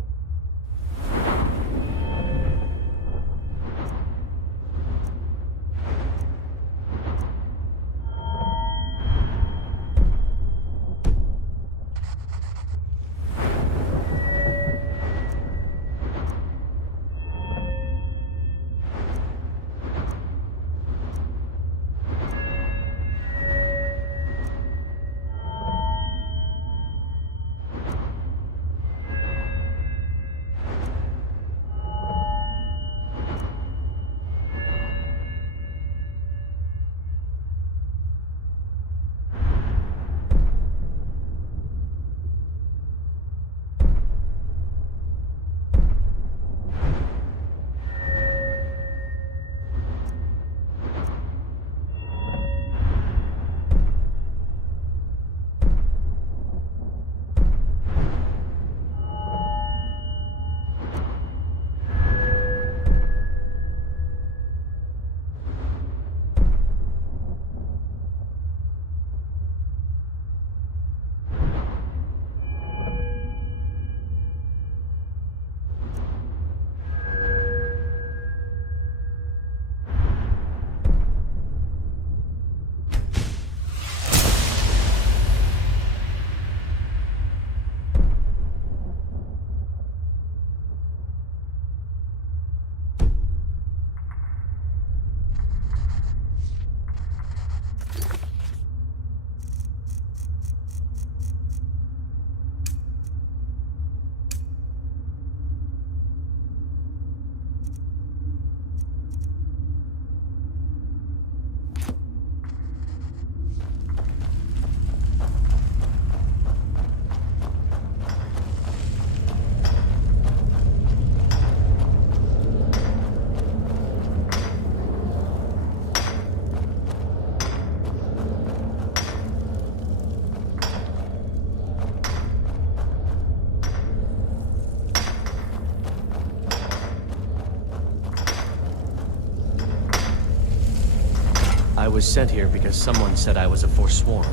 I was sent here because someone said I was a Forsworn.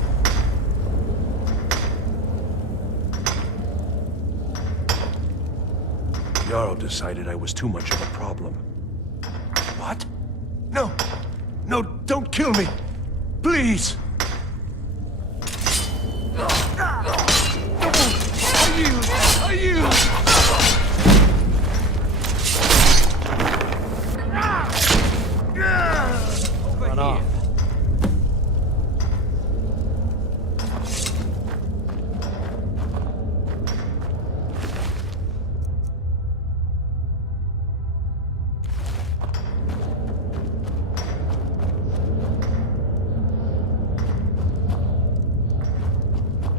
Jarl decided I was too much of a problem. What? No! No, don't kill me! Please! I yield! Run off.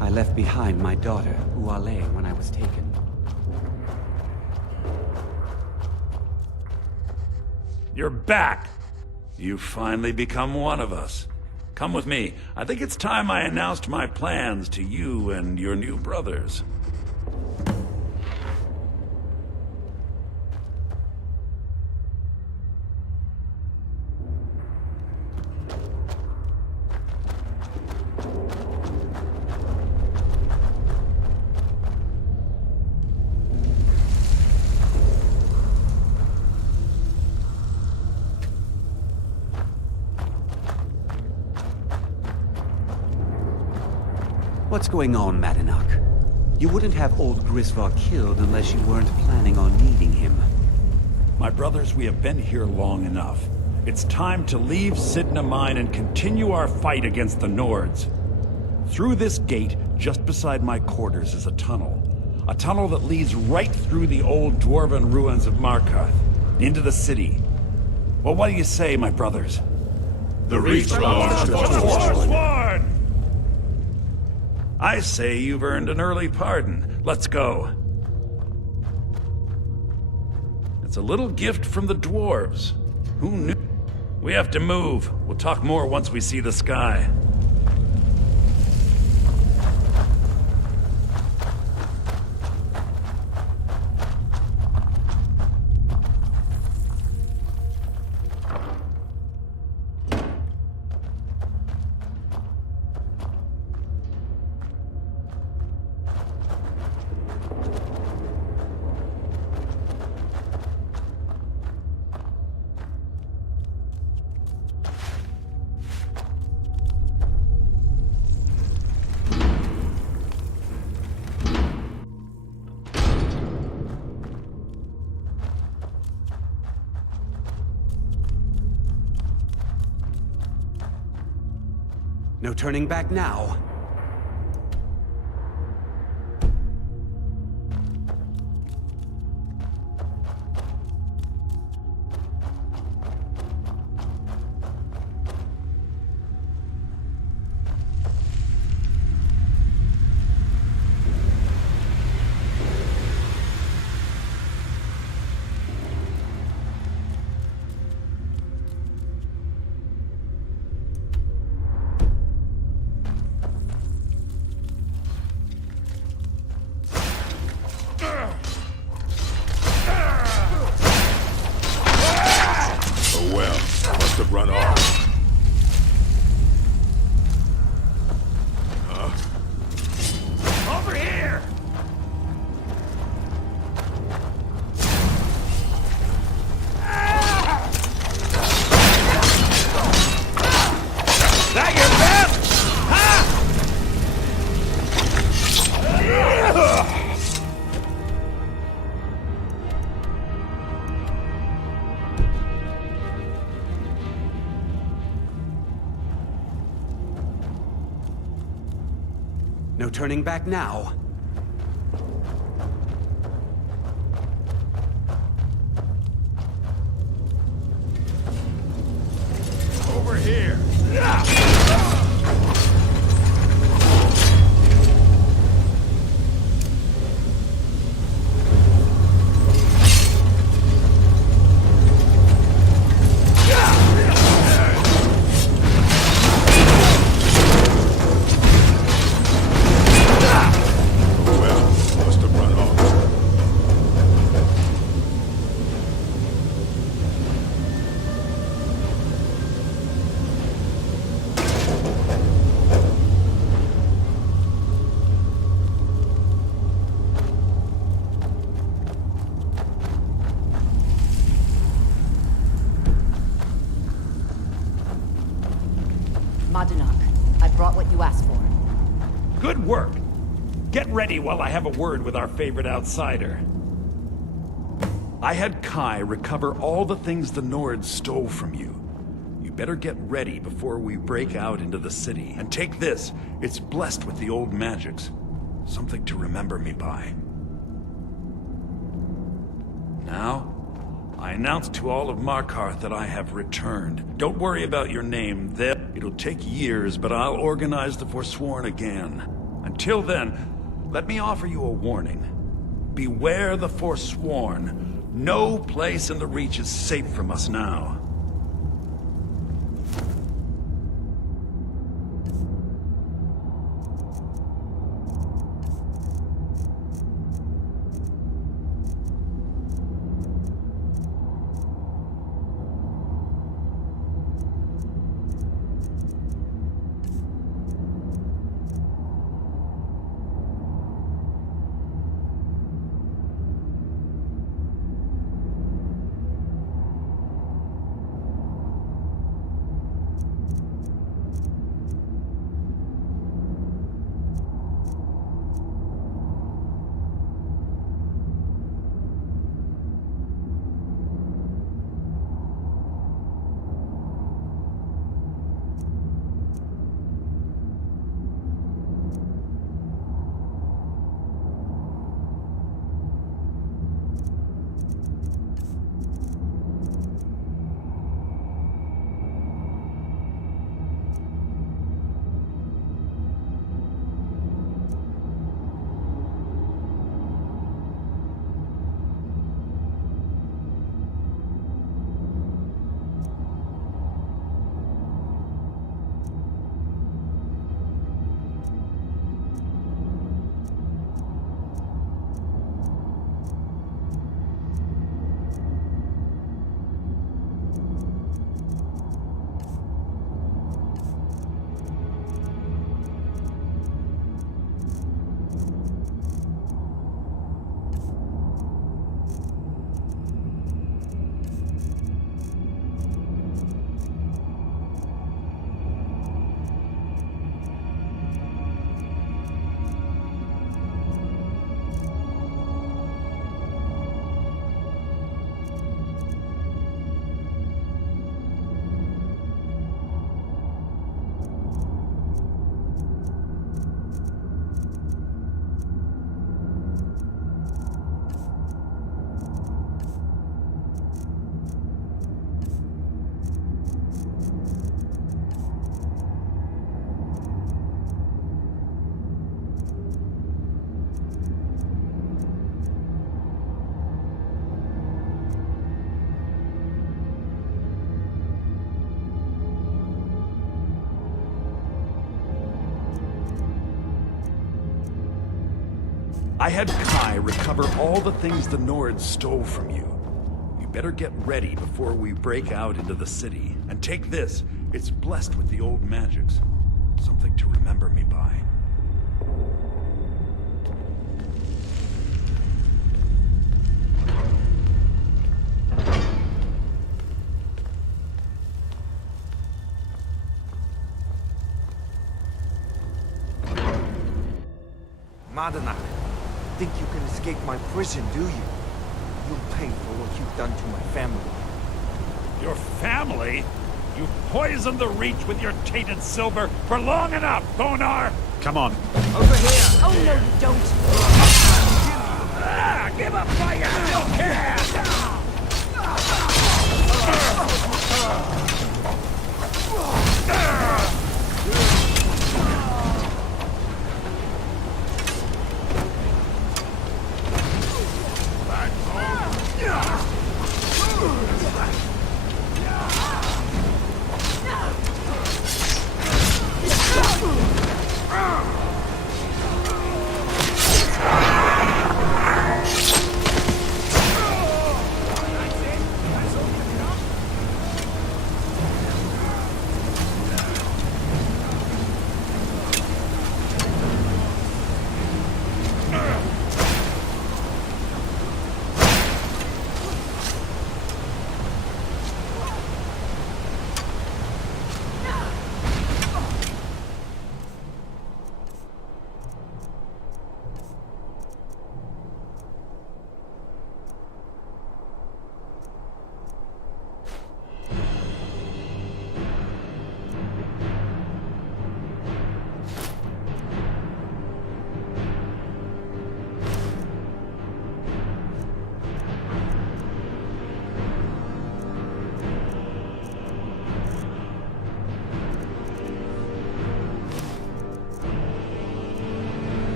I left behind my daughter, Uale, when I was taken. You're back! You've finally become one of us. Come with me. I think it's time I announced my plans to you and your new brothers. What's going on, Madanach? You wouldn't have old Grisvar killed unless you weren't planning on needing him. My brothers, we have been here long enough. It's time to leave Sidna Mine and continue our fight against the Nords. Through this gate, just beside my quarters, is a tunnel. A tunnel that leads right through the old dwarven ruins of Markarth, into the city. Well, what do you say, my brothers? The Reach belongs to the Forsworn! I say you've earned an early pardon. Let's go. It's a little gift from the dwarves. Who knew? We have to move. We'll talk more once we see the sky. No turning back now. Oh well, must have run off. Over here! That your best? Huh? No turning back now. Over here. Madunak, I brought what you asked for. Good work. Get ready while I have a word with our favorite outsider. I had Kai recover all the things the Nords stole from you. You better get ready before we break out into the city. And take this. It's blessed with the old magics. Something to remember me by. Now, I announce to all of Markarth that I have returned. Don't worry about your name. It'll take years, but I'll organize the Forsworn again. Until then, let me offer you a warning. Beware the Forsworn. No place in the Reach is safe from us now. I had Kai recover all the things the Nords stole from you. You better get ready before we break out into the city. And take this. It's blessed with the old magics. Something to remember me by. Madana, think you can escape my prison, do you? You'll pay for what you've done to my family. Your family? You poisoned the Reach with your tainted silver for long enough, Bonar! Come on. Over here! Oh, no, you don't. Give up fire! You can!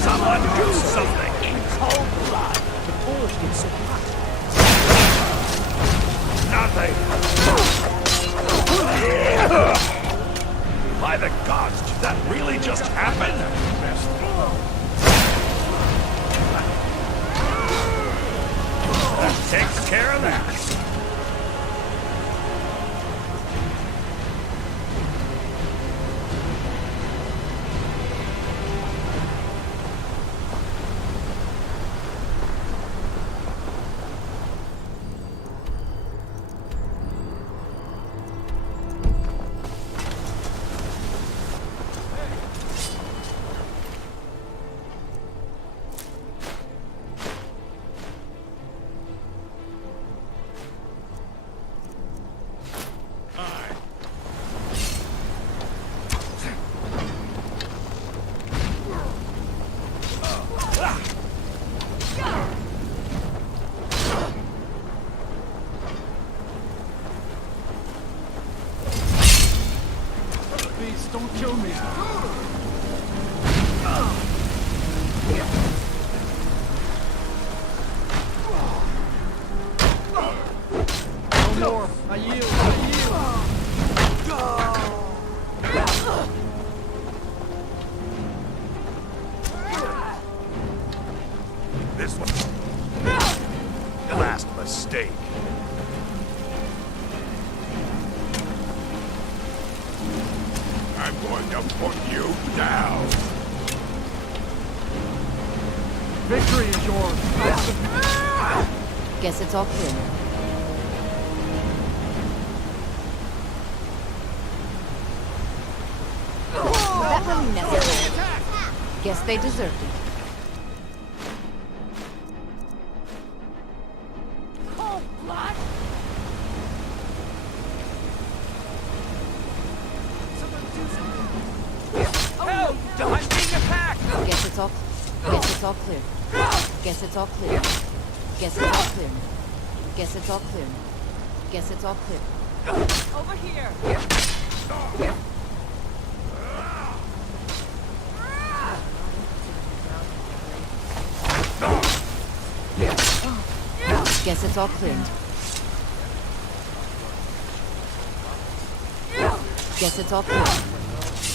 Someone do something! In cold blood! The forge gets so hot. Nothing! By the gods, did that really just happen? That takes care of that. Don't kill me! No more! I yield! I yield! This one. Last mistake. I'm going to put you down. Victory is yours. Guess it's all clear. That wasn't necessary. Guess they deserved it. Cold blood! Help! I'm being attacked! Guess it's all clear. Guess it's all clear. Guess it's all clear. Guess it's all clear. Guess it's all clear. Over here! Guess it's all clear. Guess it's all clear.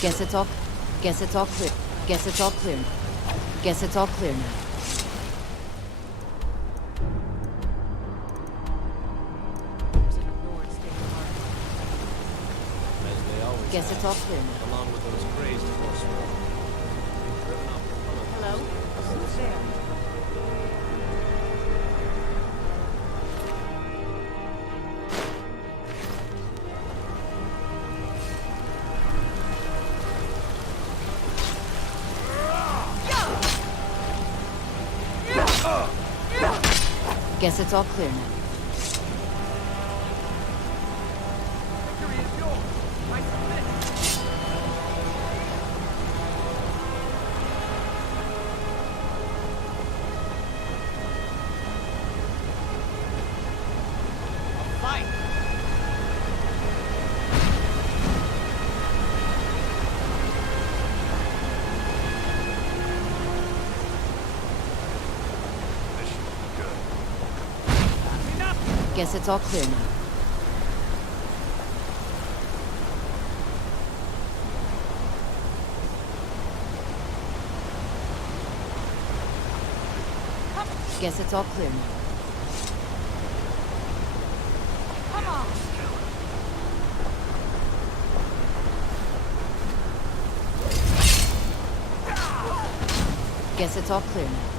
Guess it's all clear. Guess it's all clear. Guess it's all clear now. Guess it's all clear now. Along with those crazed Forsworn. Hello? Who's there? Guess it's all clear now. Guess it's all clear now. Guess it's all clear now. Come on! Guess it's all clear now.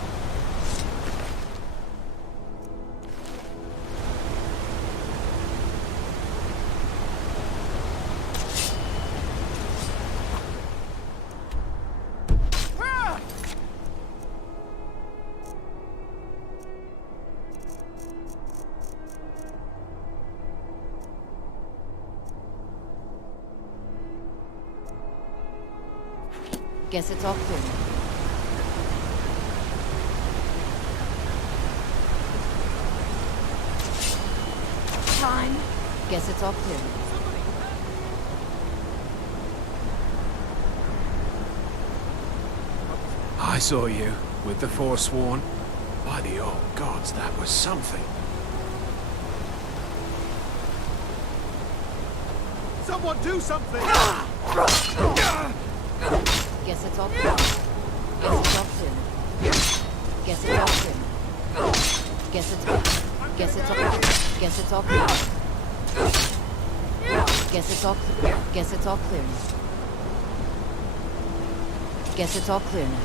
Guess it's all clear now. Time. Guess it's all clear now. I saw you with the Forsworn. By the old gods, that was something. Someone do something! Guess it's all clear. Guess it's all clear now. Guess it's all clear now. Guess it's all. Guess it's all. Guess it's all clear. Guess it's all. Guess it's all clear now. Guess it's all clear now.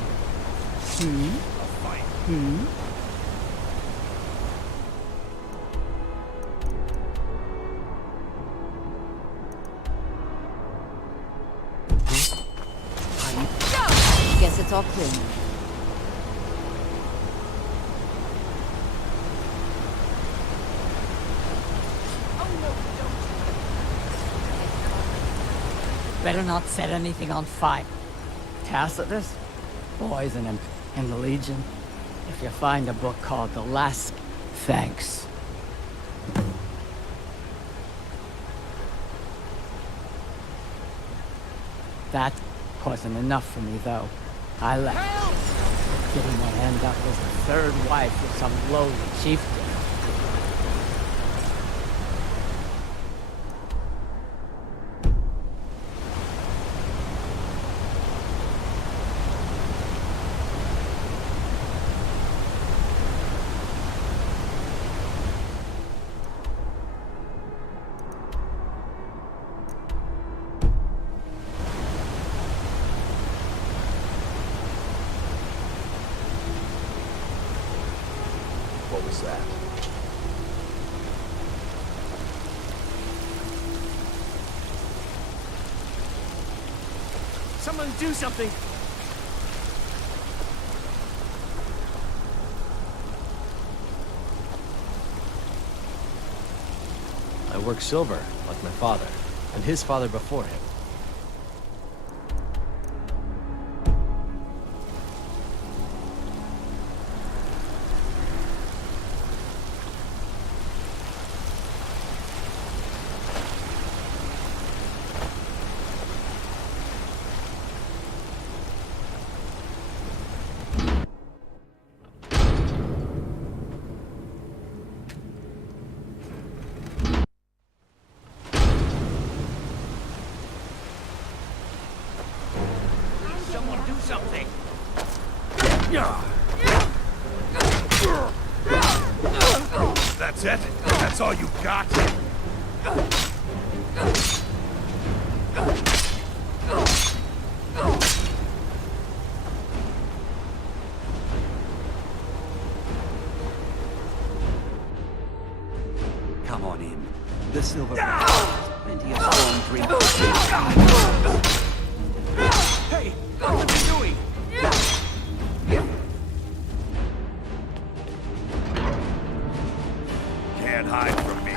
Guess it's all clear now. Better not set anything on fire. Tacitus, poison him in the Legion. If you find a book called The Last Thanks. That wasn't enough for me, though. I left. Didn't want to end up as the third wife of some lowly chieftain. What was that? Someone do something! I work silver, like my father, and his father before him. That's it? That's all you got? Come on in. The silver has plenty of strong drink. Hey! What are you doing? Can't hide from me.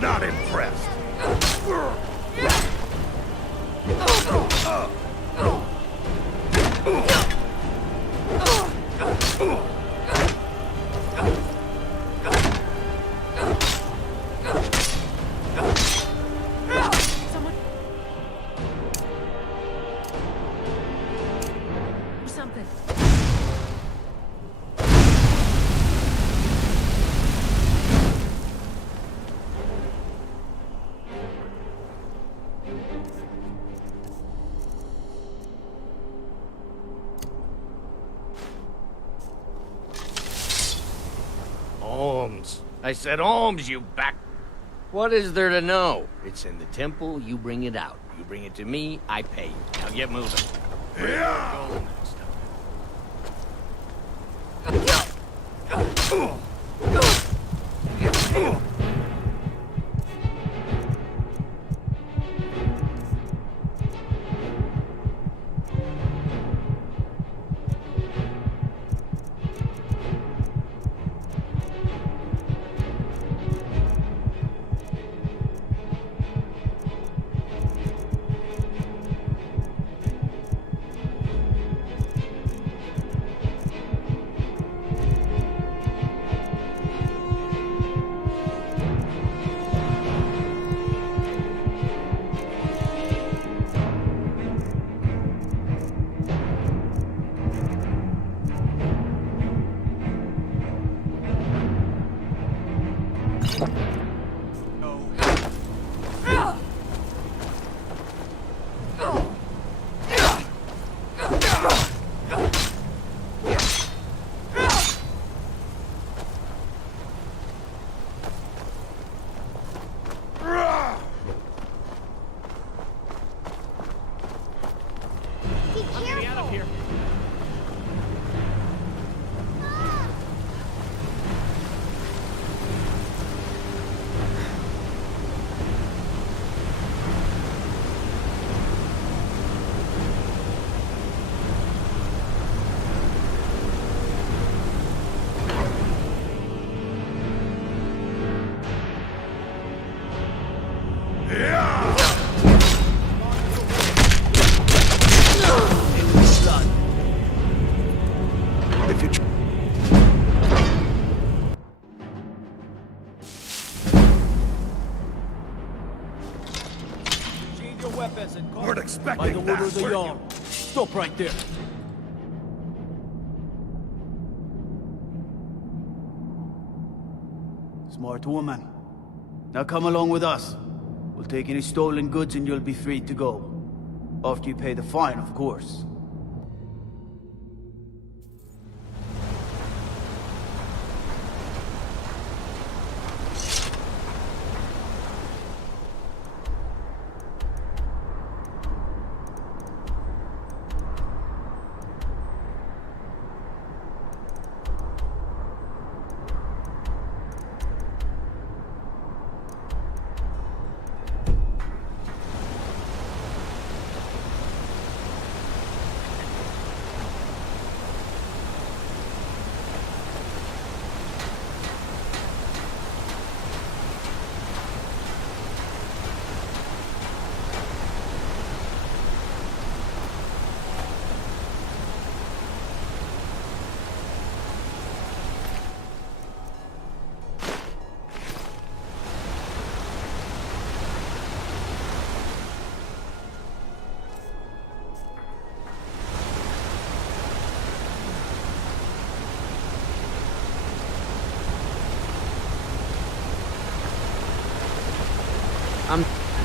Not impressed. Something. Holmes. I said Holmes, you back... What is there to know? It's in the temple, you bring it out. You bring it to me, I pay you. Now get moving. Yeah. Weren't expecting that, were you? Stop right there. Smart woman. Now come along with us. We'll take any stolen goods and you'll be free to go. After you pay the fine, of course.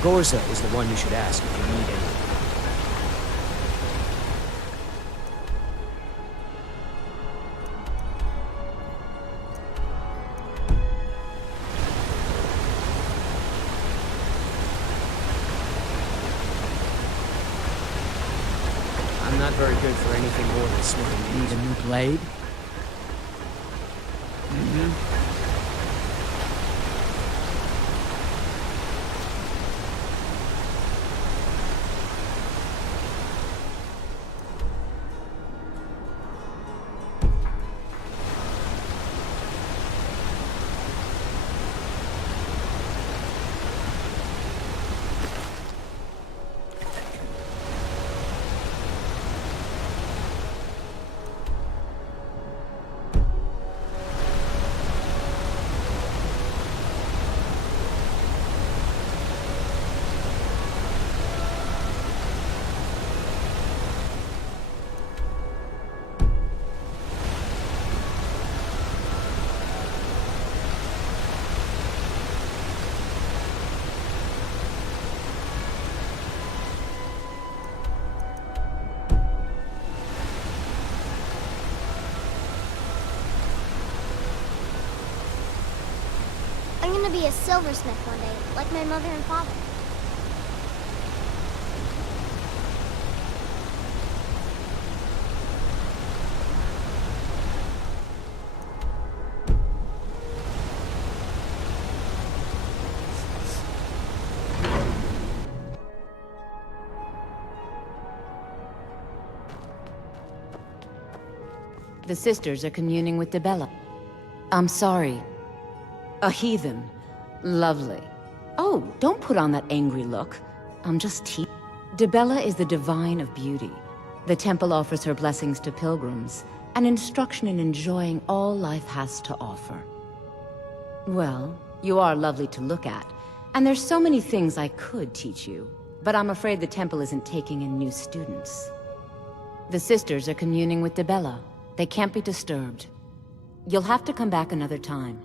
Gorza is the one you should ask if you need anything. very good for anything more than smithing. Need a new blade? I'm gonna be a silversmith one day, like my mother and father. The sisters are communing with Debella. I'm sorry. A heathen. Lovely. Oh, don't put on that angry look. I'm just Debella is the divine of beauty. The temple offers her blessings to pilgrims, and instruction in enjoying all life has to offer. Well, you are lovely to look at, and there's so many things I could teach you, but I'm afraid the temple isn't taking in new students. The sisters are communing with Debella. They can't be disturbed. You'll have to come back another time.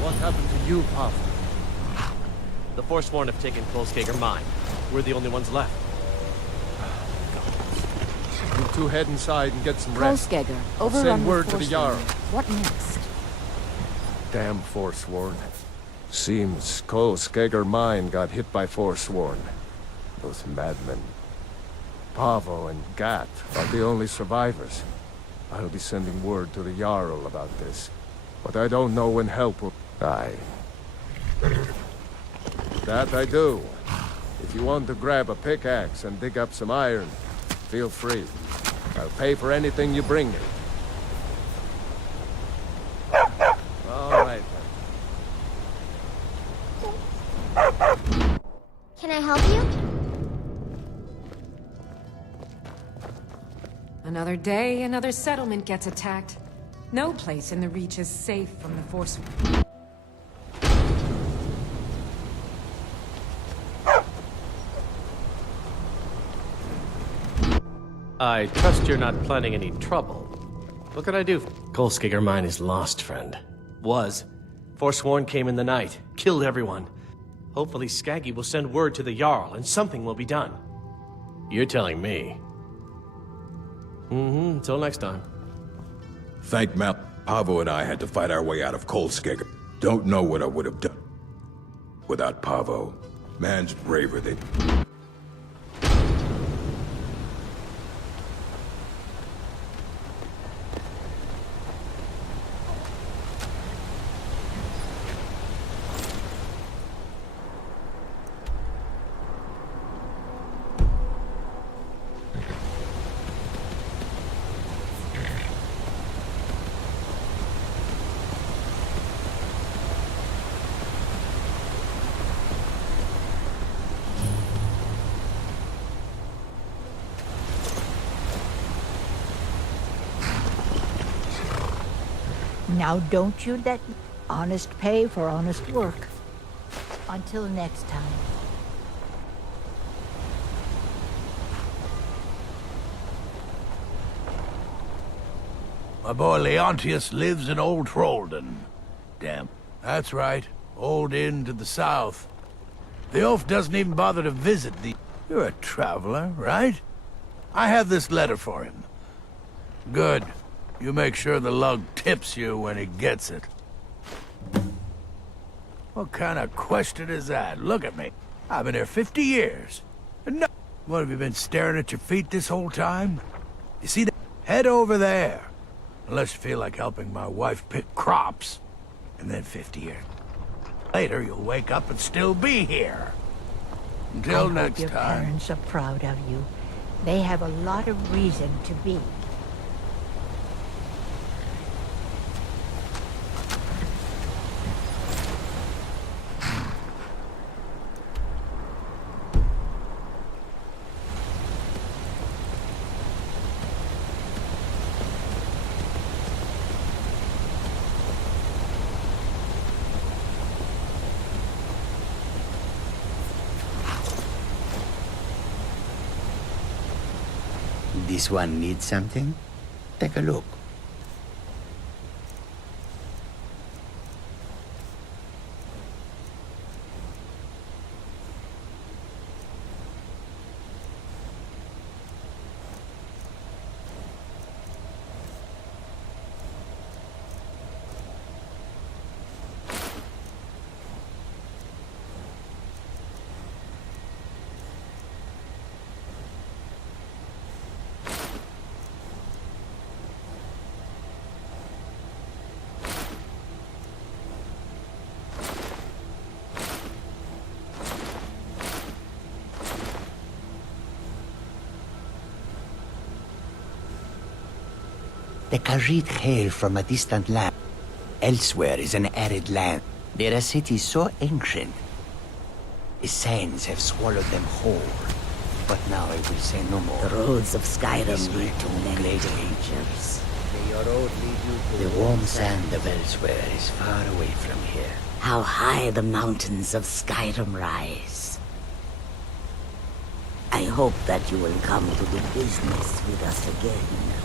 What happened to you, Pav? The Forsworn have taken Kolskager mine. We're the only ones left. You two head inside and get some rest. Kolskager, I'll overrun send word with to the Forsworn. Jarl. What next? Damn Forsworn. Seems Kolskager mine got hit by Forsworn. Those madmen. Pavo and Gat are the only survivors. I'll be sending word to the Jarl about this. But I don't know when help will... Aye. That I do. If you want to grab a pickaxe and dig up some iron, feel free. I'll pay for anything you bring me. All right. Can I help you? Another day, another settlement gets attacked. No place in the Reach is safe from the Force. I trust you're not planning any trouble. What can I do? Kolskegger mine is lost, friend. Was. Forsworn came in the night, killed everyone. Hopefully Skaggy will send word to the Jarl, and something will be done. You're telling me. Until next time. Thank Mount. Pavo and I had to fight our way out of Kolskegger. Don't know what I would have done without Pavo. Man's braver than... Now don't you let honest pay for honest work. Until next time. My boy Leontius lives in Old Trollden. Damn. That's right. Old Inn to the south. The oaf doesn't even bother to visit the... You're a traveler, right? I have this letter for him. Good. You make sure the lug tips you when he gets it. What kind of question is that? Look at me. I've been here 50 years. And no... What, have you been staring at your feet this whole time? You see that? Head over there. Unless you feel like helping my wife pick crops. And then 50 years later, you'll wake up and still be here. Until next time. Your parents are proud of you. They have a lot of reason to be. This one needs something? Take a look. The Khajiit hail from a distant land. Elsewhere is an arid land. There are cities so ancient. The sands have swallowed them whole. But now I will say no more. The roads of Skyrim lead to many dangers. The warm sand of elsewhere is far away from here. How high the mountains of Skyrim rise. I hope that you will come to do business with us again.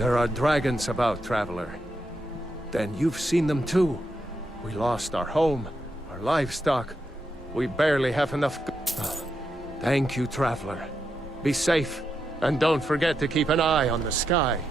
There are dragons about, traveler. Then you've seen them too. We lost our home, our livestock. We barely have enough. Thank you, traveler. Be safe, and don't forget to keep an eye on the sky.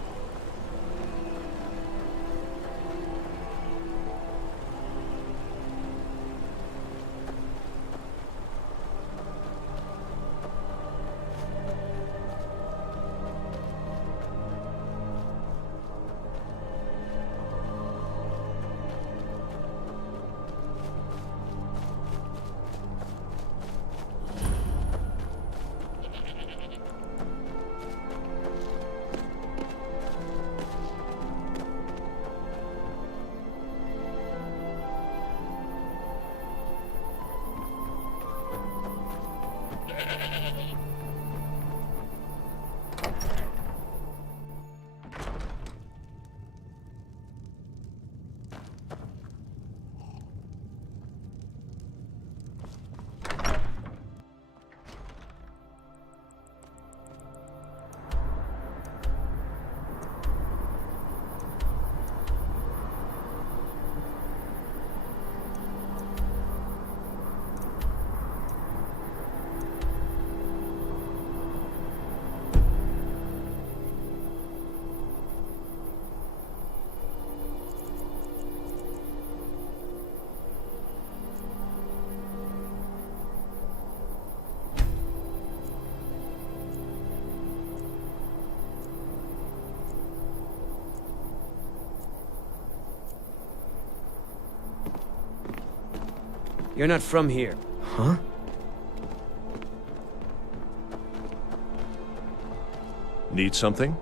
You're not from here. Huh? Need something?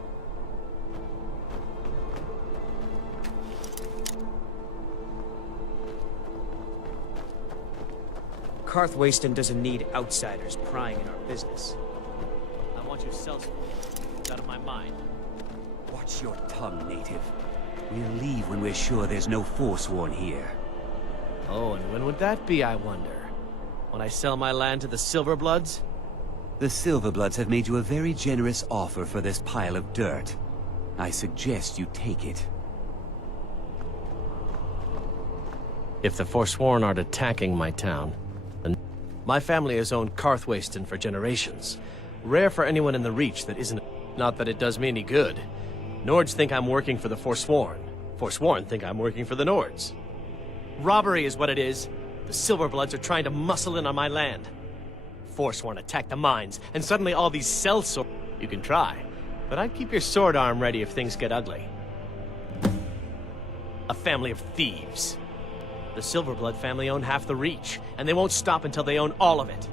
Karthwasten doesn't need outsiders prying in our business. I want you to sell something. It's out of my mind. Watch your tongue, native. We'll leave when we're sure there's no Forsworn here. Oh, and when would that be, I wonder? When I sell my land to the Silverbloods? The Silverbloods have made you a very generous offer for this pile of dirt. I suggest you take it. If the Forsworn aren't attacking my town, then my family has owned Karthwasten for generations. Rare for anyone in the Reach that isn't. Not that it does me any good. Nords think I'm working for the Forsworn. Forsworn think I'm working for the Nords. Robbery is what it is. The Silverbloods are trying to muscle in on my land. Forsworn attacked the mines, and suddenly all these sellswords. You can try, but I'd keep your sword arm ready if things get ugly. A family of thieves. The Silverblood family own half the Reach, and they won't stop until they own all of it.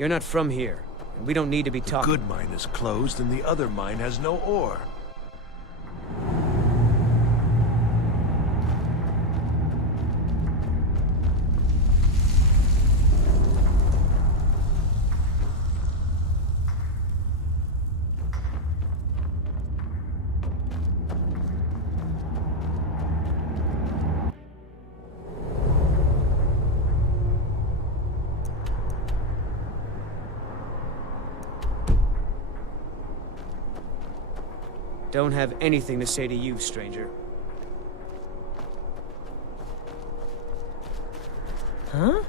You're not from here, and we don't need to be The talking. good mine is closed and the other mine has no ore. Don't have anything to say to you, stranger. Huh?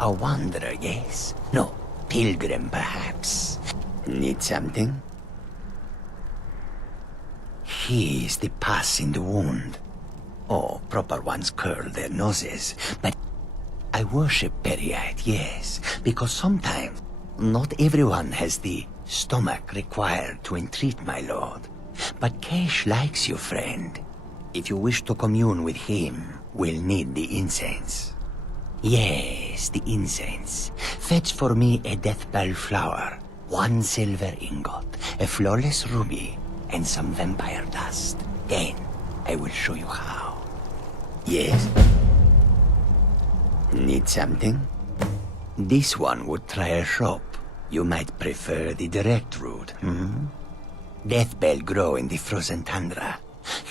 A wanderer, yes? No, pilgrim, perhaps. Need something? He is the pus in the wound. Oh, proper ones curl their noses, but I worship Periite, yes, because sometimes not everyone has the stomach required to entreat my lord. But Kesh likes you, friend. If you wish to commune with him, we'll need the incense. Yes, the incense. Fetch for me a deathbell flower, 1 silver ingot, a flawless ruby, and some vampire dust. Then I will show you how. Yes? Need something? This one would try a shop. You might prefer the direct route, hmm? Deathbell grow in the frozen tundra.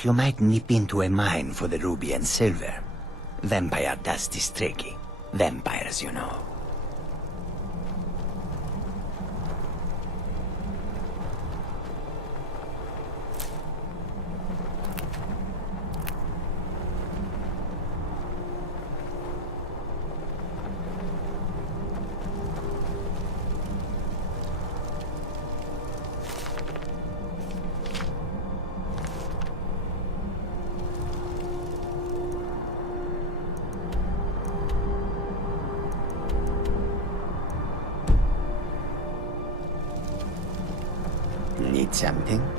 You might nip into a mine for the ruby and silver. Vampire dust is tricky. Vampires, you know. Need something?